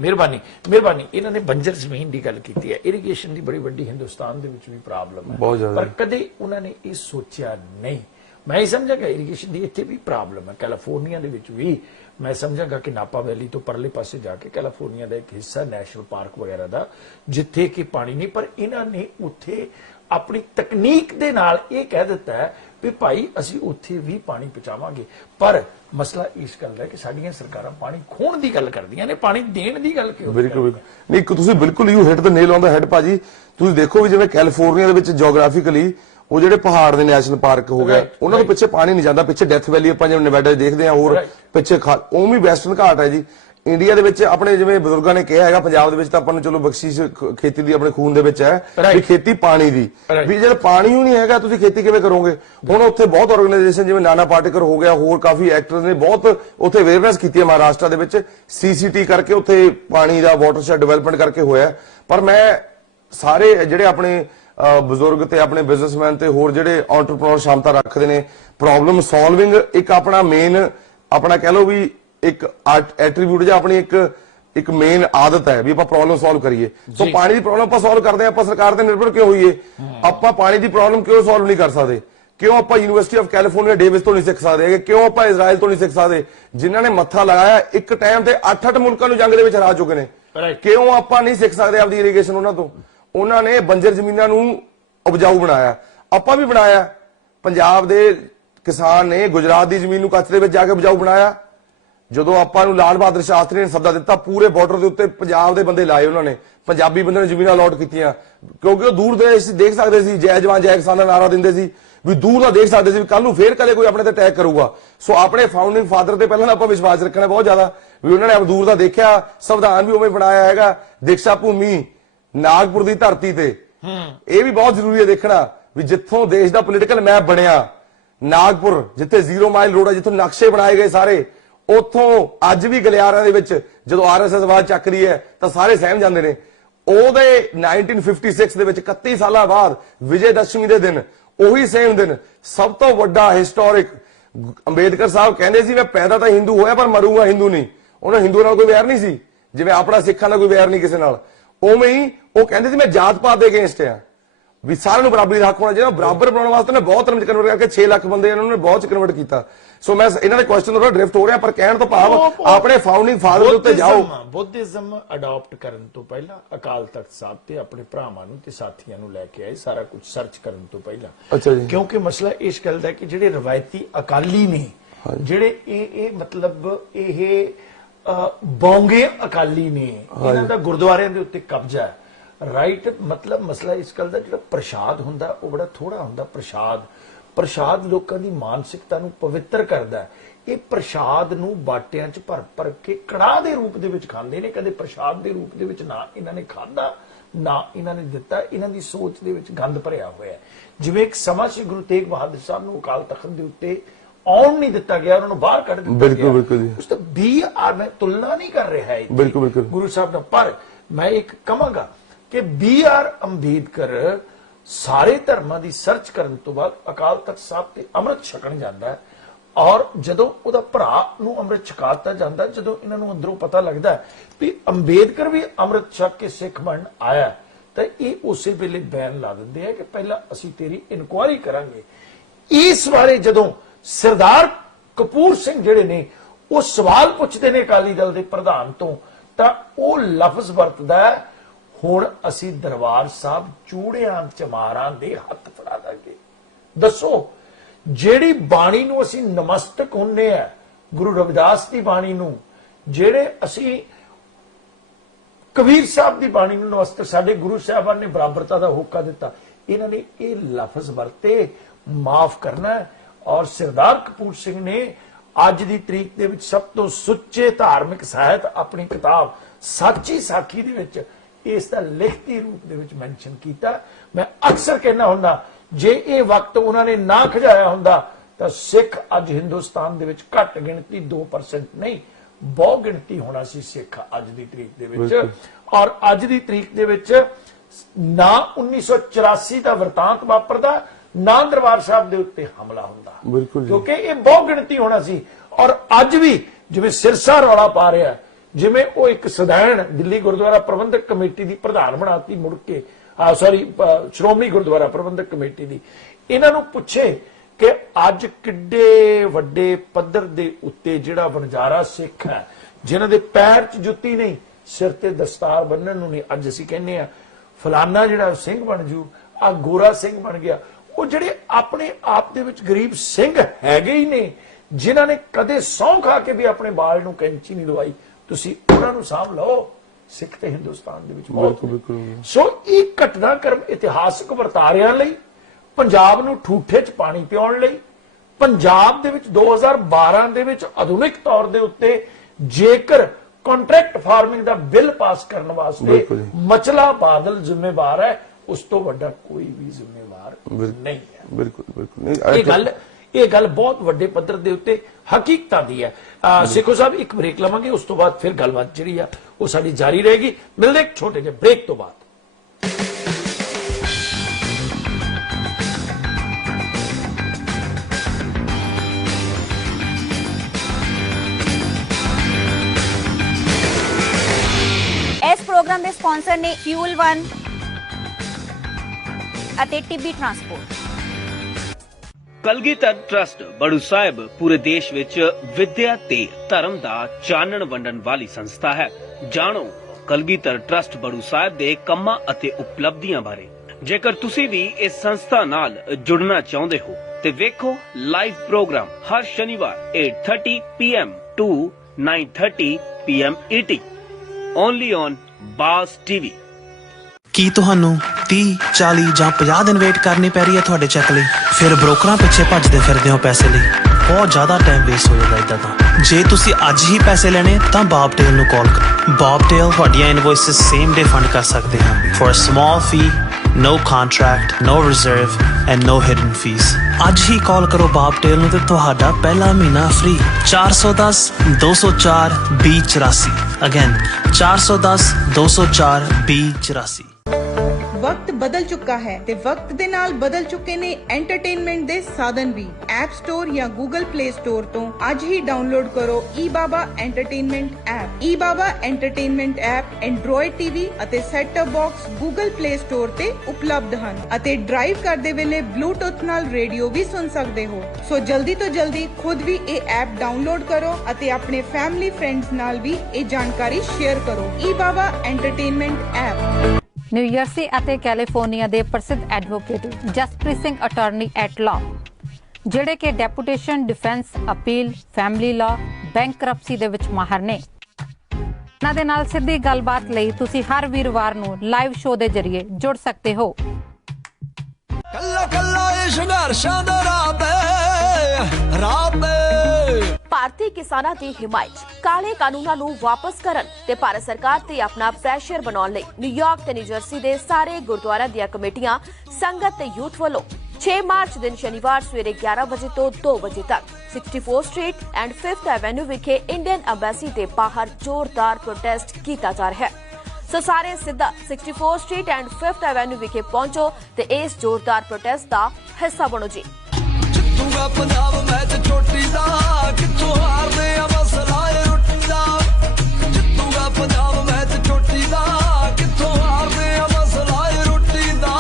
ਇਹਨਾਂ ਨੇ ਬੰਜਰ ਜ਼ਮੀਨ ਦੀ ਗੱਲ ਕੀਤੀ ਹੈ। ਇਰੀਗੇਸ਼ਨ ਦੀ ਬੜੀ ਵੱਡੀ ਹਿੰਦੁਸਤਾਨ ਦੇ ਵਿੱਚ ਵੀ ਪ੍ਰੋਬਲਮ ਹੈ, ਪਰ ਕਦੇ ਉਹਨਾਂ ਨੇ ਇਹ ਸੋਚਿਆ ਨਹੀਂ। ਮੈਂ ਇਹ ਸਮਝਾਂਗਾ ਇਰੀਗੇਸ਼ਨ ਦੀ ਇੱਥੇ ਵੀ ਪ੍ਰੋਬਲਮ ਹੈ, ਕੈਲੀਫੋਰਨੀਆ ਦੇ ਵਿੱਚ ਵੀ। ਮੈਂ ਸਮਝਾਂਗਾ ਕਿ ਨਾਪਾ ਵੈਲੀ ਤੋਂ ਪਰਲੇ ਪਾਸੇ ਜਾ ਕੇ ਕੈਲੀਫੋਰਨੀਆ ਦਾ ਇੱਕ ਹਿੱਸਾ ਨੈਸ਼ਨਲ ਪਾਰਕ ਵਗੈਰਾ ਦਾ, ਜਿੱਥੇ ਕਿ ਪਾਣੀ ਨਹੀਂ, ਪਰ ਇਹਨਾਂ ਨੇ ਉੱਥੇ ਆਪਣੀ ਤਕਨੀਕ ਦੇ ਨਾਲ ਇਹ ਕਹਿ ਦਿੱਤਾ ਹੈ ਵੀ ਭਾਈ ਅਸੀਂ ਉੱਥੇ ਵੀ ਪਾਣੀ ਪਹੁੰਚਾਵਾਂਗੇ। ਪਰ ਮਸਲਾ ਇਸ ਗੱਲ ਦਾ ਕਿ ਸਾਡੀਆਂ ਸਰਕਾਰਾਂ ਪਾਣੀ ਖੋਣ ਦੀ ਗੱਲ ਕਰਦੀਆਂ ਨੇ, ਪਾਣੀ ਦੇਣ ਦੀ ਗੱਲ ਕਿਉਂ? ਬਿਲਕੁਲ ਨਹੀਂ, ਤੁਸੀਂ ਬਿਲਕੁਲ you hit the nail on the head ਭਾਜੀ। ਤੁਸੀਂ ਦੇਖੋ ਵੀ ਜਿਵੇਂ ਕੈਲੀਫੋਰਨੀਆ ਦੇ ਵਿੱਚ ਜੀਓਗ੍ਰਾਫਿਕਲੀ ਉਹ ਜਿਹੜੇ ਪਹਾੜ ਦੇ ਨੈਸ਼ਨਲ ਪਾਰਕ ਹੋ ਗਏ, ਉਹਨਾਂ ਦੇ ਪਿੱਛੇ ਪਾਣੀ ਨਹੀਂ ਜਾਂਦਾ। ਪਿੱਛੇ ਡੈਥ ਵੈਲੀ ਆਪਾਂ ਜਿਵੇਂ ਨੇਵਾਡਾ ਦੇਖਦੇ ਹਾਂ, ਹੋਰ ਪਿੱਛੇ ਉਵੇਂ ਵੈਸਟਰਨ ਘਾਟ ਹੈ ਜੀ। ਇੰਡੀਆ ਦੇ ਵਿੱਚ ਆਪਣੇ ਜਿਵੇਂ ਬਜ਼ੁਰਗਾਂ ਨੇ ਕਿਹਾ ਹੈਗਾ, ਪੰਜਾਬ ਦੇ ਵਿੱਚ ਤਾਂ ਆਪਾਂ ਨੂੰ ਚਲੋ ਬਖਸ਼ਿਸ਼ ਖੇਤੀ ਦੀ ਆਪਣੇ ਖੂਨ ਦੇ ਵਿੱਚ ਹੈ ਵੀ ਖੇਤੀ ਪਾਣੀ ਦੀ, ਵੀ ਜਦ ਪਾਣੀ ਹੀ ਨਹੀਂ ਹੈਗਾ ਤੁਸੀਂ ਖੇਤੀ ਕਿਵੇਂ ਕਰੋਗੇ? ਹੁਣ ਉੱਥੇ ਬਹੁਤ ਆਰਗੇਨਾਈਜੇਸ਼ਨ ਜਿਵੇਂ ਨਾਨਾ ਪਾਟੇਕਰ ਹੋ ਗਿਆ, ਹੋਰ ਕਾਫੀ ਐਕਟਰਸ ਨੇ ਬਹੁਤ ਉੱਥੇ ਅਵੇਅਰਨੈਸ ਕੀਤੀ ਹੈ ਮਹਾਰਾਸ਼ਟਰ ਦੇ ਵਿੱਚ, CCT ਕਰਕੇ ਉੱਥੇ ਪਾਣੀ ਦਾ ਵਾਟਰਸ਼ੈਡ ਡਿਵੈਲਪਮੈਂਟ ਕਰਕੇ ਹੋਇਆ। ਪਰ ਮੈਂ ਸਾਰੇ ਜਿਹੜੇ ਆਪਣੇ ਬਜ਼ੁਰਗ ਤੇ ਆਪਣੇ ਬਿਜ਼ਨਸਮੈਨ ਤੇ ਹੋਰ ਜਿਹੜੇ ਐਂਟਰਪ੍ਰੈਨਿਓਰ ਸ਼ਮਤਾ ਰੱਖਦੇ ਨੇ, ਪ੍ਰੋਬਲਮ ਸੋਲਵਿੰਗ ਇੱਕ ਆਪਣਾ ਮੇਨ ਆਪਣਾ ਕਹਿ ਲਓ ਵੀ ਇੱਕ ਐਟਰੀਬਿਊਟ ਜਾਂ ਆਪਣੀ ਇੱਕ ਮੇਨ ਆਦਤ ਹੈ ਵੀ ਆਪਾਂ ਪ੍ਰੋਬਲਮ ਸੋਲਵ ਕਰੀਏ। ਸੋ ਪਾਣੀ ਦੀ ਪ੍ਰੋਬਲਮ ਆਪਾਂ ਸੋਲਵ ਕਰਦੇ ਆਪਾਂ ਸਰਕਾਰ ਤੇ ਨਿਰਭਰ ਕਿਉਂ ਹੋਈਏ? ਆਪਾਂ ਪਾਣੀ ਦੀ ਪ੍ਰੋਬਲਮ ਕਿਉਂ ਸੋਲਵ ਨਹੀਂ ਕਰ ਸਕਦੇ? ਕਿਉਂ ਆਪਾਂ ਯੂਨੀਵਰਸਿਟੀ ਆਫ ਕੈਲੀਫੋਰਨੀਆ ਡੇਵਿਸ ਤੋਂ ਨਹੀਂ ਸਿੱਖ ਸਕਦੇ ਹੈਗੇ? ਕਿਉਂ ਆਪਾਂ ਇਜ਼ਰਾਈਲ ਤੋਂ ਨਹੀਂ ਸਿੱਖ ਸਕਦੇ ਜਿਨ੍ਹਾਂ ਨੇ ਮੱਥਾ ਲਗਾਇਆ ਇੱਕ ਟਾਈਮ ਤੇ 8-8 ਮੁਲਕਾਂ ਨੂੰ ਜੰਗ ਦੇ ਵਿੱਚ ਹਰਾ ਚੁੱਕੇ ਨੇ? ਕਿਉਂ ਆਪਾਂ ਨਹੀਂ ਸਿੱਖ ਸਕਦੇ ਆਪਦੀ ਇਰੀਗੇਸ਼ਨ ਉਹਨਾਂ ਤੋਂ? ਉਹਨਾਂ ਨੇ ਬੰਜਰ ਜ਼ਮੀਨਾਂ ਨੂੰ ਉਪਜਾਊ ਬਣਾਇਆ, ਆਪਾਂ ਵੀ ਬਣਾਇਆ। ਪੰਜਾਬ ਦੇ ਕਿਸਾਨ ਨੇ ਗੁਜਰਾਤ ਦੀ ਜ਼ਮੀਨ ਨੂੰ ਕੱਚ ਦੇ ਵਿੱਚ ਜਾ ਕੇ ਉਪਜਾਊ ਬਣਾਇਆ। ਜਦੋਂ ਆਪਾਂ ਨੂੰ ਲਾਲ ਬਹਾਦਰ ਸ਼ਾਸਤਰੀ ਨੇ ਸੱਦਾ ਦਿੱਤਾ, ਪੂਰੇ ਬਾਰਡਰ ਦੇ ਉੱਤੇ ਪੰਜਾਬ ਦੇ ਬੰਦੇ ਲਾਏ, ਉਹਨਾਂ ਨੇ ਪੰਜਾਬੀ ਬੰਦੇ ਨੇ ਜ਼ਮੀਨਾਂ ਅਲਾਟ ਕੀਤੀਆਂ, ਕਿਉਂਕਿ ਉਹ ਦੂਰ ਦੇਸ਼ ਦੇਖ ਸਕਦੇ ਸੀ, ਜੈ ਜਵਾਨ ਜੈ ਕਿਸਾਨ ਦਾ ਨਾਰਾ ਦਿੰਦੇ ਸੀ, ਵੀ ਦੂਰ ਦਾ ਦੇਖ ਸਕਦੇ ਸੀ ਵੀ ਕੱਲ ਨੂੰ ਫੇਰ ਕਦੇ ਕੋਈ ਆਪਣੇ ਤੇ ਅਟੈਕ ਕਰੂਗਾ। ਸੋ ਆਪਣੇ ਫਾਊਂਡਿੰਗ ਫਾਦਰ ਤੇ ਪਹਿਲਾਂ ਆਪਾਂ ਵਿਸ਼ਵਾਸ ਰੱਖਣਾ ਬਹੁਤ ਜ਼ਿਆਦਾ, ਵੀ ਉਹਨਾਂ ਨੇ ਦੂਰ ਦਾ ਦੇਖਿਆ, ਸੰਵਿਧਾਨ ਵੀ ਉਵੇਂ ਬਣਾਇਆ ਹੈਗਾ। ਦੀਕਸ਼ਾ ਭੂਮੀ ਨਾਗਪੁਰ ਦੀ ਧਰਤੀ ਤੇ, ਇਹ ਵੀ ਬਹੁਤ ਜ਼ਰੂਰੀ ਹੈ ਦੇਖਣਾ ਵੀ ਜਿੱਥੋਂ ਦੇਸ਼ ਦਾ ਪੋਲੀਟੀਕਲ ਮੈਪ ਬਣਿਆ, ਨਾਗਪੁਰ ਜਿੱਥੇ 0 ਮਾਈਲ ਰੋਡ ਹੈ, ਜਿੱਥੋਂ ਨਕਸ਼ੇ ਬਣਾਏ ਗਏ ਸਾਰੇ, ਉੱਥੋਂ ਅੱਜ ਵੀ ਗਲਿਆਰਿਆਂ ਦੇ ਵਿੱਚ ਜਦੋਂ RSS ਆਵਾਜ਼ ਚੱਕਦੀ ਹੈ ਤਾਂ ਸਾਰੇ ਸਹਿਮ ਜਾਂਦੇ ਨੇ। ਉਹਦੇ 1956 ਦੇ ਵਿੱਚ 31 ਸਾਲਾਂ ਬਾਅਦ ਵਿਜੇ ਦਸ਼ਮੀ ਦੇ ਦਿਨ, ਉਹੀ ਸੇਮ ਦਿਨ ਸਭ ਤੋਂ ਵੱਡਾ ਹਿਸਟੋਰਿਕ, ਅੰਬੇਦਕਰ ਸਾਹਿਬ ਕਹਿੰਦੇ ਸੀ ਮੈਂ ਪੈਦਾ ਤਾਂ ਹਿੰਦੂ ਹੋਇਆ ਪਰ ਮਰੂੰਗਾ ਹਿੰਦੂ ਨਹੀਂ। ਉਹਨਾਂ ਹਿੰਦੂ ਨਾਲ ਕੋਈ ਵੈਰ ਨਹੀਂ ਸੀ, ਜਿਵੇਂ ਆਪਣਾ ਸਿੱਖਾਂ ਦਾ ਕੋਈ ਵੈਰ ਨਹੀਂ ਕਿਸੇ ਨਾਲ, ਉਵੇਂ ਹੀ ਉਹ ਕਹਿੰਦੇ ਸੀ ਮੈਂ ਜਾਤ ਪਾਤ ਦੇ ਅਗੇਂਸਟ ਆ, ਵੀ ਸਾਰਿਆਂ ਨੂੰ ਬਰਾਬਰੀ ਦਾ ਹੱਕ ਹੋਣਾ ਚਾਹੀਦਾ। ਬਰਾਬਰ ਬਣਾਉਣ ਵਾਸਤੇ ਨੇ ਬਹੁਤ ਧਰਮ ਚ ਕਨਵਰਟ ਕਰਕੇ 6 ਲੱਖ ਬੰਦੇ ਇਹਨਾਂ ਨੇ ਬਹੁਤ ਚ ਕਨਵਰਟ ਕੀਤਾ। ਸੋ ਮੈਂ ਇਹਨਾਂ ਦੇ ਕੁਐਸਚਨ ਤੋਂ ਡਰਿਫਟ ਹੋ ਰਿਹਾ, ਪਰ ਕਹਿਣ ਤੋਂ ਭਾਵ ਆਪਣੇ ਫਾਊਂਡਿੰਗ ਫਾਦਰ ਦੇ ਉੱਤੇ ਜਾਓ। ਬੁੱਧਿਜ਼ਮ ਅਡਾਪਟ ਕਰਨ ਤੋਂ ਪਹਿਲਾਂ ਅਕਾਲ ਤਖਤ ਸਾਹਿਬ ਤੇ ਆਪਣੇ ਭਰਾਵਾਂ ਨੂੰ ਤੇ ਸਾਥੀਆਂ ਨੂੰ ਲੈ ਕੇ ਆਏ, ਸਾਰਾ ਕੁਝ ਸਰਚ ਕਰਨ ਤੋਂ ਪਹਿਲਾਂ। ਅੱਛਾ ਜੀ। ਕਿਉਂਕਿ ਮਸਲਾ ਇਸ ਗੱਲ ਦਾ ਕਿ ਜਿਹੜੇ ਰਵਾਇਤੀ ਅਕਾਲੀ ਨੇ, ਜਿਹੜੇ ਇਹ ਮਤਲਬ ਇਹ ਬੌਂਗੇ ਅਕਾਲੀ ਨੇ, ਇਹਨਾਂ ਦਾ ਗੁਰਦੁਆਰਿਆਂ ਦੇ ਉੱਤੇ ਕਬਜ਼ਾ ਹੈ। ਰਾਈਟ, ਮਤਲਬ ਮਸਲਾ ਇਸ ਗੱਲ ਦਾ ਜਿਹੜਾ ਪ੍ਰਸ਼ਾਦ ਹੁੰਦਾ ਉਹ ਬੜਾ ਥੋੜਾ ਹੁੰਦਾ। ਪ੍ਰਸ਼ਾਦ ਲੋਕਾਂ ਦੀ ਮਾਨਸਿਕਤਾ ਨੂੰ ਪਵਿੱਤਰ ਕਰਦਾ ਹੈ। ਇਹ ਪ੍ਰਸ਼ਾਦ ਨੂੰ ਬਾਟਿਆਂ 'ਚ ਭਰ ਕੇ ਕੜਾਹ ਦੇ ਰੂਪ ਦੇ ਵਿੱਚ ਖਾਂਦੇ ਨੇ। ਕਦੇ ਪ੍ਰਸ਼ਾਦ ਦੇ ਰੂਪ ਦੇ ਵਿੱਚ ਨਾ ਇਹਨਾਂ ਨੇ ਖਾਧਾ, ਨਾ ਇਹਨਾਂ ਨੇ ਦਿੱਤਾ। ਇਹਨਾਂ ਦੀ ਸੋਚ ਦੇ ਵਿੱਚ ਗੰਦ ਭਰਿਆ ਹੋਇਆ ਹੈ। ਜਿਵੇਂ ਇੱਕ ਸਮਾਂ ਸੀ ਗੁਰੂ ਤੇਗ ਬਹਾਦਰ ਸਾਹਿਬ ਨੂੰ ਅਕਾਲ ਤਖਤ ਦੇ ਉੱਤੇ ਆਉਣ ਨਹੀਂ ਦਿੱਤਾ ਗਿਆ, ਉਹਨਾਂ ਨੂੰ ਬਾਹਰ ਕੱਢ ਦਿੱਤਾ ਗਿਆ। ਬਿਲਕੁਲ ਉਸ ਤੋਂ BR ਮੈਂ ਤੁਲਨਾ ਨਹੀਂ ਕਰ ਰਿਹਾ ਹੈ ਬਿਲਕੁਲ ਗੁਰੂ ਸਾਹਿਬ ਨਾਲ, ਪਰ ਮੈਂ ਇੱਕ ਕਹਾਂਗਾ ਕਿ BR ਅੰਬੇਦਕਰ ਸਾਰੇ ਧਰਮਾਂ ਦੀ ਸਰਚ ਕਰਨ ਤੋਂ ਬਾਅਦ ਅਕਾਲ ਤਖਤ ਸਾਹਿਬ ਤੇ ਅੰਮ੍ਰਿਤ ਛਕਣ ਜਾਂਦਾ ਹੈ। ਔਰ ਜਦੋਂ ਉਹਦਾ ਭਰਾ ਨੂੰ ਅੰਮ੍ਰਿਤ ਛਕਾਤਾ ਜਾਂਦਾ, ਜਦੋਂ ਇਹਨਾਂ ਨੂੰ ਅੰਦਰੋਂ ਪਤਾ ਲੱਗਦਾ ਵੀ ਅੰਬੇਦਕਰ ਵੀ ਅੰਮ੍ਰਿਤ ਛਕ ਕੇ ਸਿੱਖ ਬਣ ਆਇਆ, ਤਾਂ ਇਹ ਉਸੇ ਵੇਲੇ ਬੈਨ ਲਾ ਦਿੰਦੇ ਆ ਕਿ ਪਹਿਲਾਂ ਅਸੀਂ ਤੇਰੀ ਇਨਕੁਆਇਰੀ ਕਰਾਂਗੇ। ਇਸ ਬਾਰੇ ਜਦੋਂ ਸਰਦਾਰ ਕਪੂਰ ਸਿੰਘ ਜਿਹੜੇ ਨੇ ਉਹ ਸਵਾਲ ਪੁੱਛਦੇ ਨੇ ਅਕਾਲੀ ਦਲ ਦੇ ਪ੍ਰਧਾਨ ਤੋਂ, ਤਾਂ ਉਹ ਲਫ਼ਜ਼ ਵਰਤਦਾ ਹੈ, ਹੁਣ ਅਸੀਂ ਦਰਬਾਰ ਸਾਹਿਬ ਚੂੜਿਆਂ ਚਮਾਰਾਂ ਦੇ ਹੱਥ ਫੜਾ ਦਾਂਗੇ। ਦੱਸੋ, ਜਿਹੜੀ ਬਾਣੀ ਨੂੰ ਅਸੀਂ ਨਮਸਤਕ ਹੁੰਨੇ ਆ, ਗੁਰੂ ਰਵਿਦਾਸ ਦੀ ਬਾਣੀ ਨੂੰ, ਜਿਹੜੇ ਅਸੀਂ ਕਬੀਰ ਸਾਹਿਬ ਦੀ ਬਾਣੀ ਨੂੰ ਨਮਸਤਕ, ਸਾਡੇ ਗੁਰੂ ਸਾਹਿਬਾਨ ਨੇ ਬਰਾਬਰਤਾ ਦਾ ਹੋਕਾ ਦਿੱਤਾ, ਇਹਨਾਂ ਨੇ ਇਹ ਲਫ਼ਜ਼ ਵਰਤੇ, ਮਾਫ ਕਰਨਾ। ਔਰ ਸਰਦਾਰ ਕਪੂਰ ਸਿੰਘ ਨੇ ਅੱਜ ਦੀ ਤਰੀਕ ਦੇ ਵਿੱਚ ਸਭ ਤੋਂ ਸੁੱਚੇ ਧਾਰਮਿਕ ਸਾਹਿਤ ਆਪਣੀ ਕਿਤਾਬ ਸਾਚੀ ਸਾਖੀ ਦੇ ਵਿੱਚ ਇਸ ਦਾ ਲਿਖਤੀ ਰੂਪ ਦੇ ਵਿੱਚ ਮੈਂਸ਼ਨ ਕੀਤਾ। ਮੈਂ ਅਕਸਰ ਕਹਿਣਾ ਹੁੰਦਾ, ਜੇ ਇਹ ਵਕਤ ਉਹਨਾਂ ਨੇ ਨਾ ਖਜਾਇਆ ਹੁੰਦਾ ਤਾਂ ਸਿੱਖ ਅੱਜ ਹਿੰਦੁਸਤਾਨ ਦੇ ਵਿੱਚ ਘੱਟ ਗਿਣਤੀ 2% ਨਹੀਂ, ਬਹੁ ਗਿਣਤੀ ਹੋਣਾ ਸੀ ਸਿੱਖ ਅੱਜ ਦੀ ਤਰੀਕ ਦੇ ਵਿੱਚ। ਔਰ ਅੱਜ ਦੀ ਤਰੀਕ ਦੇ ਵਿੱਚ ਨਾ 1984 ਦਾ ਵਰਤਾਂਤ ਵਾਪਰਦਾ, ਨਾ ਦਰਬਾਰ ਸਾਹਿਬ ਦੇ ਉੱਤੇ ਹਮਲਾ ਹੁੰਦਾ, ਕਿਉਂਕਿ ਇਹ ਬਹੁ ਗਿਣਤੀ ਹੋਣਾ ਸੀ। ਔਰ ਅੱਜ ਵੀ ਜਿਵੇਂ ਸਿਰਸਾ ਰੌਲਾ ਪਾ ਰਿਹਾ, ਜਿਵੇਂ ਉਹ ਇੱਕ ਸਦੈਣ ਦਿੱਲੀ ਗੁਰਦੁਆਰਾ ਪ੍ਰਬੰਧਕ ਕਮੇਟੀ ਦੀ ਪ੍ਰਧਾਨ ਬਣਾਤੀ ਮੁੜ ਕੇ, ਸ਼੍ਰੋਮਣੀ ਗੁਰਦੁਆਰਾ ਪ੍ਰਬੰਧਕ ਕਮੇਟੀ ਦੀ, ਇਹਨਾਂ ਨੂੰ ਪੁੱਛੇ ਕਿ ਅੱਜ ਕਿੱਡੇ ਵੱਡੇ ਪੱਧਰ ਦੇ ਉੱਤੇ ਜਿਹੜਾ ਵਣਜਾਰਾ ਸਿੱਖ ਹੈ, ਜਿਨ੍ਹਾਂ ਦੇ ਪੈਰ 'ਚ ਜੁੱਤੀ ਨਹੀਂ, ਸਿਰ ਤੇ ਦਸਤਾਰ ਬੰਨਣ ਨੂੰ ਨਹੀਂ, ਅੱਜ ਅਸੀਂ ਕਹਿੰਦੇ ਆ ਫਲਾਨਾ ਜਿਹੜਾ ਸਿੰਘ ਬਣ ਜੂ, ਆ ਗੋਰਾ ਸਿੰਘ ਬਣ ਗਿਆ। ਉਹ ਜਿਹੜੇ ਆਪਣੇ ਆਪ ਦੇ ਵਿੱਚ ਗਰੀਬ ਸਿੰਘ ਹੈਗੇ ਹੀ ਨੇ, ਜਿਨ੍ਹਾਂ ਨੇ ਕਦੇ ਸਹੁੰ ਖਾ ਕੇ ਵੀ ਆਪਣੇ ਬਾਲ ਨੂੰ ਕੈਂਚੀ ਨਹੀਂ ਲਵਾਈ, ਤੁਸੀਂ ਉਹਨਾਂ ਨੂੰ ਸਾਂਭ ਲਓ। ਸਿੱਖ ਤੇ ਹਿੰਦੁਸਤਾਨ ਦੇ ਵਿੱਚ ਬਹੁਤ। ਸੋ ਇਹ ਘਟਨਾਕ੍ਰਮ ਇਤਿਹਾਸਕ ਵਰਤਾਰਿਆਂ ਲਈ, ਪੰਜਾਬ ਨੂੰ ਠੂਠੇ 'ਚ ਪਾਣੀ ਪਿਆਉਣ ਲਈ, ਪੰਜਾਬ ਦੇ ਵਿੱਚ 2012 ਦੇ ਵਿੱਚ ਆਧੁਨਿਕ ਤੌਰ ਦੇ ਉੱਤੇ ਜੇਕਰ ਕੰਟਰੈਕਟ ਫਾਰਮਿੰਗ ਦਾ ਬਿੱਲ ਪਾਸ ਕਰਨ ਵਾਸਤੇ ਮਚਲਾ ਬਾਦਲ ਜ਼ਿੰਮੇਵਾਰ ਹੈ, ਉਸ ਤੋਂ ਵੱਡਾ ਕੋਈ ਵੀ ਜ਼ਿੰਮੇਵਾਰ ਨਹੀਂ ਹੈ। ਬਿਲਕੁਲ ਇਹ ਗੱਲ ਬਹੁਤ ਵੱਡੇ ਪੱਧਰ ਦੇ ਉੱਤੇ ਹਕੀਕਤਾਂ ਦੀ ਹੈ। ਸਿੱਖੋ ਸਾਹਿਬ, ਇੱਕ ਬ੍ਰੇਕ ਲਵਾਂਗੇ, ਉਸ ਤੋਂ ਬਾਅਦ ਫਿਰ ਗੱਲਬਾਤ ਜਿਹੜੀ ਆ ਉਹ ਸਾਡੀ ਜਾਰੀ ਰਹੇਗੀ। ਮਿਲਦੇ ਇੱਕ ਛੋਟੇ ਜਿਹੇ ਬ੍ਰੇਕ ਤੋਂ ਬਾਅਦ। ਇਸ ਪ੍ਰੋਗਰਾਮ ਦੇ ਸਪਾਂਸਰ ਨੇ ਫਿਊਲ 1 ਅਤੇ ਟਿੱਬੀ ਟਰਾਂਸਪੋਰਟ। ਕਲਗੀਧਰ ਟਰੱਸਟ ਬੜੂ ਸਾਹਿਬ ਪੂਰੇ ਦੇਸ਼ ਵਿੱਚ ਵਿਦਿਆ ਤੇ ਧਰਮ ਦਾ ਚਾਨਣ ਵੰਡਣ ਵਾਲੀ ਸੰਸਥਾ ਹੈ। ਜਾਣੋ ਕਲਗੀਧਰ ਟਰੱਸਟ ਬੜੂ ਸਾਹਿਬ ਦੇ ਕੰਮਾਂ ਅਤੇ ਉਪਲਬਧੀਆਂ ਬਾਰੇ। ਜੇਕਰ ਤੁਸੀਂ ਵੀ ਇਸ ਸੰਸਥਾ ਨਾਲ ਜੁੜਨਾ ਚਾਹੁੰਦੇ ਹੋ ਤੇ ਵੇਖੋ ਲਾਈਵ ਪ੍ਰੋਗਰਾਮ ਹਰ ਸ਼ਨੀਵਾਰ 8:30 PM to 9:30 PM ET only on bus TV। ਕੀ ਤੁਹਾਨੂੰ 30, 40 ਜਾਂ 50 ਦਿਨ ਵੇਟ ਕਰਨੀ ਪੈ ਰਹੀ ਹੈ ਤੁਹਾਡੇ ਚੈੱਕ ਲਈ? ਫਿਰ ਬ੍ਰੋਕਰਾਂ ਪਿੱਛੇ ਭੱਜਦੇ ਫਿਰਦੇ ਹੋ ਪੈਸੇ ਲਈ, ਬਹੁਤ ਜ਼ਿਆਦਾ ਟਾਈਮ ਵੇਸਟ ਹੋ ਜਾਂਦਾ ਇਦਾਂ ਤਾਂ। ਜੇ ਤੁਸੀਂ ਅੱਜ ਹੀ ਪੈਸੇ ਲੈਣੇ ਤਾਂ ਬੌਬਟੇਲ ਨੂੰ ਕਾਲ ਕਰੋ। ਬੌਬਟੇਲ ਤੁਹਾਡੀਆਂ ਇਨਵੌਇਸਸ ਸੇਮ ਡੇ ਫੰਡ ਕਰ ਸਕਦੇ ਹਨ for a small fee, no contract, no reserve and no hidden fees। ਅੱਜ ਹੀ ਕਾਲ ਕਰੋ ਬੌਬਟੇਲ ਨੂੰ ਤੇ ਤੁਹਾਡਾ ਪਹਿਲਾ ਮਹੀਨਾ ਫ੍ਰੀ। 410 204 2084। ਅਗੇਨ 410 204 2084। ਵਕਤ ਬਦਲ ਚੁੱਕਾ ਹੈ ਤੇ ਵਕਤ ਦੇ ਨਾਲ ਬਦਲ ਚੁੱਕੇ ਨੇ ਐਂਟਰਟੇਨਮੈਂਟ ਦੇ ਸਾਧਨ ਵੀ। ਐਪ ਸਟੋਰ ਜਾਂ ਗੂਗਲ ਪਲੇ ਸਟੋਰ ਤੋਂ ਅੱਜ ਹੀ ਡਾਊਨਲੋਡ ਕਰੋ eBaba entertainment app. EBaba entertainment app Android TV ਅਤੇ set top box Google Play Store ਤੇ ਉਪਲਬਧ ਹਨ ਅਤੇ ਡਰਾਈਵ ਕਰਦੇ ਵੇਲੇ ਬਲੂਟੁੱਥ ਨਾਲ ਰੇਡੀਓ ਵੀ ਸੁਣ ਸਕਦੇ ਹੋ। ਸੋ ਜਲਦੀ ਤੋਂ ਜਲਦੀ ਖੁਦ ਵੀ ਇਹ ਐਪ ਡਾਊਨਲੋਡ ਕਰੋ ਅਤੇ ਆਪਣੇ ਫੈਮਿਲੀ ਫਰੈਂਡਸ ਨਾਲ ਵੀ ਇਹ ਜਾਣਕਾਰੀ ਸ਼ੇਅਰ ਕਰੋ। EBaba entertainment app. New jersey ਅਤੇ ਕੈਲੀਫੋਰਨੀਆ ਦੇ ਪ੍ਰਸਿੱਧ advocate Jaspreet Singh attorney at law, ਜਿਹੜੇ ਕਿ deputation, defence, appeal, family law, bankruptcy ਦੇ ਵਿੱਚ ਮਾਹਰ ਨੇ, ਉਹਨਾਂ ਦੇ ਨਾਲ ਸਿੱਧੀ ਗੱਲਬਾਤ ਲਈ ਤੁਸੀਂ ਹਰ ਵੀਰਵਾਰ ਨੂੰ ਲਾਈਵ ਸ਼ੋਅ ਦੇ ਜ਼ਰੀਏ ਜੁੜ ਸਕਦੇ ਹੋ। ਕੱਲਾ ਕੱਲਾ ਇਹ ਸੰਘਰਸ਼ਾਂ ਦਾ ਰਾਤ ਭਾਰਤੀ ਕਿਸਾਨਾਂ ਦੀ ਹਿਮਾਇਤ ਕਾਲੇ ਕਾਨੂੰਨਾਂ ਨੂੰ ਵਾਪਸ ਕਰਨ ਤੇ ਭਾਰਤ ਸਰਕਾਰ ਤੇ ਆਪਣਾ ਪ੍ਰੈਸ਼ਰ ਬਣਾਉਣ ਲਈ ਨਿਊਯਾਰਕ ਤੇ ਨਿਊਜਰਸੀ ਦੇ ਸਾਰੇ ਗੁਰਦੁਆਰਿਆਂ ਦੀਆਂ ਕਮੇਟੀਆਂ ਸੰਗਤ ਤੇ ਯੂਥ ਵੱਲੋਂ 6 ਮਾਰਚ ਦਿਨ ਸ਼ਨੀਵਾਰ ਸਵੇਰੇ 11 ਵਜੇ ਤੋਂ 2 ਵਜੇ ਤੱਕ 64 ਸਟਰੀਟ ਐਂਡ 5th ਐਵੇਨਿਊ ਵਿਖੇ ਇੰਡੀਅਨ ਐਮਬੈਸੀ ਦੇ ਬਾਹਰ ਜ਼ੋਰਦਾਰ ਪ੍ਰੋਟੈਸਟ ਕੀਤਾ ਜਾ ਰਿਹਾ ਹੈ। ਸੋ ਸਾਰੇ ਸਿੱਧਾ 64 ਸਟਰੀਟ ਐਂਡ 5th ਐਵੇਨਿਊ ਵਿਖੇ ਪਹੁੰਚੋ ਤੇ ਇਸ ਜ਼ੋਰਦਾਰ ਪ੍ਰੋਟੈਸਟ ਦਾ ਹਿੱਸਾ ਬਣੋ ਜੀ। ਜਿੱਤੂਗਾ ਪੰਜਾਬ ਮੈਚ ਚੋਟੀ ਦਾ ਕਿੱਥੋਂ ਹਾਰਦੇ ਆ ਮਸਲਾ ਏ ਰੋਟੀ ਦਾ। ਜਿੱਤੂਗਾ ਪੰਜਾਬ ਮੈਚ ਚੋਟੀ ਦਾ ਕਿੱਥੋਂ ਹਾਰਦੇ ਆ ਮਸਲਾ ਏ ਰੋਟੀ ਦਾ।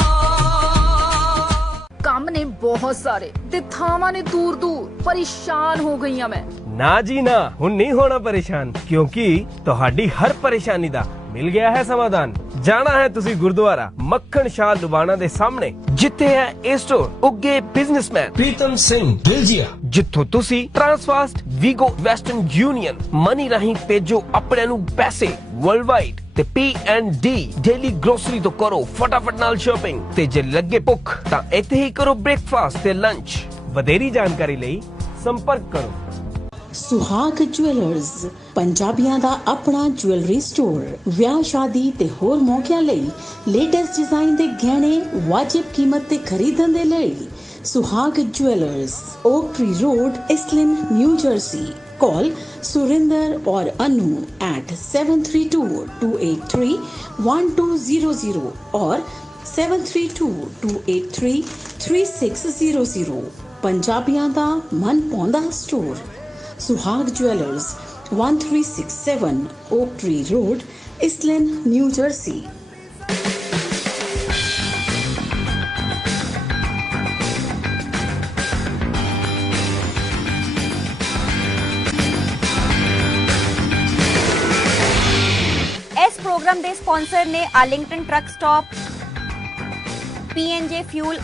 ਕੰਮ ਨੇ ਬਹੁਤ ਸਾਰੇ ਤੇ ਥਾਵਾਂ ਨੇ ਦੂਰ ਦੂਰ ਪਰੇਸ਼ਾਨ ਹੋ ਗਈਆਂ ਮੈਂ। ਨਾ ਜੀ ਨਾ, ਹੁਣ ਨਹੀਂ ਹੋਣਾ ਪਰੇਸ਼ਾਨ ਕਿਉਂਕਿ ਤੁਹਾਡੀ ਹਰ ਪਰੇਸ਼ਾਨੀ ਦਾ ਮਿਲ ਗਿਆ ਹੈ ਸਮਾਧਾਨ। ਜਾਣਾ ਹੈ ਤੁਸੀਂ ਗੁਰਦੁਆਰਾ ਮੱਖਣ ਸ਼ਾਹ ਲੁਬਾਣਾ ਦੇ ਸਾਹਮਣੇ, ਜਿੱਥੇ ਹੈ ਇਹ ਸਟੋਰ ਉੱਗੇ ਬਿਜ਼ਨਸਮੈਨ ਪ੍ਰੀਤਮ ਸਿੰਘ ਦਿਲਜੀਆ, ਜਿੱਥੋਂ ਤੁਸੀਂ ਟ੍ਰਾਂਸਫਾਸਟ, ਵੀਗੋ, ਵੈਸਟਰਨ ਯੂਨੀਅਨ ਮਨੀ ਰਾਹੀਂ ਭੇਜੋ ਆਪਣੇ ਨੂੰ ਪੈਸੇ ਵਰਲਡਵਾਈਡ ਤੇ P&D ਡੇਲੀ ਗਰੋਸਰੀ ਤੋਂ ਕਰੋ ਫਟਾਫਟ ਨਾਲ ਸ਼ਾਪਿੰਗ ਤੇ ਜੇ ਲੱਗੇ ਭੁੱਖ ਤਾਂ ਇੱਥੇ ਹੀ ਕਰੋ ਬ੍ਰੇਕਫਾਸਟ ਤੇ ਲੰਚ। ਵਧੇਰੀ ਜਾਣਕਾਰੀ ਲਈ ਸੰਪਰਕ ਕਰੋ। ਸੁਹਾਗ ਜੁਐਲਰਸ ਪੰਜਾਬੀਆਂ ਦਾ ਆਪਣਾ ਜੁਐਲਰੀ ਸਟੋਰ। ਵਿਆਹ ਸ਼ਾਦੀ ਤੇ ਹੋਰ ਮੌਕਿਆਂ ਲਈ ਲੇਟੈਸਟ ਡਿਜ਼ਾਈਨ ਦੇ ਗਹਿਣੇ ਵਾਜਿਬ ਕੀਮਤ ਤੇ ਖਰੀਦਣ ਦੇ ਲਈ Suhag jewellers, Oak Tree Road, Iselin, New Jersey. Call Surinder or Anu at 732-283-1200 or 732-283-3600। ਪੰਜਾਬੀਆਂ ਦਾ ਮਨ ਪਾਉਂਦਾ ਸਟੋਰ ਸੁਹਾਗ jewellers, 1367 Oak Tree Road, Islin, New Jersey। इस प्रोग्राम के स्पॉन्सर ने Arlington truck stop, P&J fuel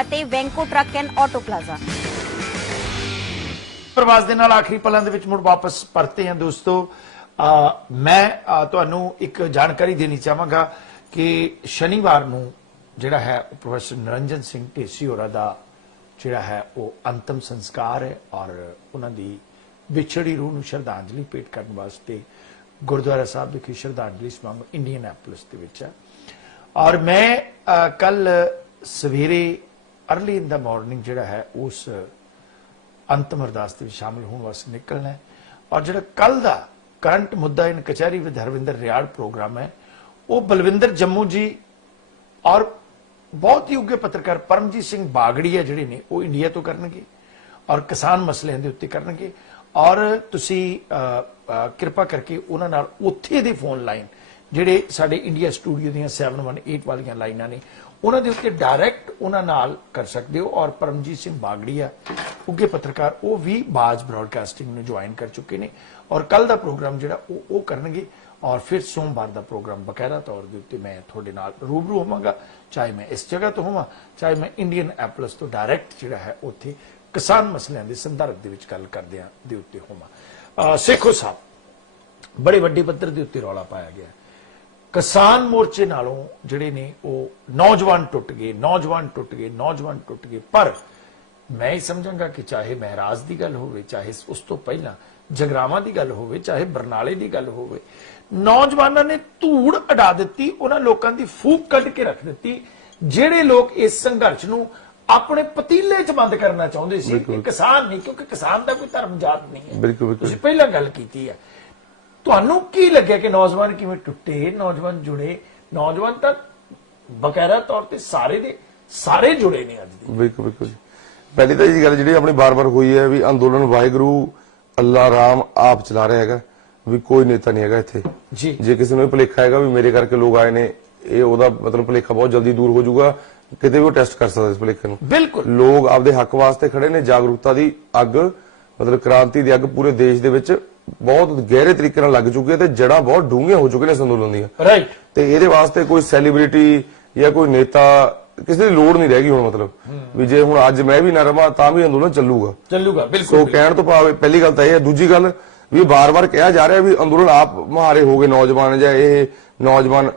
ਅਤੇ Vanco truck and auto plaza. ਪ੍ਰਵਾਸ ਦੇ ਨਾਲ ਆਖਰੀ ਪਲਾਂ ਦੇ ਵਿੱਚ ਮੁੜ ਵਾਪਸ ਪਰਤੇ ਹਾਂ ਦੋਸਤੋ। ਮੈਂ ਤੁਹਾਨੂੰ ਇੱਕ ਜਾਣਕਾਰੀ ਦੇਣੀ ਚਾਹਾਂਗਾ ਕਿ ਸ਼ਨੀਵਾਰ ਨੂੰ ਜਿਹੜਾ ਹੈ ਪ੍ਰੋਫੈਸਰ ਨਿਰੰਜਨ ਸਿੰਘ ਢੇਸੀ ਹੋਰਾਂ ਦਾ ਜਿਹੜਾ ਹੈ ਉਹ ਅੰਤਮ ਸੰਸਕਾਰ ਹੈ ਔਰ ਉਹਨਾਂ ਦੀ ਵਿਛੜੀ ਰੂਹ ਨੂੰ ਸ਼ਰਧਾਂਜਲੀ ਭੇਟ ਕਰਨ ਵਾਸਤੇ ਗੁਰਦੁਆਰਾ ਸਾਹਿਬ ਵਿਖੇ ਸ਼ਰਧਾਂਜਲੀ ਸਮਾਗਮ ਇੰਡੀਅਨੈਪੋਲਿਸ ਦੇ ਵਿੱਚ ਹੈ। ਔਰ ਮੈਂ ਕੱਲ ਸਵੇਰੇ अर्ली इन द मॉर्निंग ਜਿਹੜਾ ਹੈ ਉਸ ਅੰਤਮ ਅਰਦਾਸ ਦੇ ਵਿੱਚ ਸ਼ਾਮਲ ਹੋਣ ਵਾਸਤੇ ਨਿਕਲਣਾ ਹੈ। ਔਰ ਜਿਹੜਾ ਕੱਲ ਦਾ ਕਰੰਟ ਮੁੱਦਾ ਇਨ ਕਚਹਿਰੀ ਵਿਦ ਹਰਵਿੰਦਰ ਰਿਆੜ ਪ੍ਰੋਗਰਾਮ ਹੈ ਉਹ ਬਲਵਿੰਦਰ ਜੰਮੂ ਜੀ ਔਰ ਬਹੁਤ ਹੀ ਉੱਗੇ ਪੱਤਰਕਾਰ ਪਰਮਜੀਤ ਸਿੰਘ ਬਾਗੜੀ ਹੈ ਜਿਹੜੇ ਨੇ ਉਹ ਇੰਡੀਆ ਤੋਂ ਕਰਨਗੇ ਔਰ ਕਿਸਾਨ ਮਸਲਿਆਂ ਦੇ ਉੱਤੇ ਕਰਨਗੇ। ਔਰ ਤੁਸੀਂ ਕਿਰਪਾ ਕਰਕੇ ਉਹਨਾਂ ਨਾਲ ਉੱਥੇ ਦੇ ਫੋਨ ਲਾਈਨ ਜਿਹੜੇ ਸਾਡੇ ਇੰਡੀਆ ਸਟੂਡੀਓ ਦੀਆਂ 718 ਵਾਲੀਆਂ ਲਾਈਨਾਂ ਨੇ ਉਹਨਾਂ ਦੇ ਉੱਤੇ ਡਾਇਰੈਕਟ ਉਹਨਾਂ ਨਾਲ ਕਰ ਸਕਦੇ ਹੋ। ਔਰ ਪਰਮਜੀਤ ਸਿੰਘ ਬਾਗੜੀਆ ਉੱਗੇ ਪੱਤਰਕਾਰ ਉਹ ਵੀ ਬਾਜ ਬ੍ਰਾਡਕਾਸਟਿੰਗ ਨੂੰ ਜੁਆਇਨ ਕਰ ਚੁੱਕੇ ਨੇ ਔਰ ਕੱਲ ਦਾ ਪ੍ਰੋਗਰਾਮ ਜਿਹੜਾ ਉਹ ਕਰਨਗੇ। ਔਰ ਫਿਰ ਸੋਮਵਾਰ ਦਾ ਪ੍ਰੋਗਰਾਮ ਬਕਾਇਦਾ ਤੌਰ ਦੇ ਉੱਤੇ ਮੈਂ ਤੁਹਾਡੇ ਨਾਲ ਰੂਬਰੂ ਹੋਵਾਂਗਾ, ਚਾਹੇ ਮੈਂ ਇਸ ਜਗ੍ਹਾ ਤੋਂ ਹੋਵਾਂ ਚਾਹੇ ਮੈਂ ਇੰਡੀਅਨ ਐਪਲਸ ਤੋਂ ਡਾਇਰੈਕਟ ਜਿਹੜਾ ਹੈ ਉੱਥੇ ਕਿਸਾਨ ਮਸਲਿਆਂ ਦੇ ਸੰਦਰਭ ਦੇ ਵਿੱਚ ਗੱਲ ਕਰਦਿਆਂ ਦੇ ਉੱਤੇ ਹੋਵਾਂ। ਸੇਖੋ ਸਾਹਿਬ ਬੜੇ ਵੱਡੇ ਪੱਧਰ ਦੇ ਉੱਤੇ ਰੌਲਾ ਪਾਇਆ ਗਿਆ ਕਿਸਾਨ ਮੋਰਚੇ ਨਾਲੋਂ ਜਿਹੜੇ ਨੇ ਉਹ ਨੌਜਵਾਨ ਟੁੱਟ ਗਏ। ਪਰ ਮੈਂ ਹੀ ਸਮਝਾਂਗਾ ਕਿ ਚਾਹੇ ਮਹਿਰਾਜ ਦੀ ਗੱਲ ਹੋਵੇ, ਚਾਹੇ ਉਸ ਤੋਂ ਪਹਿਲਾਂ ਜਗਰਾਵਾਂ ਦੀ ਗੱਲ ਹੋਵੇ, ਚਾਹੇ ਬਰਨਾਲੇ ਦੀ ਗੱਲ ਹੋਵੇ, ਨੌਜਵਾਨਾਂ ਨੇ ਧੂੜ ਅਡਾ ਦਿੱਤੀ, ਉਹਨਾਂ ਲੋਕਾਂ ਦੀ ਫੂਕ ਕੱਢ ਕੇ ਰੱਖ ਦਿੱਤੀ ਜਿਹੜੇ ਲੋਕ ਇਸ ਸੰਘਰਸ਼ ਨੂੰ ਆਪਣੇ ਪਤੀਲੇ 'ਚ ਬੰਦ ਕਰਨਾ ਚਾਹੁੰਦੇ ਸੀ। ਕਿਸਾਨ ਨਹੀਂ, ਕਿਉਂਕਿ ਕਿਸਾਨ ਦਾ ਕੋਈ ਧਰਮ ਜਾਤ ਨਹੀਂ ਹੈ। ਤੁਸੀਂ ਪਹਿਲਾਂ ਗੱਲ ਕੀਤੀ ਹੈ। ਤੁਹਾਨੂੰ ਕੀ ਲੱਗਿਆ ਕਿ ਨੌਜਵਾਨ ਕਿਵੇਂ ਟੁੱਟੇ, ਨੌਜਵਾਨ ਜੁੜੇ? ਨੌਜਵਾਨ ਤਾਂ ਬਕਾਇਦਾ ਤੌਰ ਤੇ ਸਾਰੇ ਦੇ ਸਾਰੇ ਜੁੜੇ ਨੇ ਅੱਜ ਦੀ। ਬਿਲਕੁਲ ਪਹਿਲੀ ਤਾਂ ਇਹ ਗੱਲ ਜਿਹੜੀ ਆਪਣੀ ਬਾਰ-ਬਾਰ ਹੋਈ ਹੈ ਵੀ ਅੰਦੋਲਨ ਵਾਹਿਗੁਰੂ ਅੱਲਾ ਰਾਮ ਆਪ ਚਲਾ ਰਿਹਾ ਹੈਗਾ, ਵੀ ਕੋਈ ਨੇਤਾ ਨਹੀਂ ਹੈਗਾ ਇੱਥੇ। ਜੇ ਕਿਸੇ ਨੂੰ ਇਹ ਭੁਲੇਖਾ ਹੈਗਾ ਵੀ ਮੇਰੇ ਕਰਕੇ ਲੋਕ ਆਏ ਨੇ, ਇਹ ਉਹਦਾ ਮਤਲਬ ਭੁਲੇਖਾ ਬਹੁਤ ਜਲਦੀ ਦੂਰ ਹੋ ਜਾਊਗਾ। ਕਿਤੇ ਵੀ ਉਹ ਟੈਸਟ ਕਰ ਸਕਦਾ ਇਸ ਭੁਲੇਖੇ ਨੂੰ। ਬਿਲਕੁਲ ਲੋਕ ਆਪਦੇ ਹੱਕ ਵਾਸਤੇ ਖੜੇ ਨੇ। ਜਾਗਰੂਕਤਾ ਦੀ ਅੱਗ ਮਤਲਬ ਕ੍ਰਾਂਤੀ ਦੀ ਅੱਗ ਪੂਰੇ ਦੇਸ਼ ਦੇ ਵਿੱਚ ਬਹੁਤ ਗਹਿਰੇ ਤਰੀਕੇ ਨਾਲ ਲੱਗ ਚੁੱਕੀ ਹੈ ਤੇ ਜੜਾਂ ਬਹੁਤ ਡੂੰਘੀਆਂ ਹੋ ਚੁੱਕੀਆਂ ਨੇ ਇਸ ਅੰਦੋਲਨ ਦੀਆਂ। ਰਾਈਟ। ਤੇ ਇਹਦੇ ਵਾਸਤੇ ਕੋਈ ਸੈਲੀਬ੍ਰਿਟੀ ਜਾਂ ਕੋਈ ਨੇਤਾ ਕਿਸੇ ਦੀ ਲੋੜ ਨਹੀਂ ਰਹਿ ਗਈ ਹੁਣ। ਮਤਲਬ ਵੀ ਜੇ ਹੁਣ ਅੱਜ ਮੈਂ ਵੀ ਨਾ ਰਵਾਂ ਤਾਂ ਵੀ ਅੰਦੋਲਨ ਚੱਲੂਗਾ। ਬਿਲਕੁਲ। ਸੋ ਕਹਿਣ ਤੋਂ ਭਾਵ ਪਹਿਲੀ ਗੱਲ ਤਾਂ ਇਹ ਹੈ। ਦੂਜੀ ਗੱਲ ਵੀ ਬਾਰ-ਬਾਰ ਕਿਹਾ ਜਾ ਰਿਹਾ ਵੀ ਅੰਦੋਲਨ ਆਪ ਮੁਹਾਰੇ ਹੋ ਗਏ ਨੌਜਵਾਨ ਜਾਂ ਇਹ ਨੌਜਵਾਨ,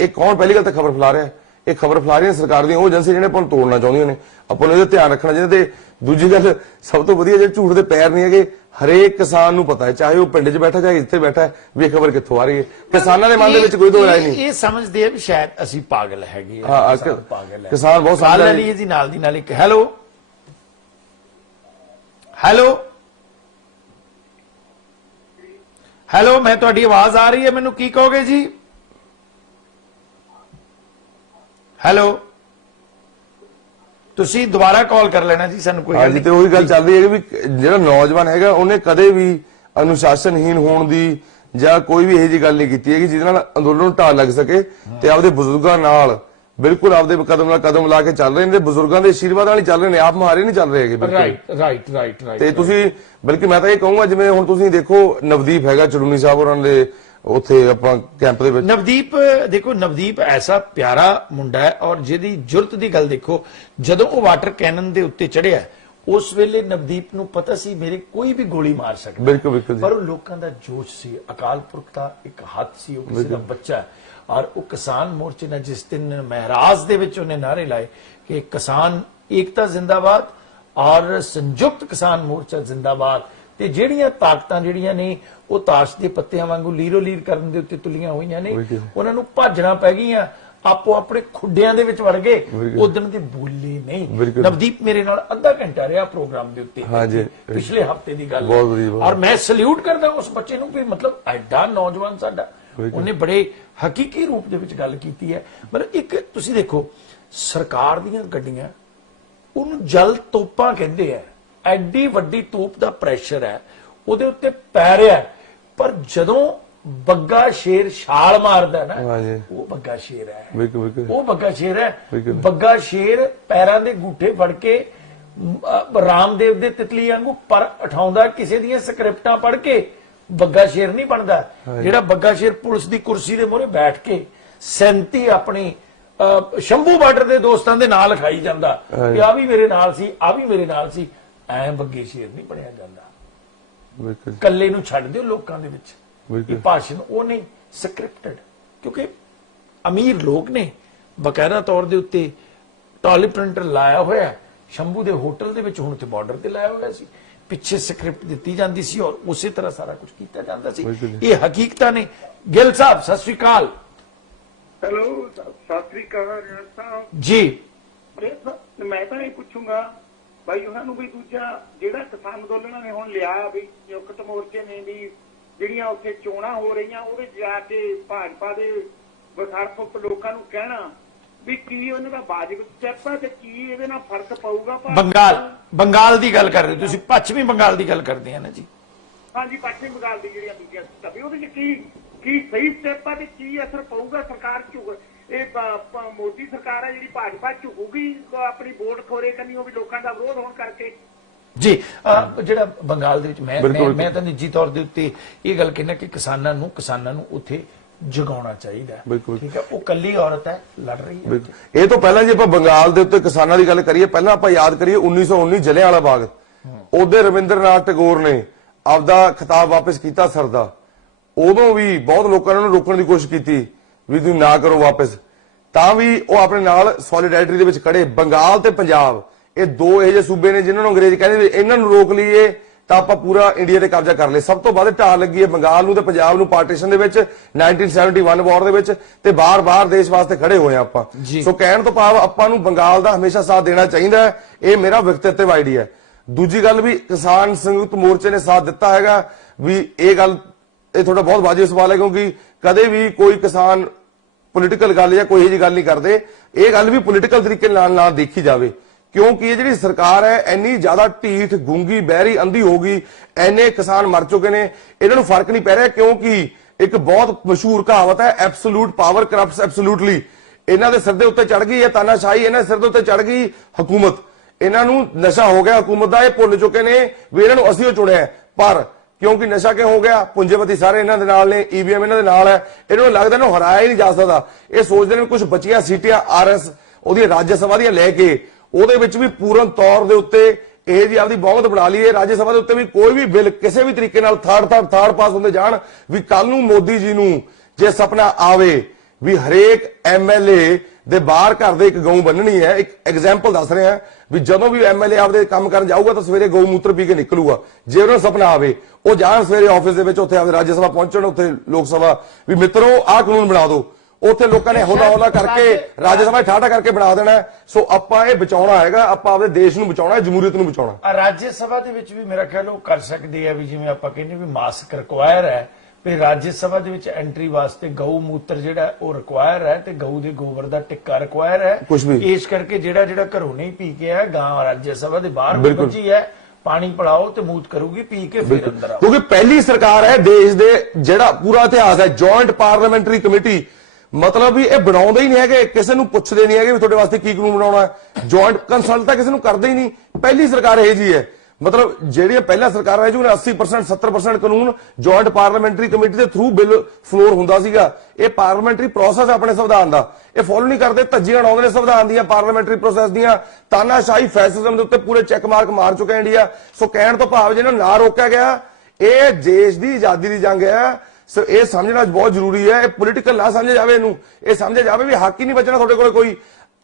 ਇਹ ਕੌਣ ਪਹਿਲੀ ਗੱਲ ਤਾਂ ਖਬਰ ਫੈਲਾ ਰਿਹਾ? ਇਹ ਖਬਰ ਫੈਲਾ ਰਹੀਆਂ ਸਰਕਾਰ ਦੀਆਂ ਉਹ ਏਜੰਸੀ ਜਿਹੜੇ ਆਪਾਂ ਨੂੰ ਤੋੜਨਾ ਚਾਹੁੰਦੀਆਂ ਨੇ। ਆਪਾਂ ਨੂੰ ਇਹਦਾ ਧਿਆਨ ਰੱਖਣਾ ਚਾਹੀਦਾ। ਤੇ ਦੂਜੀ ਗੱਲ ਸਭ ਤੋਂ ਵਧੀਆ, ਜਿਹੜੇ ਝੂਠ ਦੇ ਪੈਰ ਨਹੀਂ ਹੈਗੇ, ਹਰੇਕ ਕਿਸਾਨ ਨੂੰ ਪਤਾ ਹੈ, ਚਾਹੇ ਉਹ ਪਿੰਡ 'ਚ ਬੈਠਾ ਚਾਹੇ ਇੱਥੇ ਬੈਠਾ ਹੈ, ਵੀ ਇਹ ਖਬਰ ਕਿੱਥੋਂ ਆ ਰਹੀ ਹੈ। ਕਿਸਾਨਾਂ ਦੇ ਮਨ ਦੇ ਵਿੱਚ ਕੋਈ ਦੋ ਰਾਏ ਨਹੀਂ। ਇਹ ਸਮਝਦੇ ਆ ਵੀ ਸ਼ਾਇਦ ਅਸੀਂ ਪਾਗਲ ਹੈਗੇ ਆ। ਹਾਂ, ਪਾਗਲ ਹੈ ਕਿਸਾਨ ਬਹੁਤ ਸਮਝਦੇ ਲੈ ਲਈਏ ਜੀ ਨਾਲ ਦੀ ਨਾਲ ਇੱਕ ਹੈਲੋ ਹੈਲੋ, ਮੈਂ ਤੁਹਾਡੀ ਆਵਾਜ਼ ਆ ਰਹੀ ਹੈ, ਮੈਨੂੰ ਕੀ ਕਹੋਗੇ ਜੀ? ਹੈਲੋ, ਤੁਸੀਂ ਦੁਬਾਰਾ ਕਾਲ ਕਰ ਲੈਣਾ ਜੀ, ਸਾਨੂੰ ਕੋਈ ਗੱਲ ਹਾਂਜੀ। ਤੇ ਉਹੀ ਗੱਲ ਚੱਲ ਰਹੀ ਹੈ ਵੀ ਜਿਹੜਾ ਨੌਜਵਾਨ ਹੈਗਾ ਉਹਨੇ ਕਦੇ ਵੀ ਅਨੁਸ਼ਾਸਨਹੀਨ ਹੋਣ ਦੀ ਜਾਂ ਕੋਈ ਵੀ ਇਹੋ ਜਿਹੀ ਗੱਲ ਨਹੀਂ ਕੀਤੀ ਹੈਗੀ ਜਿਹਦੇ ਨਾਲ ਅੰਦੋਲਨ ਨੂੰ ਢਾਲ ਲੱਗ ਸਕੇ। ਤੇ ਆਪਦੇ ਬਜ਼ੁਰਗਾਂ ਨਾਲ ਬਿਲਕੁਲ ਆਪਦੇ ਕਦਮ ਨਾਲ ਕਦਮ ਲਾ ਕੇ ਚੱਲ ਰਹੇ ਨੇ, ਬਜ਼ੁਰਗਾਂ ਦੇ ਆਸ਼ੀਰਵਾਦ ਨਾਲ ਹੀ ਚੱਲ ਰਹੇ ਨੇ, ਆਪ ਮੁਹਾਰੇ ਨਹੀਂ ਚੱਲ ਰਹੇ ਹੈਗੇ। ਰਾਈਟ। ਤੇ ਤੁਸੀਂ ਬਲਕਿ ਮੈਂ ਤਾਂ ਇਹ ਕਹੂੰਗਾ, ਜਿਵੇਂ ਹੁਣ ਤੁਸੀਂ ਦੇਖੋ ਨਵਦੀਪ ਹੈਗਾ ਚੜੂਨੀ ਸਾਹਿਬ ਹੋਰਾਂ ਦੇ ਉੱਥੇ ਆਪਾਂ ਕੈਂਪ ਦੇ ਵਿੱਚ। ਨਵਦੀਪ ਦੇਖੋ, ਨਵਦੀਪ ਐਸਾ ਪਿਆਰਾ ਮੁੰਡਾ ਹੈ ਔਰ ਜਿਹਦੀ ਜੁਰਤ ਦੀ ਗੱਲ ਦੇਖੋ, ਜਦੋਂ ਉਹ ਵਾਟਰ ਕੈਨਨ ਦੇ ਉੱਤੇ ਚੜਿਆ ਉਸ ਵੇਲੇ ਨਵਦੀਪ ਨੂੰ ਪਤਾ ਸੀ ਮੇਰੇ ਕੋਈ ਵੀ ਗੋਲੀ ਮਾਰ ਸਕਦਾ। ਬਿਲਕੁਲ ਪਰ ਉਹ ਲੋਕਾਂ ਦਾ ਜੋਸ਼ ਸੀ, ਅਕਾਲ ਪੁਰਖ ਦਾ ਇੱਕ ਹੱਥ ਸੀ, ਉਹ ਕਿਸੇ ਦਾ ਬੱਚਾ। ਔਰ ਉਹ ਕਿਸਾਨ ਮੋਰਚੇ ਨੇ ਜਿਸ ਦਿਨ ਮਹਿਰਾਜ ਦੇ ਵਿੱਚ ਉਹਨੇ ਨਾਰੇ ਲਾਏ ਕਿ ਕਿਸਾਨ ਏਕਤਾ ਜ਼ਿੰਦਾਬਾਦ ਔਰ ਸੰਯੁਕਤ ਕਿਸਾਨ ਮੋਰਚਾ ਜ਼ਿੰਦਾਬਾਦ, ਤੇ ਜਿਹੜੀਆਂ ਤਾਕਤਾਂ ਜਿਹੜੀਆਂ ਨੇ ਉਹ ਤਾਸ਼ ਦੇ ਪੱਤਿਆਂ ਵਾਂਗੂ ਲੀਰੋ ਲੀਰ ਕਰਨ ਦੇ ਉੱਤੇ ਤੁਲੀਆਂ ਹੋਈਆਂ ਨੇ, ਉਹਨਾਂ ਨੂੰ ਭਾਜਣਾ ਪੈ ਗਈਆਂ, ਆਪੋ ਆਪਣੇ ਖੁੱਡਿਆਂ ਦੇ ਵਿੱਚ ਵੜ ਗਏ। ਉਦੋਂ ਦੇ ਬੋਲੇ ਨਹੀਂ। ਨਵਦੀਪ ਮੇਰੇ ਨਾਲ ਅੱਧਾ ਘੰਟਾ ਰਿਹਾ ਪ੍ਰੋਗਰਾਮ ਦੇ ਉੱਤੇ, ਪਿਛਲੇ ਹਫਤੇ ਦੀ ਗੱਲ ਹੈ। ਔਰ ਮੈਂ ਸਲੂਟ ਕਰਦਾ ਉਸ ਬੱਚੇ ਨੂੰ ਵੀ ਮਤਲਬ ਐਡਾ ਨੌਜਵਾਨ ਸਾਡਾ, ਉਹਨੇ ਬੜੇ ਹਕੀਕੀ ਰੂਪ ਦੇ ਵਿੱਚ ਗੱਲ ਕੀਤੀ ਹੈ। ਮਤਲਬ ਇੱਕ ਤੁਸੀਂ ਦੇਖੋ, ਸਰਕਾਰ ਦੀਆਂ ਗੱਡੀਆਂ ਉਹਨੂੰ ਜਲ ਤੋਪਾਂ ਕਹਿੰਦੇ ਆ, ਐਡੀ ਵੱਡੀ ਤੋਪ ਦਾ ਪ੍ਰੈਸ਼ਰ ਹੈ ਉਹਦੇ ਉੱਤੇ ਪੈ ਰਿਹਾ, ਪਰ ਜਦੋਂ ਬੱਗਾ ਸ਼ੇਰ ਛਾਲ ਮਾਰਦਾ ਨਾ, ਉਹ ਬੱਗਾ ਸ਼ੇਰ ਹੈ, ਉਹ ਬੱਗਾ ਸ਼ੇਰ ਹੈ। ਬੱਗਾ ਸ਼ੇਰ ਪੈਰਾਂ ਦੇ ਗੂਠੇ ਫੜ ਕੇ ਰਾਮਦੇਵ ਦੇ ਤਿਤਲੀ ਵਾਂਗੂ ਪਰ ਉਠਾਉਂਦਾ, ਕਿਸੇ ਦੀਆਂ ਸਕ੍ਰਿਪਟਾਂ ਪੜ੍ਹ ਕੇ ਬੱਗਾ ਸ਼ੇਰ ਨਹੀਂ ਬਣਦਾ। ਜਿਹੜਾ ਬੱਗਾ ਸ਼ੇਰ ਪੁਲਿਸ ਦੀ ਕੁਰਸੀ ਦੇ ਮੂਹਰੇ ਬੈਠ ਕੇ 37 ਆਪਣੀ ਸ਼ੰਭੂ ਬਾਰਡਰ ਦੇ ਦੋਸਤਾਂ ਦੇ ਨਾਲ ਖਾਈ ਜਾਂਦਾ ਕਿ ਆ ਵੀ ਮੇਰੇ ਨਾਲ ਸੀ, ਆ ਵੀ ਮੇਰੇ ਨਾਲ ਸੀ, ਐ ਬੱਗੇ ਸ਼ੇਰ ਨਹੀਂ ਬਣਿਆ ਜਾਂਦਾ। ਕੱਲੇ ਨੂੰ ਛੱਡ ਦਿਓ ਲੋਕਾਂ ਦੇ ਵਿੱਚ, ਇਹ ਭਾਸ਼ਣ ਉਹ ਨਹੀਂ ਸਕ੍ਰਿਪਟਡ, ਕਿਉਂਕਿ ਅਮੀਰ ਲੋਕ ਨੇ ਬਕਾਇਦਾ ਤੌਰ ਦੇ ਉੱਤੇ ਟੈਲੀਪ੍ਰਿੰਟਰ ਲਾਇਆ ਹੋਇਆ ਸ਼ੰਭੂ ਦੇ ਹੋਟਲ ਦੇ ਵਿੱਚ, ਹੁਣ ਤੇ ਬਾਰਡਰ ਤੇ ਲਾਇਆ ਹੋਇਆ ਸੀ, ਪਿੱਛੇ ਸਕ੍ਰਿਪਟ ਦਿੱਤੀ ਜਾਂਦੀ ਸੀ ਔਰ ਉਸੇ ਤਰ੍ਹਾਂ ਸਾਰਾ ਕੁਝ ਕੀਤਾ ਜਾਂਦਾ ਸੀ। ਇਹ ਹਕੀਕਤਾਂ ਨੇ। ਗਿੱਲ ਸਾਹਿਬ ਸਤਿ ਸ੍ਰੀ ਅਕਾਲ। ਹੈਲੋ, ਸਤਿ ਸ੍ਰੀ ਅਕਾਲ ਸਾਹਿਬ ਜੀ। ਮੈਂ ਤਾਂ ਇਹ ਪੁੱਛੂੰਗਾ ਭਾਈ ਉਹਨਾਂ ਨੂੰ ਵੀ, ਦੂਜਾ ਜਿਹੜਾ ਕਿਸਾਨ ਅੰਦੋਲਨਾਂ ਨੇ ਹੁਣ ਲਿਆ ਵੀ ਸੰਯੁਕਤ ਮੋਰਚੇ ਨੇ ਵੀ ਜਿਹੜੀਆਂ ਉੱਥੇ ਚੋਣਾਂ ਹੋ ਰਹੀਆਂ ਉਹਦੇ ਜਾ ਕੇ ਭਾਜਪਾ ਦੇ ਵਿਖਾਰਪ ਲੋਕਾਂ ਨੂੰ ਕਹਿਣਾ ਵੀ ਕੀ ਉਹਨਾਂ ਦਾ ਵਾਜਬ ਸਟੈਪ ਹੈ ਤੇ ਕੀ ਇਹਦੇ ਨਾਲ ਫਰਕ ਪਊਗਾ? ਬੰਗਾਲ ਦੀ ਗੱਲ ਕਰ ਰਹੇ ਤੁਸੀਂ, ਪੱਛਮੀ ਬੰਗਾਲ ਦੀ ਗੱਲ ਕਰਦੇ ਆ ਨਾ ਜੀ? ਹਾਂਜੀ, ਪੱਛਮੀ ਬੰਗਾਲ ਦੀ ਜਿਹੜੀਆਂ ਦੂਜੀਆਂ ਸਟੈਪ, ਉਹਦੇ ਚ ਕੀ ਸਹੀ ਸਟੈਪ ਆ ਤੇ ਕੀ ਅਸਰ ਪਊਗਾ? ਸਰਕਾਰ ਇਹ ਮੋਦੀ ਸਰਕਾਰ ਹੈ ਜਿਹੜੀ ਭਾਜਪਾ ਝੁਕੂਗੀ ਆਪਣੀ ਵੋਟ ਖੋਰੇ ਕਰਨੀ, ਉਹ ਵੀ ਲੋਕਾਂ ਦਾ ਵਿਰੋਧ ਹੋਣ ਕਰਕੇ। ਜੀ, ਜਿਹੜਾ ਬੰਗਾਲ ਦੇ ਵਿੱਚ ਮੈਂ ਤਾਂ ਨਿੱਜੀ ਤੌਰ ਦੇ ਉੱਤੇ ਇਹ ਗੱਲ ਕਹਿਣਾ ਕਿ ਕਿਸਾਨਾਂ ਨੂੰ ਉੱਥੇ ਜਗਾਉਣਾ ਚਾਹੀਦਾ। ਠੀਕ ਹੈ, ਉਹ ਕੱਲੀ ਔਰਤ ਹੈ, ਲੜ ਰਹੀ ਹੈ। ਇਹ ਤੋਂ ਪਹਿਲਾਂ ਜੇ ਆਪਾਂ ਬੰਗਾਲ ਦੇ ਉੱਤੇ ਕਿਸਾਨਾਂ ਦੀ ਗੱਲ ਕਰੀਏ, ਪਹਿਲਾਂ ਆਪਾਂ ਯਾਦ ਕਰੀਏ 1919 ਜਲਿਆਂਵਾਲਾ ਬਾਗ, ਉਹਦੇ ਰਵਿੰਦਰਨਾਥ ਟੈਗੋਰ ਨੇ ਆਪਦਾ ਖਿਤਾਬ ਵਾਪਸ ਕੀਤਾ ਸਰ ਦਾ। ਉਦੋਂ ਵੀ ਬਹੁਤ ਲੋਕਾਂ ਨੇ ਉਹਨੂੰ ਰੋਕਣ ਦੀ ਕੋਸ਼ਿਸ਼ ਕੀਤੀ ਵੀ ਤੁਸੀਂ ਨਾ ਕਰੋ ਵਾਪਸ, ਤਾਂ ਵੀ ਉਹ ਆਪਣੇ ਨਾਲ ਸੋਲੀਡੈਰਿਟੀ ਦੇ ਵਿੱਚ ਖੜੇ। ਬੰਗਾਲ ਤੇ ਪੰਜਾਬ ਇਹ ਦੋ ਇਹੋ ਜਿਹੇ ਸੂਬੇ ਨੇ ਜਿਨ੍ਹਾਂ ਨੂੰ ਅੰਗਰੇਜ਼ ਕਹਿੰਦੇ ਵੀ ਇਹਨਾਂ ਨੂੰ ਰੋਕ ਲਈਏ ਤਾਂ ਆਪਾਂ ਪੂਰਾ ਇੰਡੀਆ ਤੇ ਕਬਜ਼ਾ ਕਰ ਲਏ। ਸਭ ਤੋਂ ਵੱਧ ਢਾਲ ਲੱਗੀ ਹੈ ਬੰਗਾਲ ਨੂੰ ਤੇ ਪੰਜਾਬ ਨੂੰ ਪਾਰਟੀਸ਼ਨ ਦੇ ਵਿੱਚ 1971 ਵਾਰ ਦੇ ਵਿੱਚ, ਤੇ ਬਾਰ-ਬਾਰ ਦੇਸ਼ ਵਾਸਤੇ ਖੜੇ ਹੋਏ ਆਪਾਂ। ਸੋ ਕਹਿਣ ਤੋਂ ਭਾਵ ਆਪਾਂ ਨੂੰ ਬੰਗਾਲ ਦਾ ਹਮੇਸ਼ਾ ਸਾਥ ਦੇਣਾ ਚਾਹੀਦਾ ਹੈ। ਇਹ ਮੇਰਾ ਵਿਅਕਤੀਗਤ ਆਈਡੀਆ ਹੈ। ਦੂਜੀ ਗੱਲ ਵੀ ਕਿਸਾਨ ਸੰਯੁਕਤ ਮੋਰਚੇ ਨੇ ਸਾਥ ਦਿੱਤਾ ਹੈਗਾ ਵੀ ਇਹ ਗੱਲ, ਇਹ ਤੁਹਾਡਾ ਬਹੁਤ ਵਾਜਿਬ ਸਵਾਲ ਹੈ, ਕਿਉਂਕਿ ਕਦੇ ਵੀ ਕੋਈ ਕਿਸਾਨ ਪੋਲੀਟੀਕਲ ਗੱਲ ਜਾਂ ਕੋਈ ਇਹੋ ਜਿਹੀ ਗੱਲ ਨਹੀਂ ਕਰਦੇ। ਇਹ ਗੱਲ ਵੀ ਪੋਲੀਟੀਕਲ ਤਰੀਕੇ ਨਾਲ ਨਾ ਦੇਖੀ ਜਾਵੇ, ਕਿਉਂਕਿ ਇਹ ਜਿਹੜੀ ਸਰਕਾਰ ਹੈ ਇੰਨੀ ਜ਼ਿਆਦਾ ਢੀਠ, ਗੂੰਗੀ, ਬਹਿਰੀ, ਅੰਧੀ ਹੋ ਗਈ, ਐਨੇ ਕਿਸਾਨ ਮਰ ਚੁੱਕੇ ਨੇ, ਇਹਨਾਂ ਨੂੰ ਫਰਕ ਨਹੀਂ ਪੈ ਰਿਹਾ। ਕਿਉਂਕਿ ਇੱਕ ਬਹੁਤ ਮਸ਼ਹੂਰ ਕਹਾਵਤ ਹੈ, ਐਬਸੋਲੂਟ ਪਾਵਰ ਕਰਪਟਸ ਐਬਸੋਲੂਟਲੀ। ਇਹਨਾਂ ਦੇ ਸਿਰ ਦੇ ਉੱਤੇ ਚੜ ਗਈ ਹੈ ਤਾਨਾਸ਼ਾਹੀ, ਇਹਨਾਂ ਦੇ ਸਿਰ ਦੇ ਉੱਤੇ ਚੜ ਗਈ ਹਕੂਮਤ। ਇਹਨਾਂ ਨੂੰ ਨਸ਼ਾ ਹੋ ਗਿਆ ਹਕੂਮਤ ਦਾ, ਇਹ ਭੁੱਲ ਚੁੱਕੇ ਨੇ ਵੀ ਇਹਨਾਂ ਨੂੰ ਅਸੀਂ ਉਹ ਚੁਣਿਆ। ਪਰ ਕਿਉਂਕਿ ਨਸ਼ਾ ਕਿਉਂ ਹੋ ਗਿਆ, ਪੂੰਜੀਪਤੀ ਸਾਰੇ ਇਹਨਾਂ ਦੇ ਨਾਲ ਨੇ, ਈਵੀਐਮ ਇਹਨਾਂ ਦੇ ਨਾਲ ਹੈ, ਇਹਨਾਂ ਨੂੰ ਲੱਗਦਾ ਇਹਨੂੰ ਹਰਾਇਆ ਹੀ ਨਹੀਂ ਜਾ ਸਕਦਾ। ਇਹ ਸੋਚਦੇ ਨੇ ਕੁਝ ਬਚੀਆਂ ਸੀਟਾਂ ਆਰਐਸ ਉਹਦੀਆਂ ਰਾਜ ਸਭਾ ਦੀਆਂ ਲੈ ਕੇ ਉਹਦੇ ਵਿੱਚ ਵੀ ਪੂਰਨ ਤੌਰ ਦੇ ਉੱਤੇ ਇਹ ਜੀ ਆਪਦੀ ਬਹੁਮਤ ਬਣਾ ਲਈਏ ਰਾਜ ਸਭਾ ਦੇ ਉੱਤੇ ਵੀ ਕੋਈ ਵੀ ਬਿੱਲ ਕਿਸੇ ਵੀ ਤਰੀਕੇ ਨਾਲ ਥਰਡ ਪਾਸ ਹੁੰਦੇ ਜਾਣ ਵੀ ਕੱਲ ਨੂੰ ਮੋਦੀ ਜੀ ਨੂੰ ਜੇ ਸੁਪਨਾ ਆਵੇ ਵੀ ਹਰੇਕ ਐਮਐਲਏ ਦੇ ਬਾਹਰ ਘਰ ਦੇ ਇੱਕ ਗਊ ਬੰਨਣੀ ਹੈ। ਇੱਕ ਐਗਜ਼ਾਮਪਲ ਦੱਸ ਰਿਹਾ ਵੀ ਜਦੋਂ ਵੀ ਐਮਐਲਏ ਆਪਦੇ ਕੰਮ ਕਰਨ ਜਾਊਗਾ ਤਾਂ ਸਵੇਰੇ ਗਊ ਮੂਤਰ ਪੀ ਕੇ ਨਿਕਲੂਗਾ। ਜੇ ਉਹਨਾਂ ਨੂੰ ਸੁਪਨਾ ਆਵੇ ਉਹ ਜਾਣ ਸਵੇਰੇ ਆਫਿਸ ਦੇ ਵਿੱਚ ਉੱਥੇ ਆਪਦੇ ਰਾਜ ਸਭਾ ਪਹੁੰਚਣ, ਉੱਥੇ ਲੋਕ ਸਭਾ ਵੀ ਮਿੱਤਰੋ ਆਹ ਕਾਨੂੰਨ ਬਣਾ ਦਿਓ। ਉੱਥੇ ਲੋਕਾਂ ਨੇ ਹੌਲਾ ਕਰਕੇ ਰਾਜ ਸਭਾ ਠਾਠਾ ਕਰਕੇ ਬਣਾ ਦੇਣਾ। ਸੋ ਆਪਾਂ ਇਹ ਬਚਾਉਣਾ ਹੈਗਾ, ਆਪਾਂ ਆਪਦੇ ਦੇਸ਼ ਨੂੰ ਬਚਾਉਣਾ, ਜਮਹੂਰੀਅਤ ਨੂੰ ਬਚਾਉਣਾ। ਰਾਜ ਸਭਾ ਦੇ ਵਿੱਚ ਵੀ ਮੇਰਾ ਖਿਆਲ ਉਹ ਕਰ ਸਕਦੇ ਆ ਵੀ ਜਿਵੇਂ ਆਪਾਂ ਕਹਿੰਦੇ ਵੀ ਮਾਸਕ ਰਿਕੁਆਇਰ ਹੈ ਵੀ ਰਾਜ ਸਭਾ ਦੇ ਵਿੱਚ ਐਂਟਰੀ ਵਾਸਤੇ ਗਊ ਮੂਤਰ ਜਿਹੜਾ ਉਹ ਰਿਕੁਆਇਰ ਹੈ ਤੇ ਗਊ ਦੇ ਗੋਬਰ ਦਾ ਟਿੱਕਾ ਰਿਕੁਆਇਰ ਹੈ। ਇਸ ਕਰਕੇ ਜਿਹੜਾ ਘਰੋਂ ਨਹੀਂ ਪੀ ਕੇ ਆਇਆ ਗਾਂ ਰਾਜ ਸਭਾ ਦੇ ਬਾਹਰ ਬੱਚੀ ਹੈ ਪਾਣੀ ਪਿਲਾਓ ਤੇ ਮੂਤ ਕਰੂਗੀ ਪੀ ਕੇ ਫਿਰ ਅੰਦਰ ਆਓ। ਕਿਉਂਕਿ ਪਹਿਲੀ ਸਰਕਾਰ ਹੈ ਦੇਸ਼ ਦੇ ਜਿਹੜਾ ਪੂਰਾ ਇਤਿਹਾਸ ਹੈ ਜੁਆਇੰਟ ਪਾਰਲੀਮੈਂਟਰੀ ਕਮੇਟੀ, ਮਤਲਬ ਵੀ ਇਹ ਬਣਾਉਂਦੇ ਹੀ ਨਹੀਂ ਹੈਗੇ, ਕਿਸੇ ਨੂੰ ਪੁੱਛਦੇ ਨਹੀਂ ਹੈਗੇ ਵੀ ਤੁਹਾਡੇ ਵਾਸਤੇ ਕੀ ਕਾਨੂੰਨ ਬਣਾਉਣਾ ਹੈ। ਜੁਆਇੰਟ ਕੰਸਲਟ ਤਾਂ ਕਿਸੇ ਨੂੰ ਕਰਦੇ ਹੀ ਨਹੀਂ। ਪਹਿਲੀ ਸਰਕਾਰ ਇਹ ਜੀ ਹੈ, ਮਤਲਬ ਜਿਹੜੀਆਂ ਪਹਿਲਾਂ ਸਰਕਾਰ ਰਹੀ ਜੀ ਉਹਨੇ 80% 70% ਕਾਨੂੰਨ ਜੁਆਇੰਟ ਪਾਰਲੀਮੈਂਟਰੀ ਕਮੇਟੀ ਦੇ ਥਰੂ ਬਿੱਲ ਫਲੋਰ ਹੁੰਦਾ ਸੀਗਾ। ਇਹ ਪਾਰਲੀਮੈਂਟਰੀ ਪ੍ਰੋਸੈਸ ਆਪਣੇ ਸੰਵਿਧਾਨ ਦਾ ਇਹ ਫੋਲੋ ਨਹੀਂ ਕਰਦੇ, ਧੱਜੀਆਂ ਉਡਾਉਂਦੇ ਨੇ ਸੰਵਿਧਾਨ ਦੀਆਂ, ਪਾਰਲੀਮੈਂਟਰੀ ਪ੍ਰੋਸੈਸ ਦੀਆਂ। ਤਾਨਾਸ਼ਾਹੀ ਫੈਸਲਿਜ਼ਮ ਦੇ ਉੱਤੇ ਪੂਰੇ ਚੈੱਕ ਮਾਰਕ ਮਾਰ ਚੁੱਕਾ ਇੰਡੀਆ। ਸੋ ਕਹਿਣ ਤੋਂ ਭਾਵ ਜਿਹਨਾਂ ਨੂੰ ਨਾ ਰੋਕਿਆ ਗਿਆ, ਇਹ ਦੇਸ਼ ਦੀ ਆਜ਼ਾਦੀ ਦੀ ਜੰਗ ਹੈ। ਸੋ ਇਹ ਸਮਝਣਾ ਬਹੁਤ ਜ਼ਰੂਰੀ ਹੈ। ਇਹ ਪੋਲੀਟੀਕਲ ਨਾ ਸਮਝਿਆ ਜਾਵੇ, ਇਹਨੂੰ ਇਹ ਸਮਝਿਆ ਜਾਵੇ ਵੀ ਹੱਕ ਹੀ ਨਹੀਂ ਬਚਣਾ ਤੁਹਾਡੇ ਕੋਲ ਕੋਈ।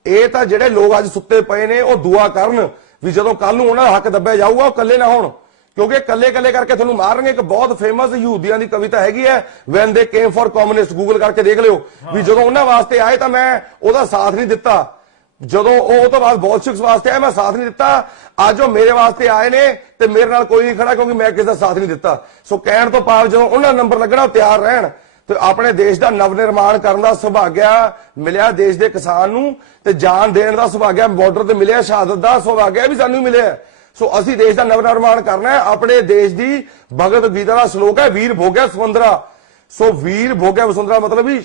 ਇਹ ਤਾਂ ਜਿਹੜੇ ਲੋਕ ਅੱਜ ਸੁੱਤੇ ਪਏ ਨੇ ਉਹ ਦੁਆ ਕਰਨ ਵੀ ਜਦੋਂ ਕੱਲ ਨੂੰ ਉਹਨਾਂ ਦਾ ਹੱਕ ਦੱਬਿਆ ਜਾਊਗਾ ਉਹ ਇਕੱਲੇ ਨਾ ਹੋਣ, ਕਿਉਂਕਿ ਇਕੱਲੇ ਕਰਕੇ ਤੁਹਾਨੂੰ ਮਾਰਨਗੇ। ਇੱਕ ਬਹੁਤ ਫੇਮਸ ਯਹੂਦੀਆਂ ਦੀ ਕਵਿਤਾ ਹੈਗੀ ਹੈ ਵੈਨ ਦੇ ਕੇਮ ਫॉर ਕਮਿਊਨਿਸਟ, ਗੂਗਲ ਕਰਕੇ ਦੇਖ ਲਿਓ ਵੀ ਜਦੋਂ ਉਹਨਾਂ ਵਾਸਤੇ ਆਏ ਤਾਂ ਮੈਂ ਉਹਦਾ ਸਾਥ ਨਹੀਂ ਦਿੱਤਾ, ਜਦੋਂ ਉਹ ਤੋਂ ਬਾਅਦ ਬੋਲਸ਼ਿਕਸ ਵਾਸਤੇ ਆਏ ਮੈਂ ਸਾਥ ਨਹੀਂ ਦਿੱਤਾ। ਅੱਜ ਉਹ ਮੇਰੇ ਵਾਸਤੇ ਆਏ ਨੇ ਤੇ ਮੇਰੇ ਨਾਲ ਕੋਈ ਨਹੀਂ ਖੜਾ ਕਿਉਂਕਿ ਮੈਂ ਕਿਸੇ ਦਾ ਸਾਥ ਨਹੀਂ ਦਿੱਤਾ। ਸੋ ਕਹਿਣ ਤੋਂ ਭਾਵ ਜਦੋਂ ਉਹਨਾਂ ਨੰਬਰ ਲੱਗਣਾ ਉਹ ਤਿਆਰ ਰਹਿਣ। ਤੇ ਆਪਣੇ ਦੇਸ਼ ਦਾ ਨਵ ਨਿਰਮਾਣ ਕਰਨ ਦਾ ਸੁਭਾਗਿਆ ਮਿਲਿਆ ਦੇਸ਼ ਦੇ ਕਿਸਾਨ ਨੂੰ, ਤੇ ਜਾਨ ਦੇਣ ਦਾ ਸੁਭਾਗਿਆ ਬਾਰਡਰ ਤੇ ਮਿਲਿਆ, ਸ਼ਹਾਦਤ ਦਾ ਸੁਭਾਗਿਆ ਵੀ ਸਾਨੂੰ ਮਿਲਿਆ। ਸੋ ਅਸੀਂ ਦੇਸ਼ ਦਾ ਨਵ ਨਿਰਮਾਣ ਕਰਨਾ ਹੈ। ਆਪਣੇ ਦੇਸ਼ ਦੀ ਭਗਤ ਗੀਤਾ ਦਾ ਸ਼ਲੋਕ ਹੈ ਵੀਰ ਭੋਗਿਆ ਵਸੁੰਧਰਾ। ਸੋ ਵੀਰ ਭੋਗਿਆ ਵਸੁੰਧਰਾ ਮਤਲਬ ਵੀ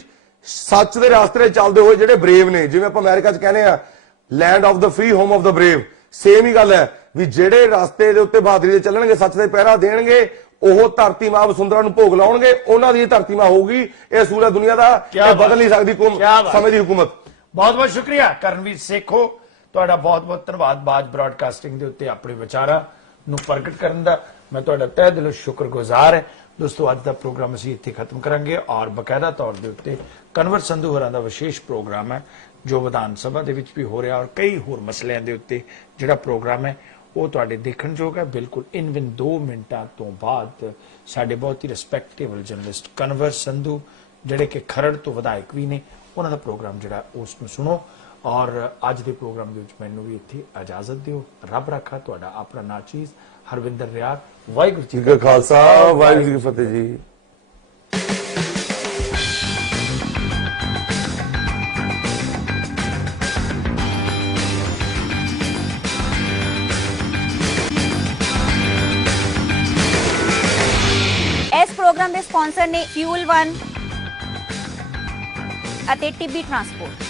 ਸੱਚ ਦੇ ਰਾਸਤੇ ਤੇ ਚੱਲਦੇ ਹੋਏ ਜਿਹੜੇ ਬਰੇਵ ਨੇ, ਜਿਵੇਂ ਆਪਾਂ ਅਮਰੀਕਾ 'ਚ ਕਹਿੰਦੇ ਆ land of the free home of the brave, same ਹੀ ਗੱਲ ਹੈ ਵੀ ਜਿਹੜੇ ਰਾਸਤੇ ਦੇ ਉੱਤੇ ਬਹਾਦਰੀ ਦੇ ਚੱਲਣਗੇ, ਸੱਚ ਦੇ ਪਹਿਰਾ ਦੇਣਗੇ, ਉਹ ਧਰਤੀ ਮਾਂ ਵਸੁੰਧਰਾ ਨੂੰ ਭੋਗ ਲਾਉਣਗੇ। ਉਹਨਾਂ ਦੀ ਧਰਤੀ ਮਾਂ ਹੋਊਗੀ। ਇਹ ਸੂਰਜ ਦੁਨੀਆ ਦਾ ਇਹ ਬਦਲ ਨਹੀਂ ਸਕਦੀ ਸਮੇਂ ਦੀ ਹੁਕੂਮਤ। ਬਹੁਤ ਬਹੁਤ ਸ਼ੁਕਰੀਆ ਕਰਨਵੀਰ ਸੇਖੋ, ਤੁਹਾਡਾ ਬਹੁਤ ਬਹੁਤ ਧੰਨਵਾਦ ਬਾਜ ਬ੍ਰਾਡਕਾਸਟਿੰਗ ਦੇ ਉੱਤੇ ਆਪਣੇ ਵਿਚਾਰਾਂ ਨੂੰ ਪ੍ਰਗਟ ਕਰਨ ਦਾ। ਮੈਂ ਤੁਹਾਡਾ ਤਹਿ ਦਿਲੋਂ ਸ਼ੁਕਰਗੁਜ਼ਾਰ ਹਾਂ। ਦੋਸਤੋ ਅੱਜ ਦਾ ਪ੍ਰੋਗਰਾਮ ਅਸੀਂ ਇੱਥੇ ਖਤਮ ਕਰਾਂਗੇ ਔਰ ਬਕਾਇਦਾ ਤੌਰ ਦੇ ਉੱਤੇ ਕਨਵਰ ਸੰਧੂ ਹੋਰਾਂ ਦਾ ਵਿਸ਼ੇਸ਼ ਪ੍ਰੋਗਰਾਮ ਹੈ ਜੋ ਵਿਧਾਨ ਸਭਾ ਦੇ ਵਿੱਚ ਵੀ ਹੋ ਰਿਹਾ ਔਰ ਕਈ ਹੋਰ ਮਸਲਿਆਂ ਦੇ ਉੱਤੇ ਜਿਹੜਾ ਪ੍ਰੋਗਰਾਮ ਹੈ ਉਹ ਤੁਹਾਡੇ ਦੇਖਣਯੋਗ ਹੈ। ਬਿਲਕੁਲ ਇਨ 2 ਮਿੰਟਾਂ ਤੋਂ ਬਾਅਦ ਸਾਡੇ ਬਹੁਤ ਹੀ ਰਿਸਪੈਕਟੇਬਲ ਜਰਨਲਿਸਟ ਕਨਵਰ ਸੰਧੂ ਜਿਹੜੇ ਕਿ ਖਰੜ ਤੋਂ ਵਿਧਾਇਕ ਵੀ ਨੇ, ਉਹਨਾਂ ਦਾ ਪ੍ਰੋਗਰਾਮ ਜਿਹੜਾ ਉਸ ਨੂੰ ਸੁਣੋ। ਔਰ ਅੱਜ ਦੇ ਪ੍ਰੋਗਰਾਮ ਦੇ ਵਿੱਚ ਮੈਨੂੰ ਵੀ ਇੱਥੇ ਇਜਾਜ਼ਤ ਦਿਓ। ਰੱਬ ਰੱਖਾ। ਤੁਹਾਡਾ ਆਪਣਾ ਨਾਚੀਜ਼ ਹਰਵਿੰਦਰ ਰਿਆੜ। ਵਾਹਿਗੁਰੂ ਜੀ ਕਾ ਖਾਲਸਾ, ਵਾਹਿਗੁਰੂ ਜੀ ਕੀ ਫਤਿਹ ਜੀ। ਇਸ ਪ੍ਰੋਗਰਾਮ ਦੇ ਸਪਾਂਸਰ ਨੇ ਫਿਊਲ 1 ਅਤੇ ਟੀਬੀ ਟਰਾਂਸਪੋਰਟ।